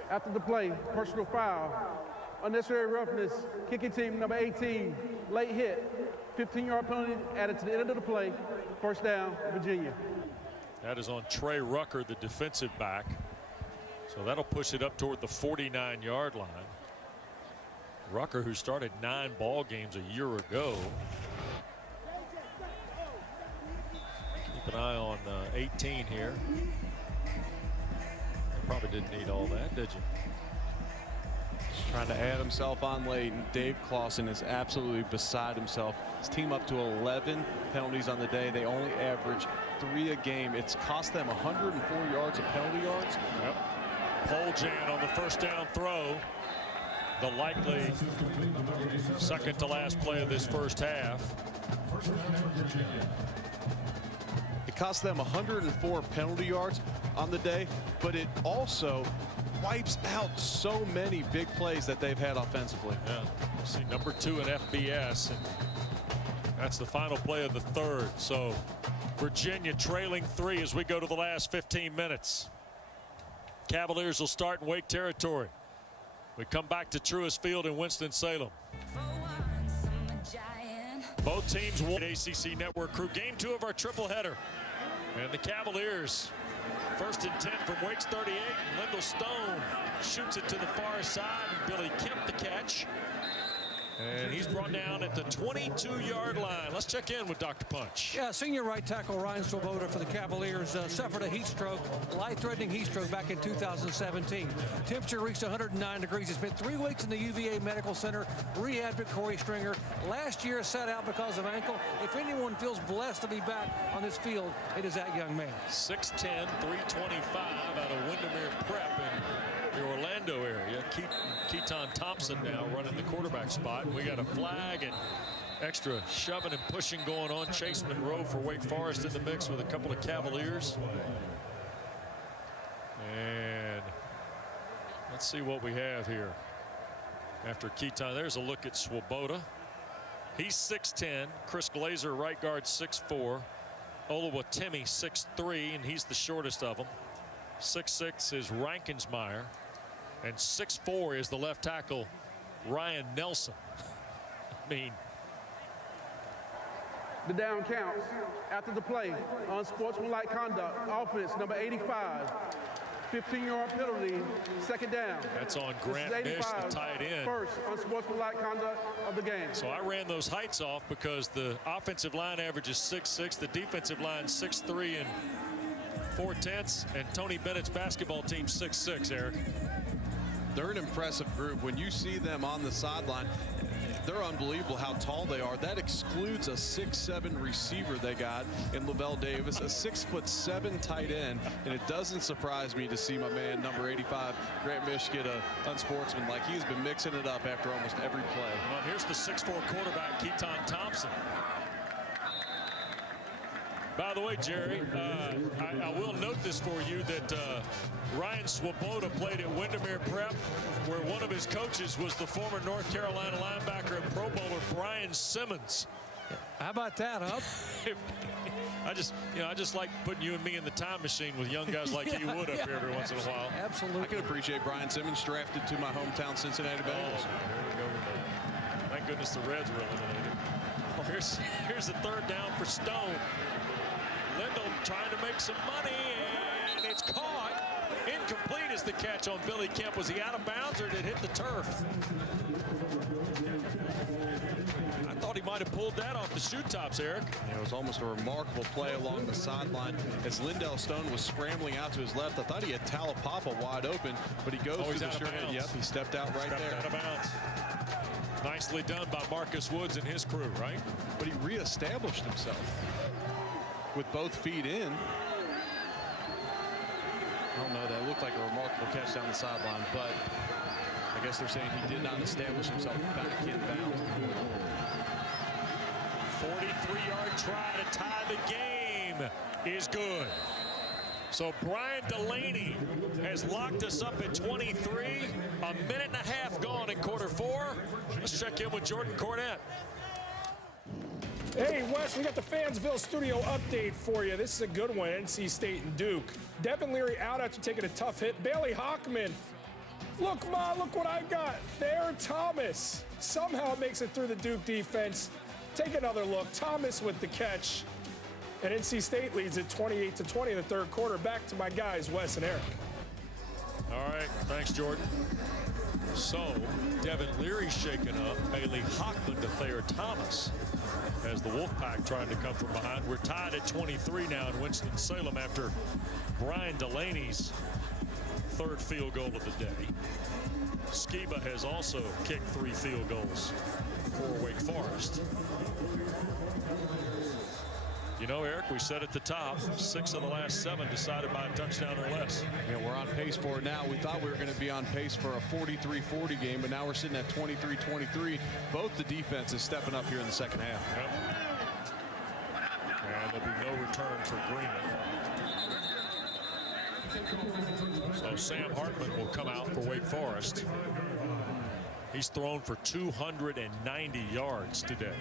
After the play, personal foul, unnecessary roughness, kicking team number 18, late hit, 15-yard penalty added to the end of the play, first down, Virginia. That is on Trey Rucker, the defensive back. So that'll push it up toward the 49-yard line. Rucker, who started 9 ball games a year ago. Keep an eye on 18 here. Probably didn't need all that, did you? Trying to add himself on late, and Dave Clawson is absolutely beside himself. His team up to 11 penalties on the day. They only average 3 a game. It's cost them 104 yards of penalty yards. Yep. Poljan on the first down throw. The likely second to last play of this first half. It cost them 104 penalty yards on the day, but it also wipes out so many big plays that they've had offensively. Yeah, see number 2 in FBS, and that's the final play of the third. So Virginia trailing 3 as we go to the last 15 minutes. Cavaliers will start in Wake territory. We come back to Truist Field in Winston-Salem. Both teams won. ACC Network crew. Game 2 of our triple header. And the Cavaliers, 1st and 10 from Wake's 38. Lyndall Stone shoots it to the far side, and Billy Kemp the catch. And he's brought down at the 22-yard line. Let's check in with Dr. Punch. Yeah, senior right tackle Ryan Swoboda for the Cavaliers suffered a heat stroke, life-threatening heat stroke back in 2017. Temperature reached 109 degrees. He spent 3 weeks in the UVA Medical Center, rehabbed at Corey Stringer. Last year sat out because of ankle. If anyone feels blessed to be back on this field, it is that young man. 6'10", 325 out of Windermere Prep in the Orlando area. Keaton Thompson now running the quarterback spot. We got a flag and extra shoving and pushing going on. Chase Monroe for Wake Forest in the mix with a couple of Cavaliers. And let's see what we have here. After Keaton, there's a look at Swoboda. He's 6'10". Chris Glazer, right guard, 6'4". Olawatimi, 6'3", and he's the shortest of them. 6'6" is Rankensmeyer. And 6'4" is the left tackle, Ryan Nelson. I mean, the down counts after the play. Unsportsmanlike conduct, offense number 85. 15-yard penalty, second down. That's on Grant Mish, the tight end. First unsportsmanlike conduct of the game. So I ran those heights off because the offensive line average is 6'6", the defensive line 6'3" and 4/10, and Tony Bennett's basketball team 6'6", Eric. They're an impressive group. When you see them on the sideline, they're unbelievable how tall they are. That excludes a 6'7" receiver they got in Lavelle Davis, a 6'7" tight end, and it doesn't surprise me to see my man number 85, Grant Mish, get a unsportsmanlike. He's been mixing it up after almost every play. Well, here's the 6'4" quarterback, Keaton Thompson. By the way, Jerry, I will note this for you that Ryan Swoboda played at Windermere Prep, where one of his coaches was the former North Carolina linebacker and Pro Bowler Brian Simmons. How about that, huh? I just like putting you and me in the time machine with young guys like you would up here every once in a while. Absolutely. I can appreciate Brian Simmons drafted to my hometown Cincinnati Bengals. There we go with that. Thank goodness the Reds were eliminated. Oh, here's the third down for Stone. Lindell trying to make some money, and it's caught. Incomplete is the catch on Billy Kemp. Was he out of bounds or did it hit the turf? I thought he might have pulled that off the shoe tops, Eric. It was almost a remarkable play along the sideline as Lindell Stone was scrambling out to his left. I thought he had Taulapapa wide open, but he goes to the sure hand. Yep, he stepped out right there. Out of bounds. Nicely done by Marcus Woods and his crew, right? But he reestablished himself with both feet in. I don't know, that looked like a remarkable catch down the sideline, but I guess they're saying he did not establish himself back in bounds. 43-yard try to tie the game is good. So Brian Delaney has locked us up at 23. A minute and a half gone in quarter four. Let's check in with Jordan Cornette. Hey, Wes, we got the Fansville studio update for you. This is a good one, NC State and Duke. Devin Leary out after taking a tough hit. Bailey Hockman, look, Ma, look what I got. Thayer Thomas somehow makes it through the Duke defense. Take another look. Thomas with the catch. And NC State leads it 28-20 in the third quarter. Back to my guys, Wes and Eric. All right, thanks, Jordan. So, Devin Leary shaken up. Bailey Hockman to Thayer Thomas as the Wolfpack trying to come from behind. We're tied at 23 now in Winston-Salem after Brian Delaney's third field goal of the day. Skiba has also kicked 3 field goals for Wake Forest. You know, Eric, we said at the top, 6 of the last 7 decided by a touchdown or less. Yeah, we're on pace for it now. We thought we were going to be on pace for a 43-40 game, but now we're sitting at 23-23. Both the defenses stepping up here in the second half. Yep. And there'll be no return for Green. So Sam Hartman will come out for Wake Forest. He's thrown for 290 yards today.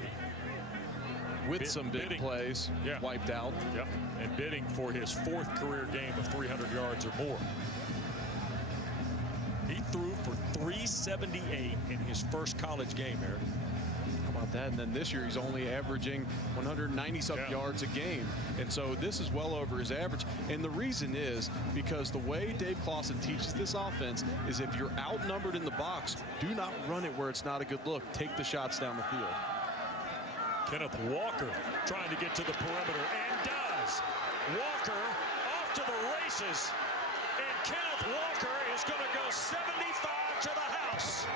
With some big plays, wiped out. Yep, and bidding for his 4th career game of 300 yards or more. He threw for 378 in his first college game, Eric. How about that? And then this year he's only averaging 190-something yards a game. And so this is well over his average. And the reason is because the way Dave Clawson teaches this offense is if you're outnumbered in the box, do not run it where it's not a good look. Take the shots down the field. Kenneth Walker trying to get to the perimeter and does. Walker off to the races, and Kenneth Walker is going to go 75 to the house.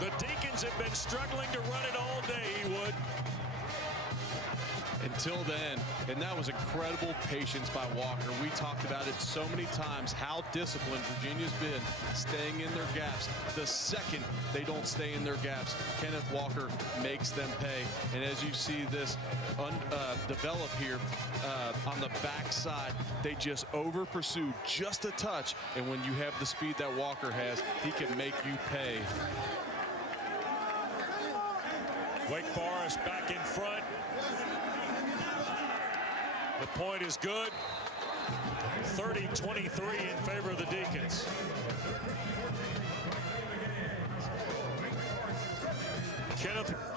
The Deacons have been struggling to run it all day, Ewood. Until then, and that was incredible patience by Walker. We talked about it so many times, how disciplined Virginia's been staying in their gaps. The second they don't stay in their gaps, Kenneth Walker makes them pay. And as you see this develop here on the backside, they just over pursue just a touch. And when you have the speed that Walker has, he can make you pay. Wake Forest back in front. The point is good. 30-23 in favor of the Deacons.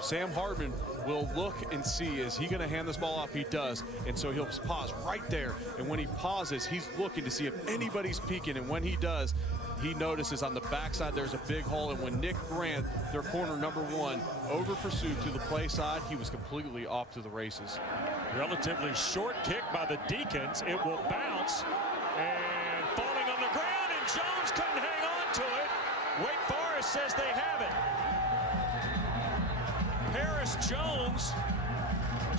Sam Hartman will look and see, is he going to hand this ball off? He does. And so he'll pause right there. And when he pauses, he's looking to see if anybody's peeking. And when he does, he notices on the backside there's a big hole. And when Nick Grant, their corner #1, over pursued to the play side, he was completely off to the races. Relatively short kick by the Deacons. It will bounce. And falling on the ground, and John says they have it. Paris Jones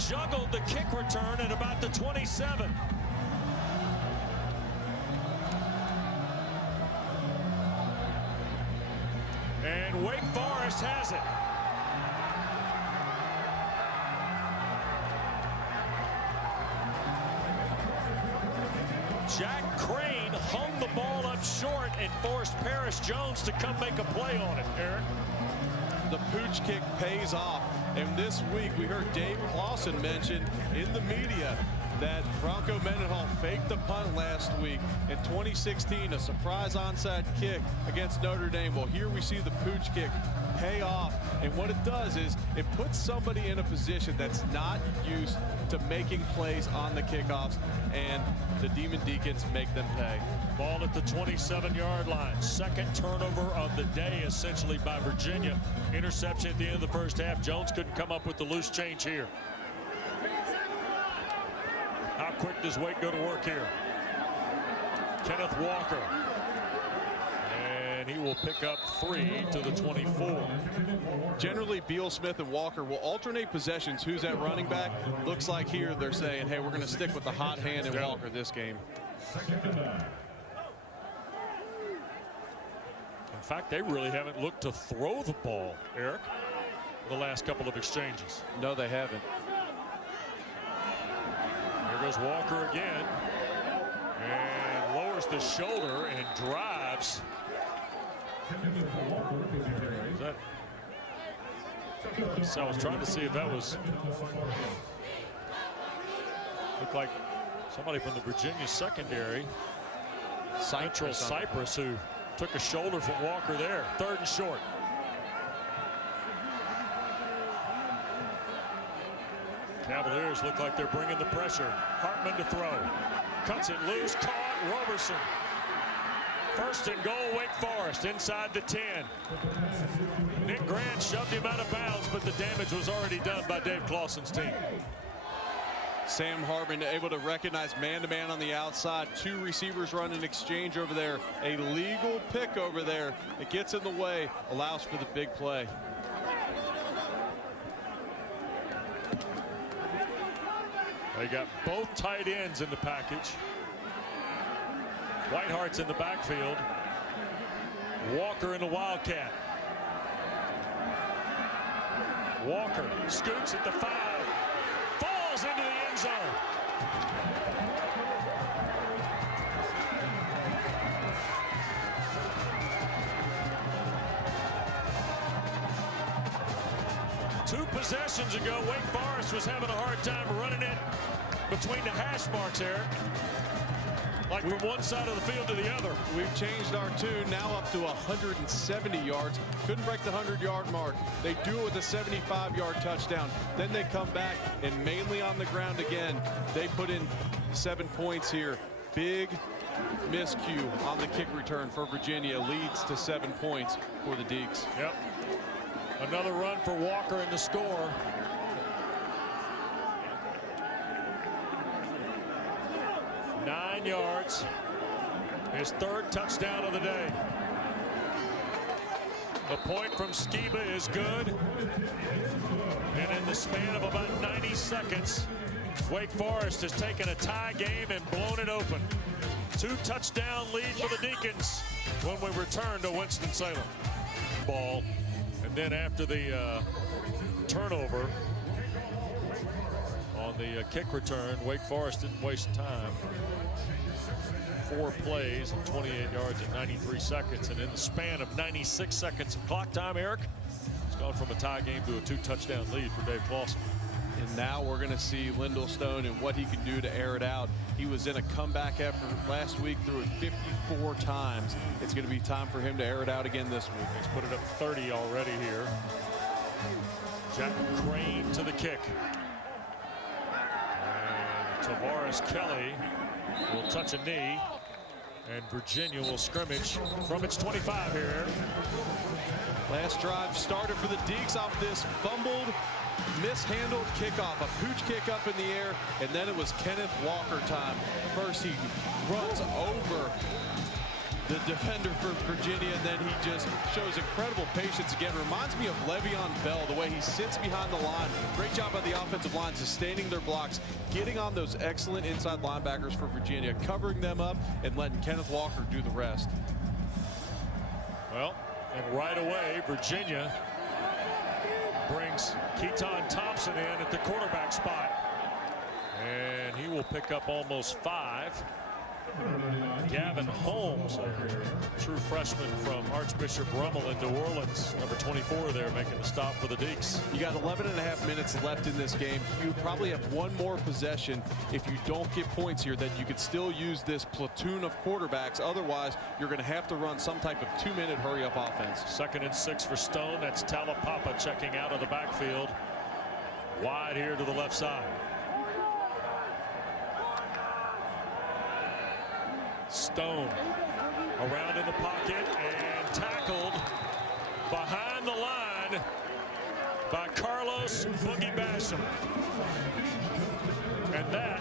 juggled the kick return at about the 27. And Wake Forest has it. Jack Crane hung the ball up short and forced Paris Jones to come make a play on it, Eric. The pooch kick pays off. And this week we heard Dave Clawson mention in the media that Bronco Mendenhall faked the punt last week. In 2016, a surprise onside kick against Notre Dame. Well, here we see the pooch kick pay off. And what it does is it puts somebody in a position that's not used to making plays on the kickoffs, and the Demon Deacons make them pay. Ball at the 27-yard line. Second turnover of the day, essentially, by Virginia. Interception at the end of the first half. Jones couldn't come up with the loose change here. How quick does Wake go to work here? Kenneth Walker. And he will pick up 3 to the 24. Generally, Beal, Smith, and Walker will alternate possessions. Who's at running back? Looks like here they're saying, hey, we're going to stick with the hot hand and Walker this game. In fact, they really haven't looked to throw the ball, Eric, the last couple of exchanges. No, they haven't. There goes Walker again. And lowers the shoulder and drives. So I was trying to see if that was, looked like somebody from the Virginia secondary, Central Cypress, who took a shoulder from Walker there. 3rd and short. Cavaliers look like they're bringing the pressure. Hartman to throw. Cuts it loose, caught, Roberson. 1st and goal, Wake Forest inside the 10. Nick Grant shoved him out of bounds, but the damage was already done by Dave Clawson's team. Sam Hartman able to recognize man-to-man on the outside. 2 receivers run an exchange over there. A legal pick over there. It gets in the way, allows for the big play. They got both tight ends in the package. Whitehart's in the backfield. Walker in the Wildcat. Walker scoots at the 5. Falls into the end zone. Two possessions ago, Wake Forest was having a hard time running it between the hash marks, Eric. Like from one side of the field to the other. We've changed our tune, now up to 170 yards. Couldn't break the 100-yard mark. They do it with a 75-yard touchdown. Then they come back and mainly on the ground again. They put in 7 points here. Big miscue on the kick return for Virginia, leads to 7 points for the Deacs. Yep. Another run for Walker in the score. Nine yards. His 3rd touchdown of the day. The point from Skiba is good. And in the span of about 90 seconds, Wake Forest has taken a tie game and blown it open. 2-touchdown lead for the Deacons when we return to Winston-Salem. Ball. And then after the turnover on the kick return, Wake Forest didn't waste time. 4 plays and 28 yards in 93 seconds. And in the span of 96 seconds of clock time, Eric, it's gone from a tie game to a 2-touchdown lead for Dave Clawson. And now we're going to see Lyndall Stone and what he can do to air it out. He was in a comeback effort last week, threw it 54 times. It's going to be time for him to air it out again this week. He's put it up 30 already here. Jack Crane to the kick. And Tavares Kelly will touch a knee. And Virginia will scrimmage from its 25 here. Last drive started for the Deacs off this fumbled, mishandled kickoff. A pooch kick up in the air, and then it was Kenneth Walker time. First he runs over the defender for Virginia, and then he just shows incredible patience again. Reminds me of Le'Veon Bell, the way he sits behind the line. Great job by the offensive line, sustaining their blocks, getting on those excellent inside linebackers for Virginia, covering them up, and letting Kenneth Walker do the rest. Well, and right away, Virginia brings Keaton Thompson in at the quarterback spot. And he will pick up almost 5. Gavin Holmes, a true freshman from Archbishop Rummel in New Orleans, number 24 there, making the stop for the Deacs. You got 11.5 minutes left in this game. You probably have one more possession if you don't get points here, that you could still use this platoon of quarterbacks. Otherwise, you're going to have to run some type of 2-minute hurry-up offense. 2nd and 6 for Stone. That's Taulapapa checking out of the backfield. Wide here to the left side. Stone around in the pocket and tackled behind the line by Carlos Boogie Basham. And that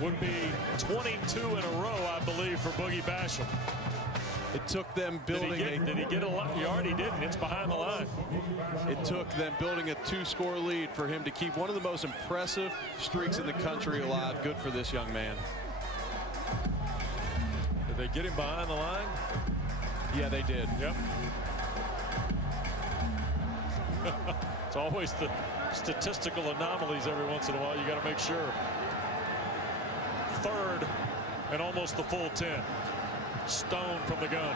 would be 22 in a row, I believe, for Boogie Basham. It took them building did he get a lot? He already didn't. It's behind the line. It took them building a 2-score lead for him to keep one of the most impressive streaks in the country alive. Good for this young man. They get him behind the line? Yeah, they did. Yep. It's always the statistical anomalies every once in a while. You got to make sure. 3rd and almost the full 10. Stone from the gun.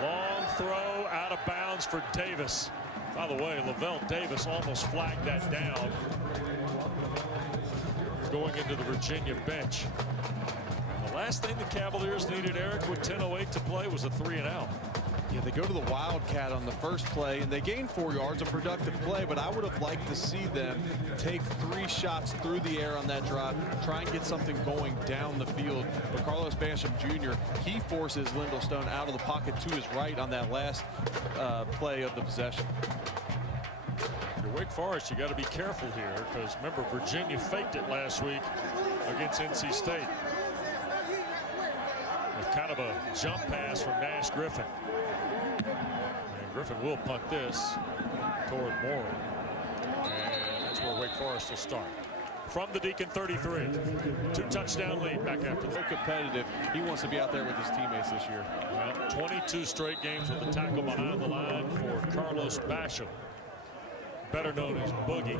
Long throw out of bounds for Davis. By the way, Lavelle Davis almost flagged that down. Going into the Virginia bench. The last thing the Cavaliers needed, Eric, with 10:08 to play, was a 3-and-out. Yeah, they go to the Wildcat on the first play, and they gain 4 yards, a productive play, but I would have liked to see them take 3 shots through the air on that drive, try and get something going down the field. But Carlos Basham Jr., he forces Lyndall Stone out of the pocket to his right on that last play of the possession. For Wake Forest, you got to be careful here, because remember, Virginia faked it last week against NC State with kind of a jump pass from Nash Griffin. And Griffin will punt this toward Moore. And that's where Wake Forest will start. From the Deacon 33. 2-touchdown lead back after that. So competitive. He wants to be out there with his teammates this year. Well, 22 straight games with a tackle behind the line for Carlos Basham, better known as Boogie.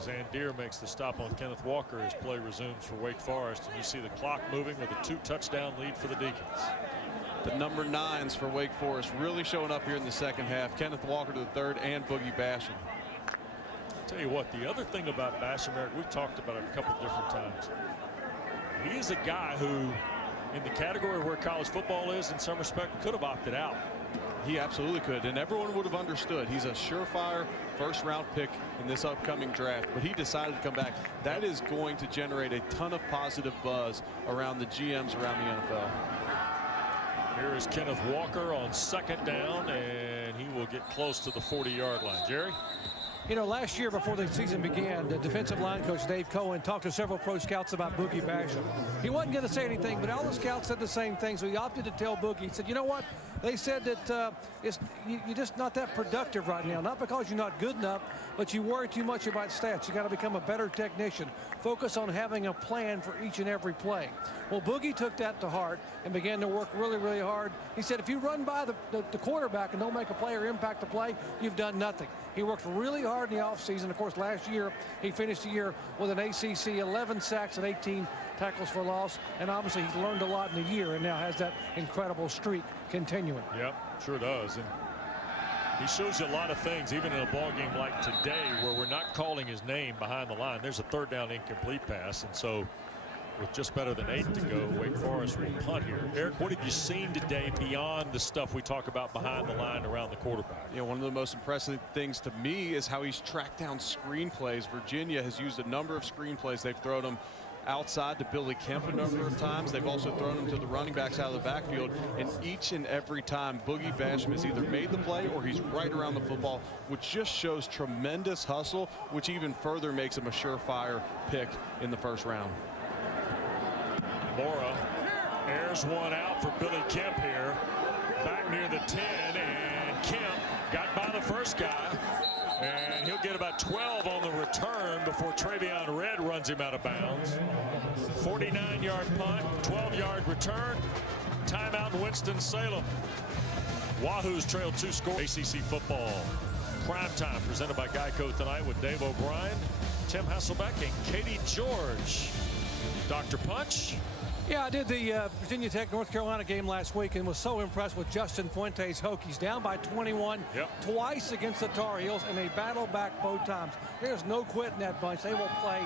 Zandier makes the stop on Kenneth Walker as play resumes for Wake Forest, and you see the clock moving with a 2-touchdown lead for the Deacons. The number 9s for Wake Forest really showing up here in the second half. Kenneth Walker III and Boogie Basham. Tell you what, the other thing about Basham, Eric, we've talked about it a couple of different times. He is a guy who, in the category where college football is, in some respect, could have opted out. He absolutely could, and everyone would have understood. He's a surefire first-round pick in this upcoming draft, but he decided to come back. That is going to generate a ton of positive buzz around the GMs around the NFL. Here is Kenneth Walker on 2nd down, and he will get close to the 40-yard line. Jerry? You know, last year before the season began, the defensive line coach Dave Cohen talked to several pro scouts about Boogie Basham. He wasn't going to say anything, but all the scouts said the same thing, so he opted to tell Boogie. He said, you know what? They said that you're just not that productive right now. Not because you're not good enough, but you worry too much about stats. You got to become a better technician. Focus on having a plan for each and every play. Well, Boogie took that to heart and began to work really, really hard. He said, if you run by the quarterback and don't make a play or impact the play, you've done nothing. He worked really hard in the offseason. Of course, last year, he finished the year with an ACC, 11 sacks and 18 tackles for loss. And obviously, he's learned a lot in a year and now has that incredible streak continuing. Yep, sure does. And he shows you a lot of things, even in a ball game like today, where we're not calling his name behind the line. There's a 3rd down incomplete pass. And so, with just better than 8 to go, Wake Forest will punt here. Eric, what have you seen today beyond the stuff we talk about behind the line around the quarterback? You know, one of the most impressive things to me is how he's tracked down screenplays. Virginia has used a number of screenplays. They've thrown them outside to Billy Kemp a number of times. They've also thrown them to the running backs out of the backfield. And each and every time, Boogie Basham has either made the play or he's right around the football, which just shows tremendous hustle, which even further makes him a surefire pick in the 1st round. Mora airs one out for Billy Kemp here. Back near the 10, and Kemp got by the first guy. And he'll get about 12 on the return before Travion Red runs him out of bounds. 49-yard punt, 12-yard return. Timeout in Winston-Salem. Wahoo's trailed 2 scores. ACC football primetime presented by Geico tonight with Dave O'Brien, Tim Hasselbeck, and Katie George. Dr. Punch. Yeah, I did the Virginia Tech North Carolina game last week and was so impressed with Justin Fuente's Hokies. Down by 21 twice against the Tar Heels, and they battled back both times. There's no quit in that bunch. They will play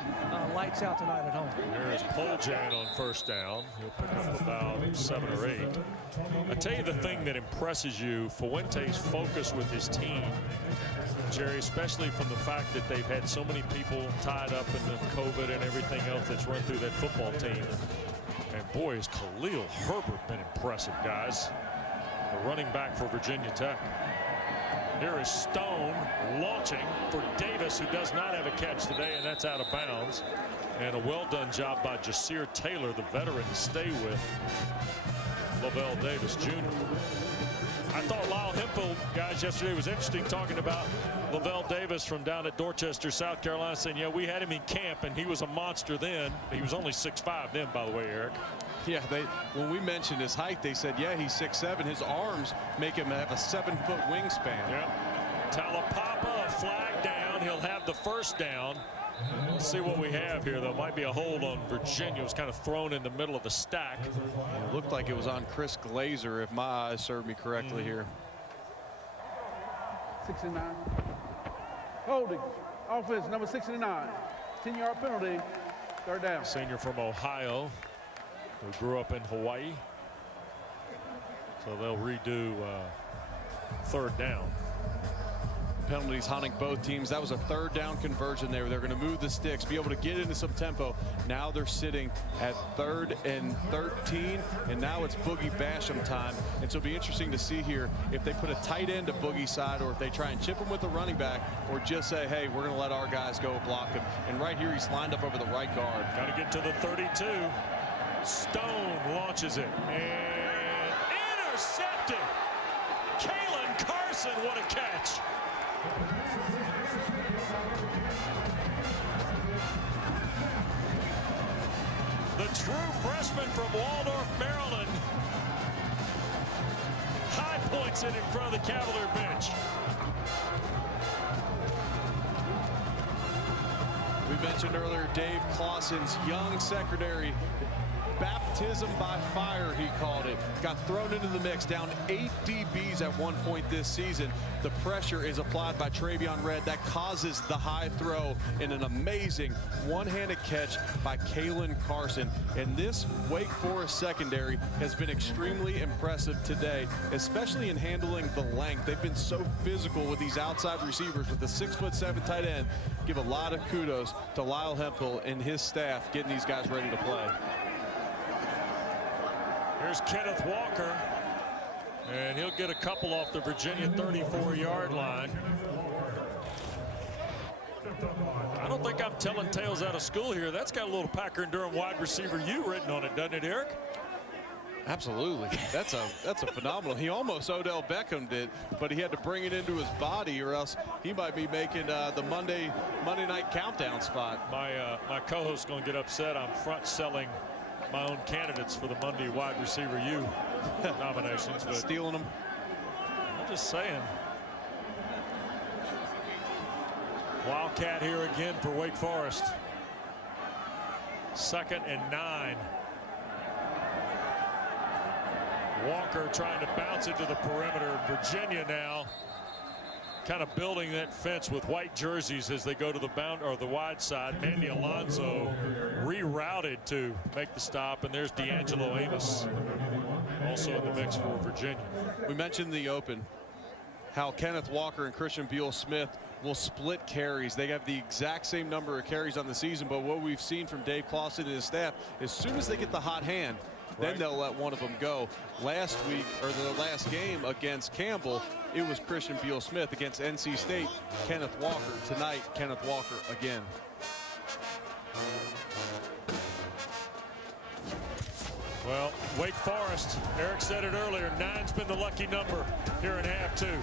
lights out tonight at home. There's Poljan on first down. He'll pick up about 7 or 8. I tell you the thing that impresses you, Fuente's focus with his team, Jerry, especially from the fact that they've had so many people tied up in the COVID and everything else that's run through that football team. And boy, has Khalil Herbert been impressive, guys. The running back for Virginia Tech. Here is Stone launching for Davis, who does not have a catch today, and that's out of bounds. And a well-done job by Jasir Taylor, the veteran, to stay with Lavelle Davis Jr. I thought Lyle Hemphill, guys, yesterday was interesting talking about Lavelle Davis from down at Dorchester, South Carolina, saying, yeah, we had him in camp, and he was a monster then. He was only 6'5" then, by the way, Eric. Yeah, when we mentioned his height, they said, yeah, he's 6'7". His arms make him have a 7-foot wingspan. Yep. Taulapapa, a flag down. He'll have the first down. Let's see what we have here, though. Might be a hold on Virginia. It was kind of thrown in the middle of the stack. It looked like it was on Chris Glazer, if my eyes serve me correctly here. 69. Holding. Offense number 69. 10-yard penalty. Third down. Senior from Ohio, who grew up in Hawaii. So they'll redo third down. Penalties haunting both teams. That was a third down conversion there. They're going to move the sticks, be able to get into some tempo. Now they're sitting at 3rd and 13, and now it's Boogie Basham time. And so it'll be interesting to see here if they put a tight end to Boogie's side, or if they try and chip him with the running back, or just say, hey, we're going to let our guys go block him. And right here, he's lined up over the right guard. Got to get to the 32. Stone launches it and intercepted. Kalen Carson, what a catch. The true freshman from Waldorf, Maryland, high points it in front of the Cavalier bench. We mentioned earlier Dave Clawson's young secretary. Baptism by fire, he called it. Got thrown into the mix, down 8 DBs at one point this season. The pressure is applied by Travion Red. That causes the high throw in an amazing one-handed catch by Kalen Carson. And this Wake Forest secondary has been extremely impressive today, especially in handling the length. They've been so physical with these outside receivers with the 6'7" tight end. Give a lot of kudos to Lyle Hemphill and his staff getting these guys ready to play. Here's Kenneth Walker, and he'll get a couple off the Virginia 34-yard line. I don't think I'm telling tales out of school here. That's got a little Packer and Durham wide receiver U written on it, doesn't it, Eric? Absolutely. That's a phenomenal. He almost Odell Beckham did, but he had to bring it into his body, or else he might be making the Monday night countdown spot. My co-host's going to get upset. I'm front selling my own candidates for the Monday wide receiver U nominations, but stealing them. I'm just saying. Wildcat here again for Wake Forest. 2nd and 9. Walker trying to bounce into the perimeter. Virginia now kind of building that fence with white jerseys as they go to the the wide side. Mandy Alonso rerouted to make the stop, and there's D'Angelo Amos also in the mix for Virginia. We mentioned the open, how Kenneth Walker and Christian Beal-Smith will split carries. They have the exact same number of carries on the season, but what we've seen from Dave Clawson and his staff, as soon as they get the hot hand, then they'll let one of them go. Last week, or the last game against Campbell, it was Christian Beal-Smith. Against NC State, Kenneth Walker. Tonight, Kenneth Walker again. Well, Wake Forest, Eric said it earlier, 9's been the lucky number here in half two.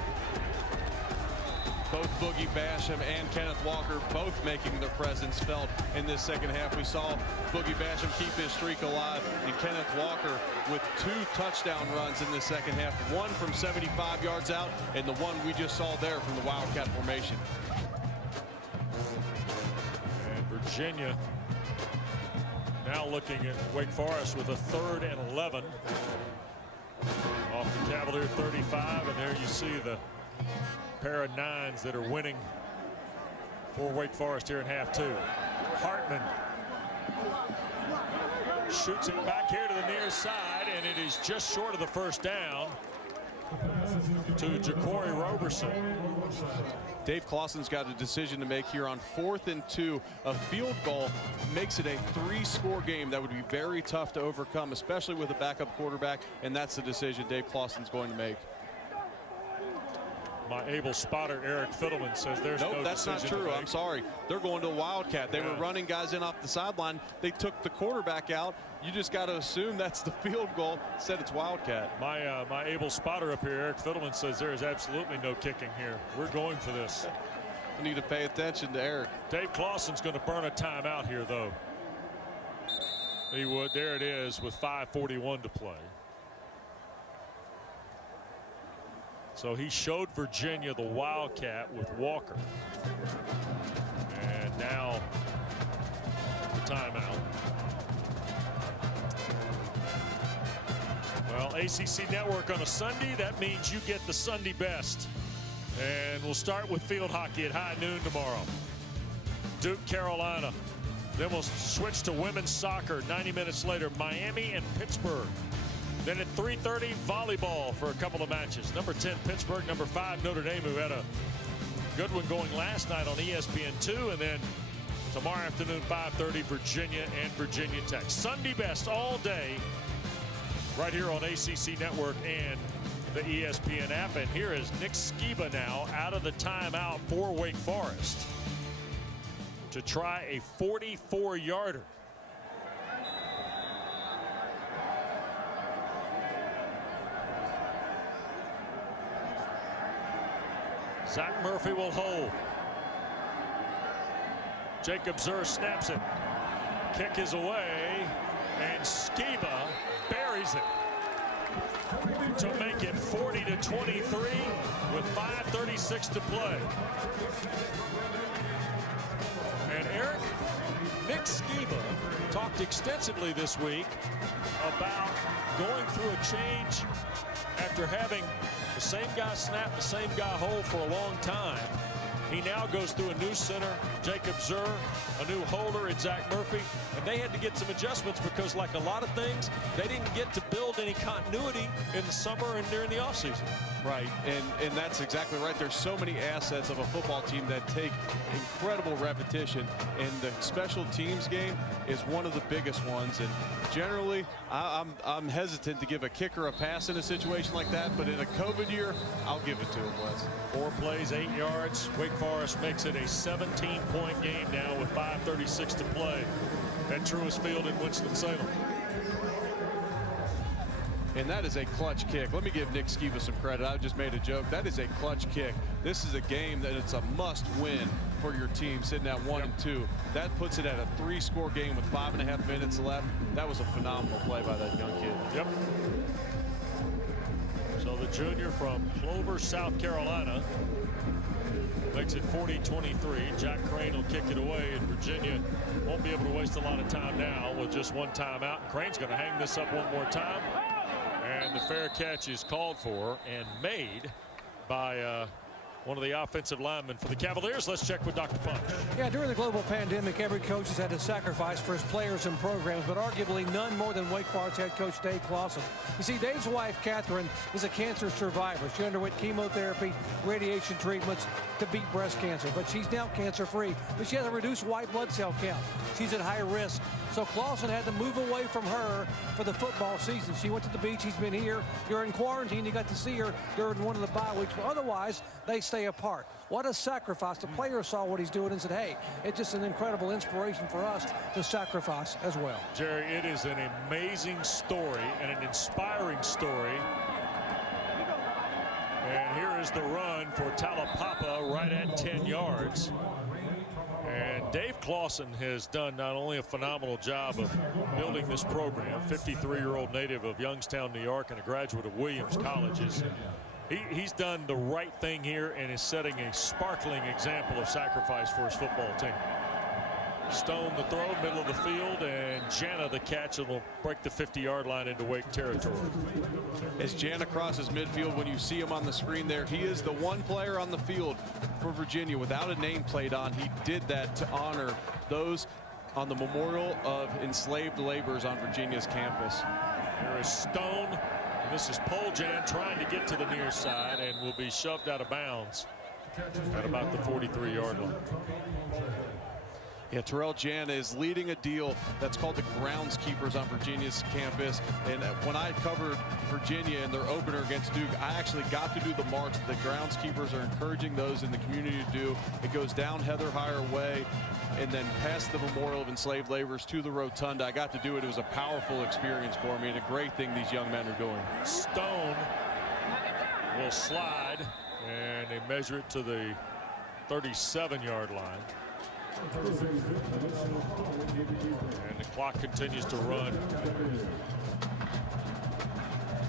Both Boogie Basham and Kenneth Walker both making their presence felt in this second half. We saw Boogie Basham keep his streak alive, and Kenneth Walker with 2 touchdown runs in the second half, one from 75 yards out and the one we just saw there from the Wildcat formation. And Virginia now looking at Wake Forest with a 3rd and 11 off the Cavalier 35, and there you see the pair of 9s that are winning for Wake Forest here in half two. Hartman shoots it back here to the near side, and it is just short of the first down to Jacory Roberson. Dave Clawson's got a decision to make here on 4th and 2. A field goal makes it a 3-score game that would be very tough to overcome, especially with a backup quarterback, and that's the decision Dave Clawson's going to make. My able spotter Eric Fiddleman says there's nope, no that's not true. I'm sorry. They're going to a Wildcat. They were running guys in off the sideline. They took the quarterback out. You just got to assume that's the field goal. Said it's Wildcat. My able spotter up here, Eric Fiddleman, says there is absolutely no kicking here. We're going for this. I need to pay attention to Eric. Dave Clawson's going to burn a timeout here, though. He would. There it is with 5:41 to play. So he showed Virginia the Wildcat with Walker. And now the timeout. Well, ACC Network on a Sunday, that means you get the Sunday best. And we'll start with field hockey at high noon tomorrow. Duke, Carolina. Then we'll switch to women's soccer 90 minutes later, Miami and Pittsburgh. Then at 3:30, volleyball for a couple of matches. Number 10, Pittsburgh. Number 5, Notre Dame, who had a good one going last night on ESPN2. And then tomorrow afternoon, 5:30, Virginia and Virginia Tech. Sunday best all day right here on ACC Network and the ESPN app. And here is Nick Skiba now out of the timeout for Wake Forest to try a 44-yarder. Zach Murphy will hold. Jacob Zur snaps it. Kick is away, and Skiba buries it to make it 40-23 with 5:36 to play. And Eric, Nick Skiba talked extensively this week about going through a change after having the same guy snap, the same guy hold for a long time. He now goes through a new center, Jacob Zur, a new holder in Zach Murphy, and they had to get some adjustments because, like a lot of things, they didn't get to build any continuity in the summer and during the offseason. Right, and that's exactly right. There's so many assets of a football team that take incredible repetition, and the special teams game is one of the biggest ones. And generally, I'm hesitant to give a kicker a pass in a situation like that, but in a COVID year, I'll give it to him, Wes. 4 plays, 8 yards. Wake Forest makes it a 17-point game now with 5:36 to play at Truist Field in Winston-Salem. And that is a clutch kick. Let me give Nick Skiba some credit. I just made a joke. That is a clutch kick. This is a game that it's a must-win for your team, sitting at 1-2. That puts it at a 3-score game with 5.5 minutes left. That was a phenomenal play by that young kid. Yep. So the junior from Clover, South Carolina, makes it 40-23. Jack Crane will kick it away, and Virginia won't be able to waste a lot of time now with just one timeout. Crane's going to hang this up one more time. And the fair catch is called for and made by one of the offensive linemen for the Cavaliers. Let's check with Dr. Punch. Yeah, during the global pandemic, every coach has had to sacrifice for his players and programs, but arguably none more than Wake Forest head coach Dave Clawson. You see, Dave's wife, Catherine, is a cancer survivor. She underwent chemotherapy, radiation treatments to beat breast cancer, but she's now cancer-free. But she has a reduced white blood cell count. She's at high risk. So Clawson had to move away from her for the football season. She went to the beach. He's been here during quarantine. He got to see her during one of the bye weeks. But otherwise, they stay stay apart. What a sacrifice. The players saw what he's doing and said, hey, it's just an incredible inspiration for us to sacrifice as well. Jerry, it is an amazing story and an inspiring story. And here is the run for Taulapapa right at 10 yards. And Dave Clawson has done not only a phenomenal job of building this program, 53-year-old native of Youngstown, New York, and a graduate of Williams Colleges. He's done the right thing here and is setting a sparkling example of sacrifice for his football team. Stone the throw, middle of the field, and Jana the catch, and will break the 50-yard line into Wake territory. As Jana crosses midfield, when you see him on the screen there, he is the one player on the field for Virginia without a nameplate on. He did that to honor those on the memorial of enslaved laborers on Virginia's campus. There is Stone, and this is Poljan trying to get to the near side and will be shoved out of bounds at about the 43-yard line. Yeah, Terrell Jana is leading a deal that's called the Groundskeepers on Virginia's campus. And when I covered Virginia in their opener against Duke, I actually got to do the march that the Groundskeepers are encouraging those in the community to do. It goes down Heather Heyer Way and then past the Memorial of Enslaved Laborers to the Rotunda. I got to do it. It was a powerful experience for me and a great thing these young men are doing. Stone will slide, and they measure it to the 37-yard line. And the clock continues to run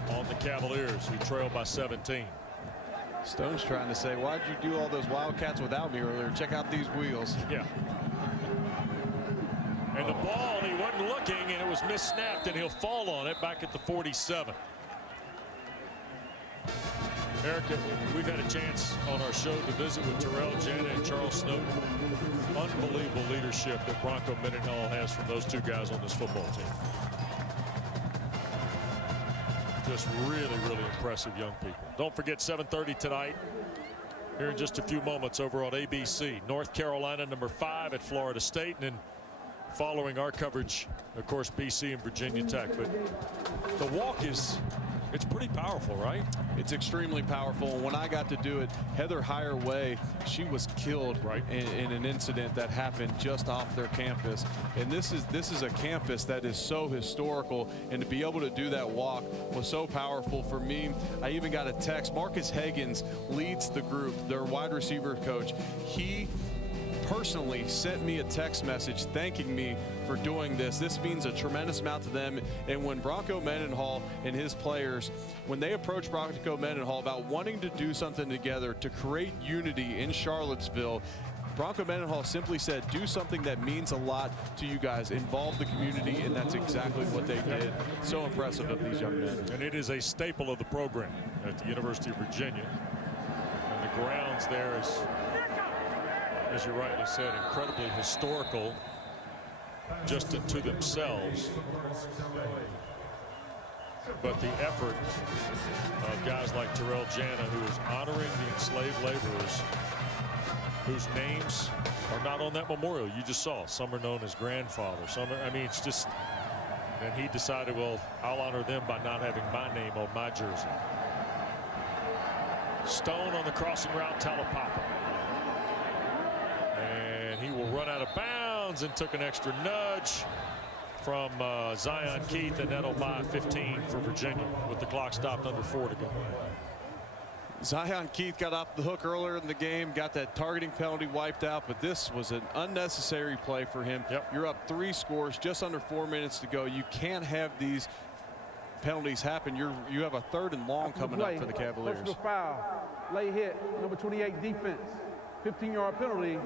on the Cavaliers, who trail by 17. Stone's trying to say, why'd you do all those Wildcats without me earlier? Check out these wheels. Yeah. And the ball, he wasn't looking, and it was missnapped, and he'll fall on it back at the 47. Eric, we've had a chance on our show to visit with Terrell Jana and Charles Snowden. Unbelievable leadership that Bronco Mendenhall has from those two guys on this football team. Just really, really impressive young people. Don't forget 7:30 tonight. Here in just a few moments over on ABC. North Carolina #5 at Florida State. And then following our coverage, of course, BC and Virginia Tech. But the walk is... it's pretty powerful, right? It's extremely powerful. When I got to do it, Heather Heyer Way, she was killed in an incident that happened just off their campus. And this is a campus that is so historical, and to be able to do that walk was so powerful for me. I even got a text. Marcus Higgins leads the group, their wide receiver coach. He personally sent me a text message thanking me for doing this. This means a tremendous amount to them. And when Bronco Mendenhall and his players, when they approached Bronco Mendenhall about wanting to do something together to create unity in Charlottesville, Bronco Mendenhall simply said, do something that means a lot to you guys, involve the community, and that's exactly what they did. So impressive of these young men. And it is a staple of the program at the University of Virginia. And the grounds there is, as you rightly said, incredibly historical just unto themselves. But the effort of guys like Terrell Jana, who is honoring the enslaved laborers whose names are not on that memorial. You just saw some are known as grandfather, some are, I mean, it's just, and he decided, well, I'll honor them by not having my name on my jersey. Stone on the crossing route, Taulapapa. And he will run out of bounds and took an extra nudge from Zion Keith, and that'll buy 15 for Virginia with the clock stopped under 4 to go. Zion Keith got off the hook earlier in the game, got that targeting penalty wiped out, but this was an unnecessary play for him. Yep. You're up 3 scores, just under 4 minutes to go. You can't have these penalties happen. You have a 3rd and long coming up for the Cavaliers. Personal foul, late hit, number 28 defense, 15-yard penalty,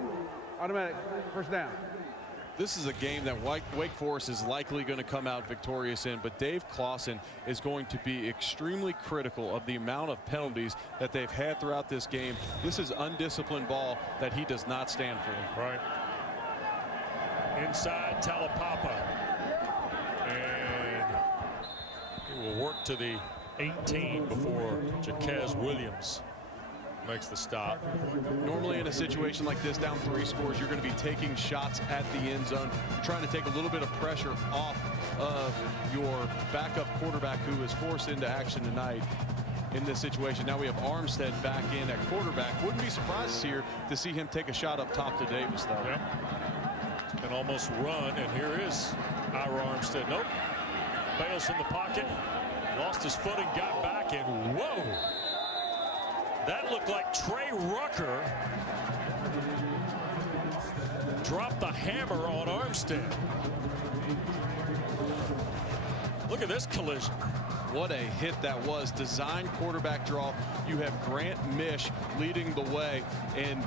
automatic first down. This is a game that Wake Forest is likely going to come out victorious in, but Dave Clawson is going to be extremely critical of the amount of penalties that they've had throughout this game. This is undisciplined ball that he does not stand for. Right. Inside Taulapapa. And he will work to the 18 before Jaquez Williams makes the stop. Normally in a situation like this, down 3 scores, you're going to be taking shots at the end zone. You're trying to take a little bit of pressure off of your backup quarterback who is forced into action tonight. in this situation. Now we have Armstead back in at quarterback. Wouldn't be surprised here to see him take a shot up top to Davis, though. Yep. And almost run, and here is Armstead. Nope. Bails from the pocket. Lost his footing, got back, and whoa! That looked like Trey Rucker dropped the hammer on Armstead. Look at this collision. What a hit that was. Design quarterback draw. You have Grant Mish leading the way, and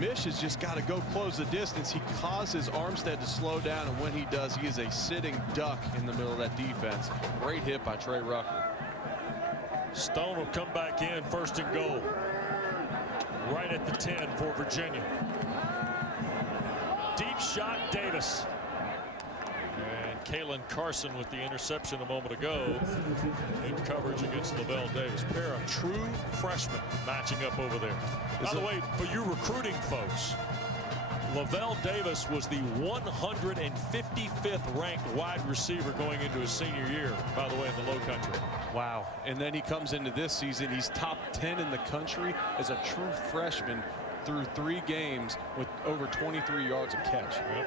Mish has just got to go close the distance. He causes Armstead to slow down, and when he does, he is a sitting duck in the middle of that defense. Great hit by Trey Rucker. Stone will come back in, first and goal. Right at the 10 for Virginia. Deep shot, Davis. And Kalen Carson with the interception a moment ago in coverage against Lavelle Davis. Pair of true freshmen matching up over there. By the way, for you recruiting folks, Lavelle Davis was the 155th ranked wide receiver going into his senior year, by the way, in the low country. Wow. And then he comes into this season. He's top 10 in the country as a true freshman through 3 games with over 23 yards a catch. Yep.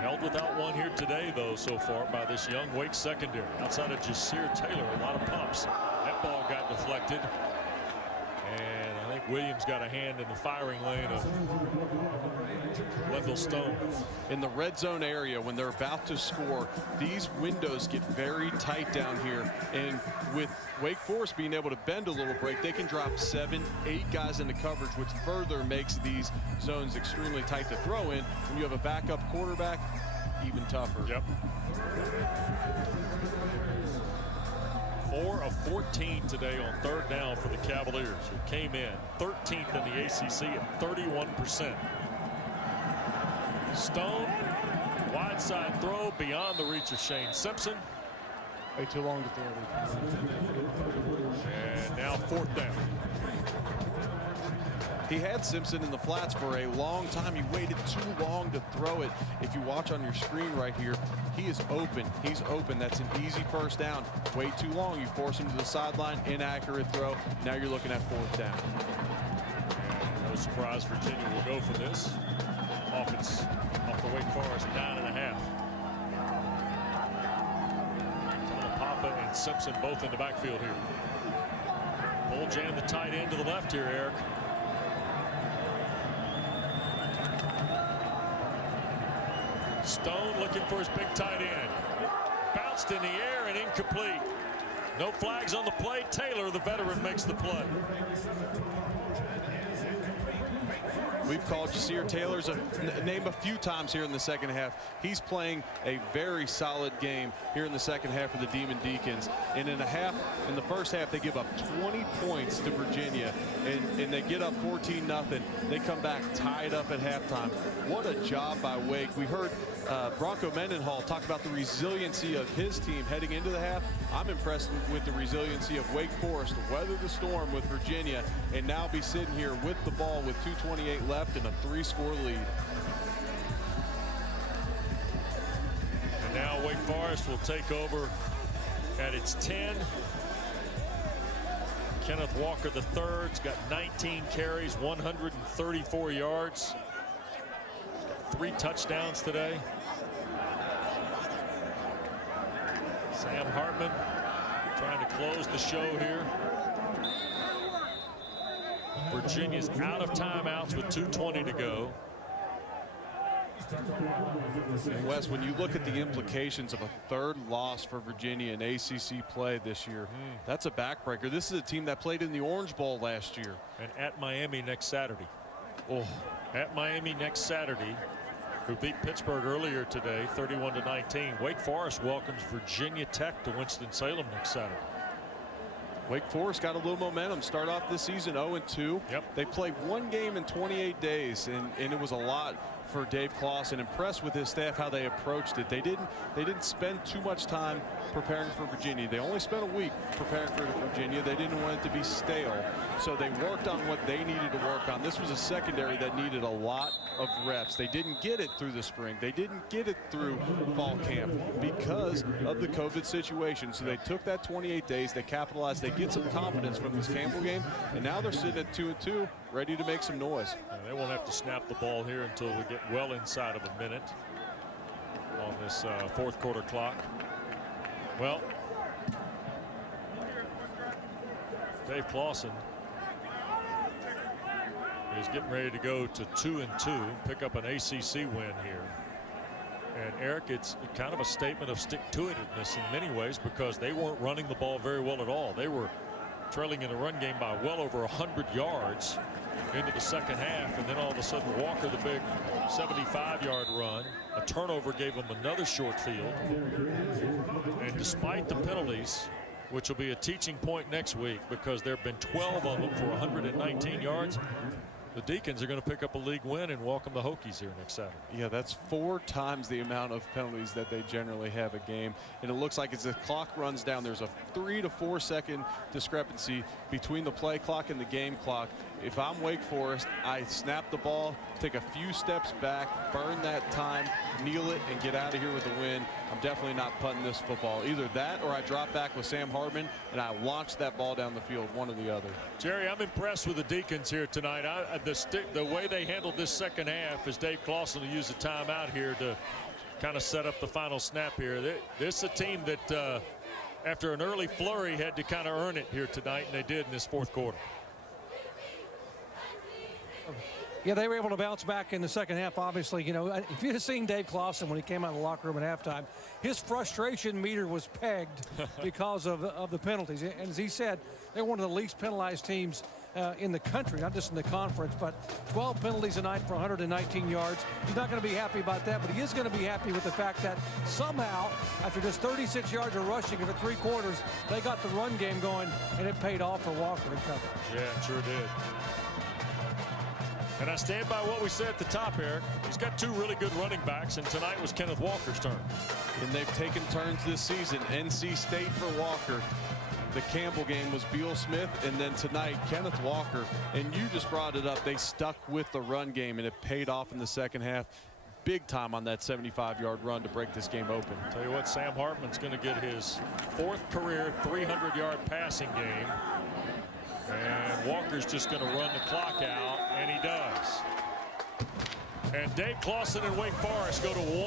Held without one here today, though, so far by this young Wake secondary. Outside of Jasir Taylor, a lot of pumps. That ball got deflected. And I think Williams got a hand in the firing lane of Wendell Stone. In the red zone area, when they're about to score, these windows get very tight down here. And with Wake Forest being able to bend a little break, they can drop 7, 8 guys into coverage, which further makes these zones extremely tight to throw in. When you have a backup quarterback, even tougher. Yep. 4 of 14 today on third down for the Cavaliers, who came in 13th in the ACC at 31%. Stone, wide side throw beyond the reach of Shane Simpson. Way too long to throw. And now 4th down. He had Simpson in the flats for a long time. He waited too long to throw it. If you watch on your screen right here, he is open. He's open. That's an easy first down. Wait too long. You force him to the sideline. Inaccurate throw. Now you're looking at 4th down. And no surprise, Virginia will go for this. Offense off the Wake Forest 9.5. Taulapapa and Simpson both in the backfield here. Bull jam the tight end to the left here, Eric. Stone looking for his big tight end. Bounced in the air and incomplete. No flags on the play. Taylor, the veteran, makes the play. We've called Jasir Taylor's name a few times here in the second half. He's playing a very solid game here in the second half of the Demon Deacons. And in the first half, they give up 20 points to Virginia, and they get up 14-0. They come back tied up at halftime. What a job by Wake. We heard Bronco Mendenhall talk about the resiliency of his team heading into the half. I'm impressed with the resiliency of Wake Forest to weather the storm with Virginia and now be sitting here with the ball with 2:28 left and a 3-score lead. And now Wake Forest will take over at its 10. Kenneth Walker III's got 19 carries, 134 yards. He's got 3 touchdowns today. Sam Hartman trying to close the show here. Virginia's out of timeouts with 2:20 to go. And Wes, when you look at the implications of a 3rd loss for Virginia in ACC play this year, that's a backbreaker. This is a team that played in the Orange Bowl last year. And at Miami next Saturday. Oh, at Miami next Saturday, who beat Pittsburgh earlier today, 31-19. Wake Forest welcomes Virginia Tech to Winston-Salem next Saturday. Wake Forest got a little momentum. Start off this season 0-2. Yep. They played 1 game in 28 days, and it was a lot for Dave Clawson. Impressed with his staff, how they approached it. They didn't spend too much time preparing for Virginia. They only spent a week preparing for Virginia. They didn't want it to be stale, so they worked on what they needed to work on. This was a secondary that needed a lot of reps. They didn't get it through the spring. They didn't get it through fall camp because of the COVID situation. So they took that 28 days, they capitalized, they get some confidence from this Campbell game, and now they're sitting at 2-2, ready to make some noise. They won't have to snap the ball here until we get well inside of a minute on this fourth quarter clock. Well, Dave Clawson is getting ready to go to 2-2, pick up an ACC win here. And Eric, it's kind of a statement of stick-to-itiveness in many ways, because they weren't running the ball very well at all. They were trailing in the run game by well over 100 yards into the second half, and then all of a sudden Walker, the big 75-yard run, a turnover gave them another short field. And despite the penalties, which will be a teaching point next week because there have been 12 of them for 119 yards, the Deacons are going to pick up a league win and welcome the Hokies here next Saturday. Yeah, that's 4 times the amount of penalties that they generally have a game. And it looks like as the clock runs down, there's a 3 to 4 second discrepancy between the play clock and the game clock. If I'm Wake Forest, I snap the ball, take a few steps back, burn that time, kneel it, and get out of here with a win. I'm definitely not punting this football. Either that or I drop back with Sam Hartman and I launch that ball down the field, one or the other. Jerry, I'm impressed with the Deacons here tonight. The way they handled this second half is Dave Clawson will use the timeout here to kind of set up the final snap here. This is a team that after an early flurry had to kind of earn it here tonight, and they did in this fourth quarter. Yeah, they were able to bounce back in the second half. Obviously, you know, if you'd have seen Dave Clawson when he came out of the locker room at halftime, his frustration meter was pegged because of the penalties. And as he said, they're one of the least penalized teams in the country, not just in the conference, but 12 penalties a night for 119 yards. He's not going to be happy about that, but he is going to be happy with the fact that somehow, after just 36 yards of rushing for 3 quarters, they got the run game going, and it paid off for Walker and company. Yeah, it sure did. And I stand by what we said at the top, Eric. He's got 2 really good running backs, and tonight was Kenneth Walker's turn. And they've taken turns this season. NC State for Walker. The Campbell game was Beal Smith, and then tonight Kenneth Walker. And you just brought it up. They stuck with the run game, and it paid off in the second half. Big time on that 75-yard run to break this game open. Tell you what, Sam Hartman's going to get his 4th career 300-yard passing game. And Walker's just going to run the clock out, and he does. And Dave Clawson and Wake Forest go to 1.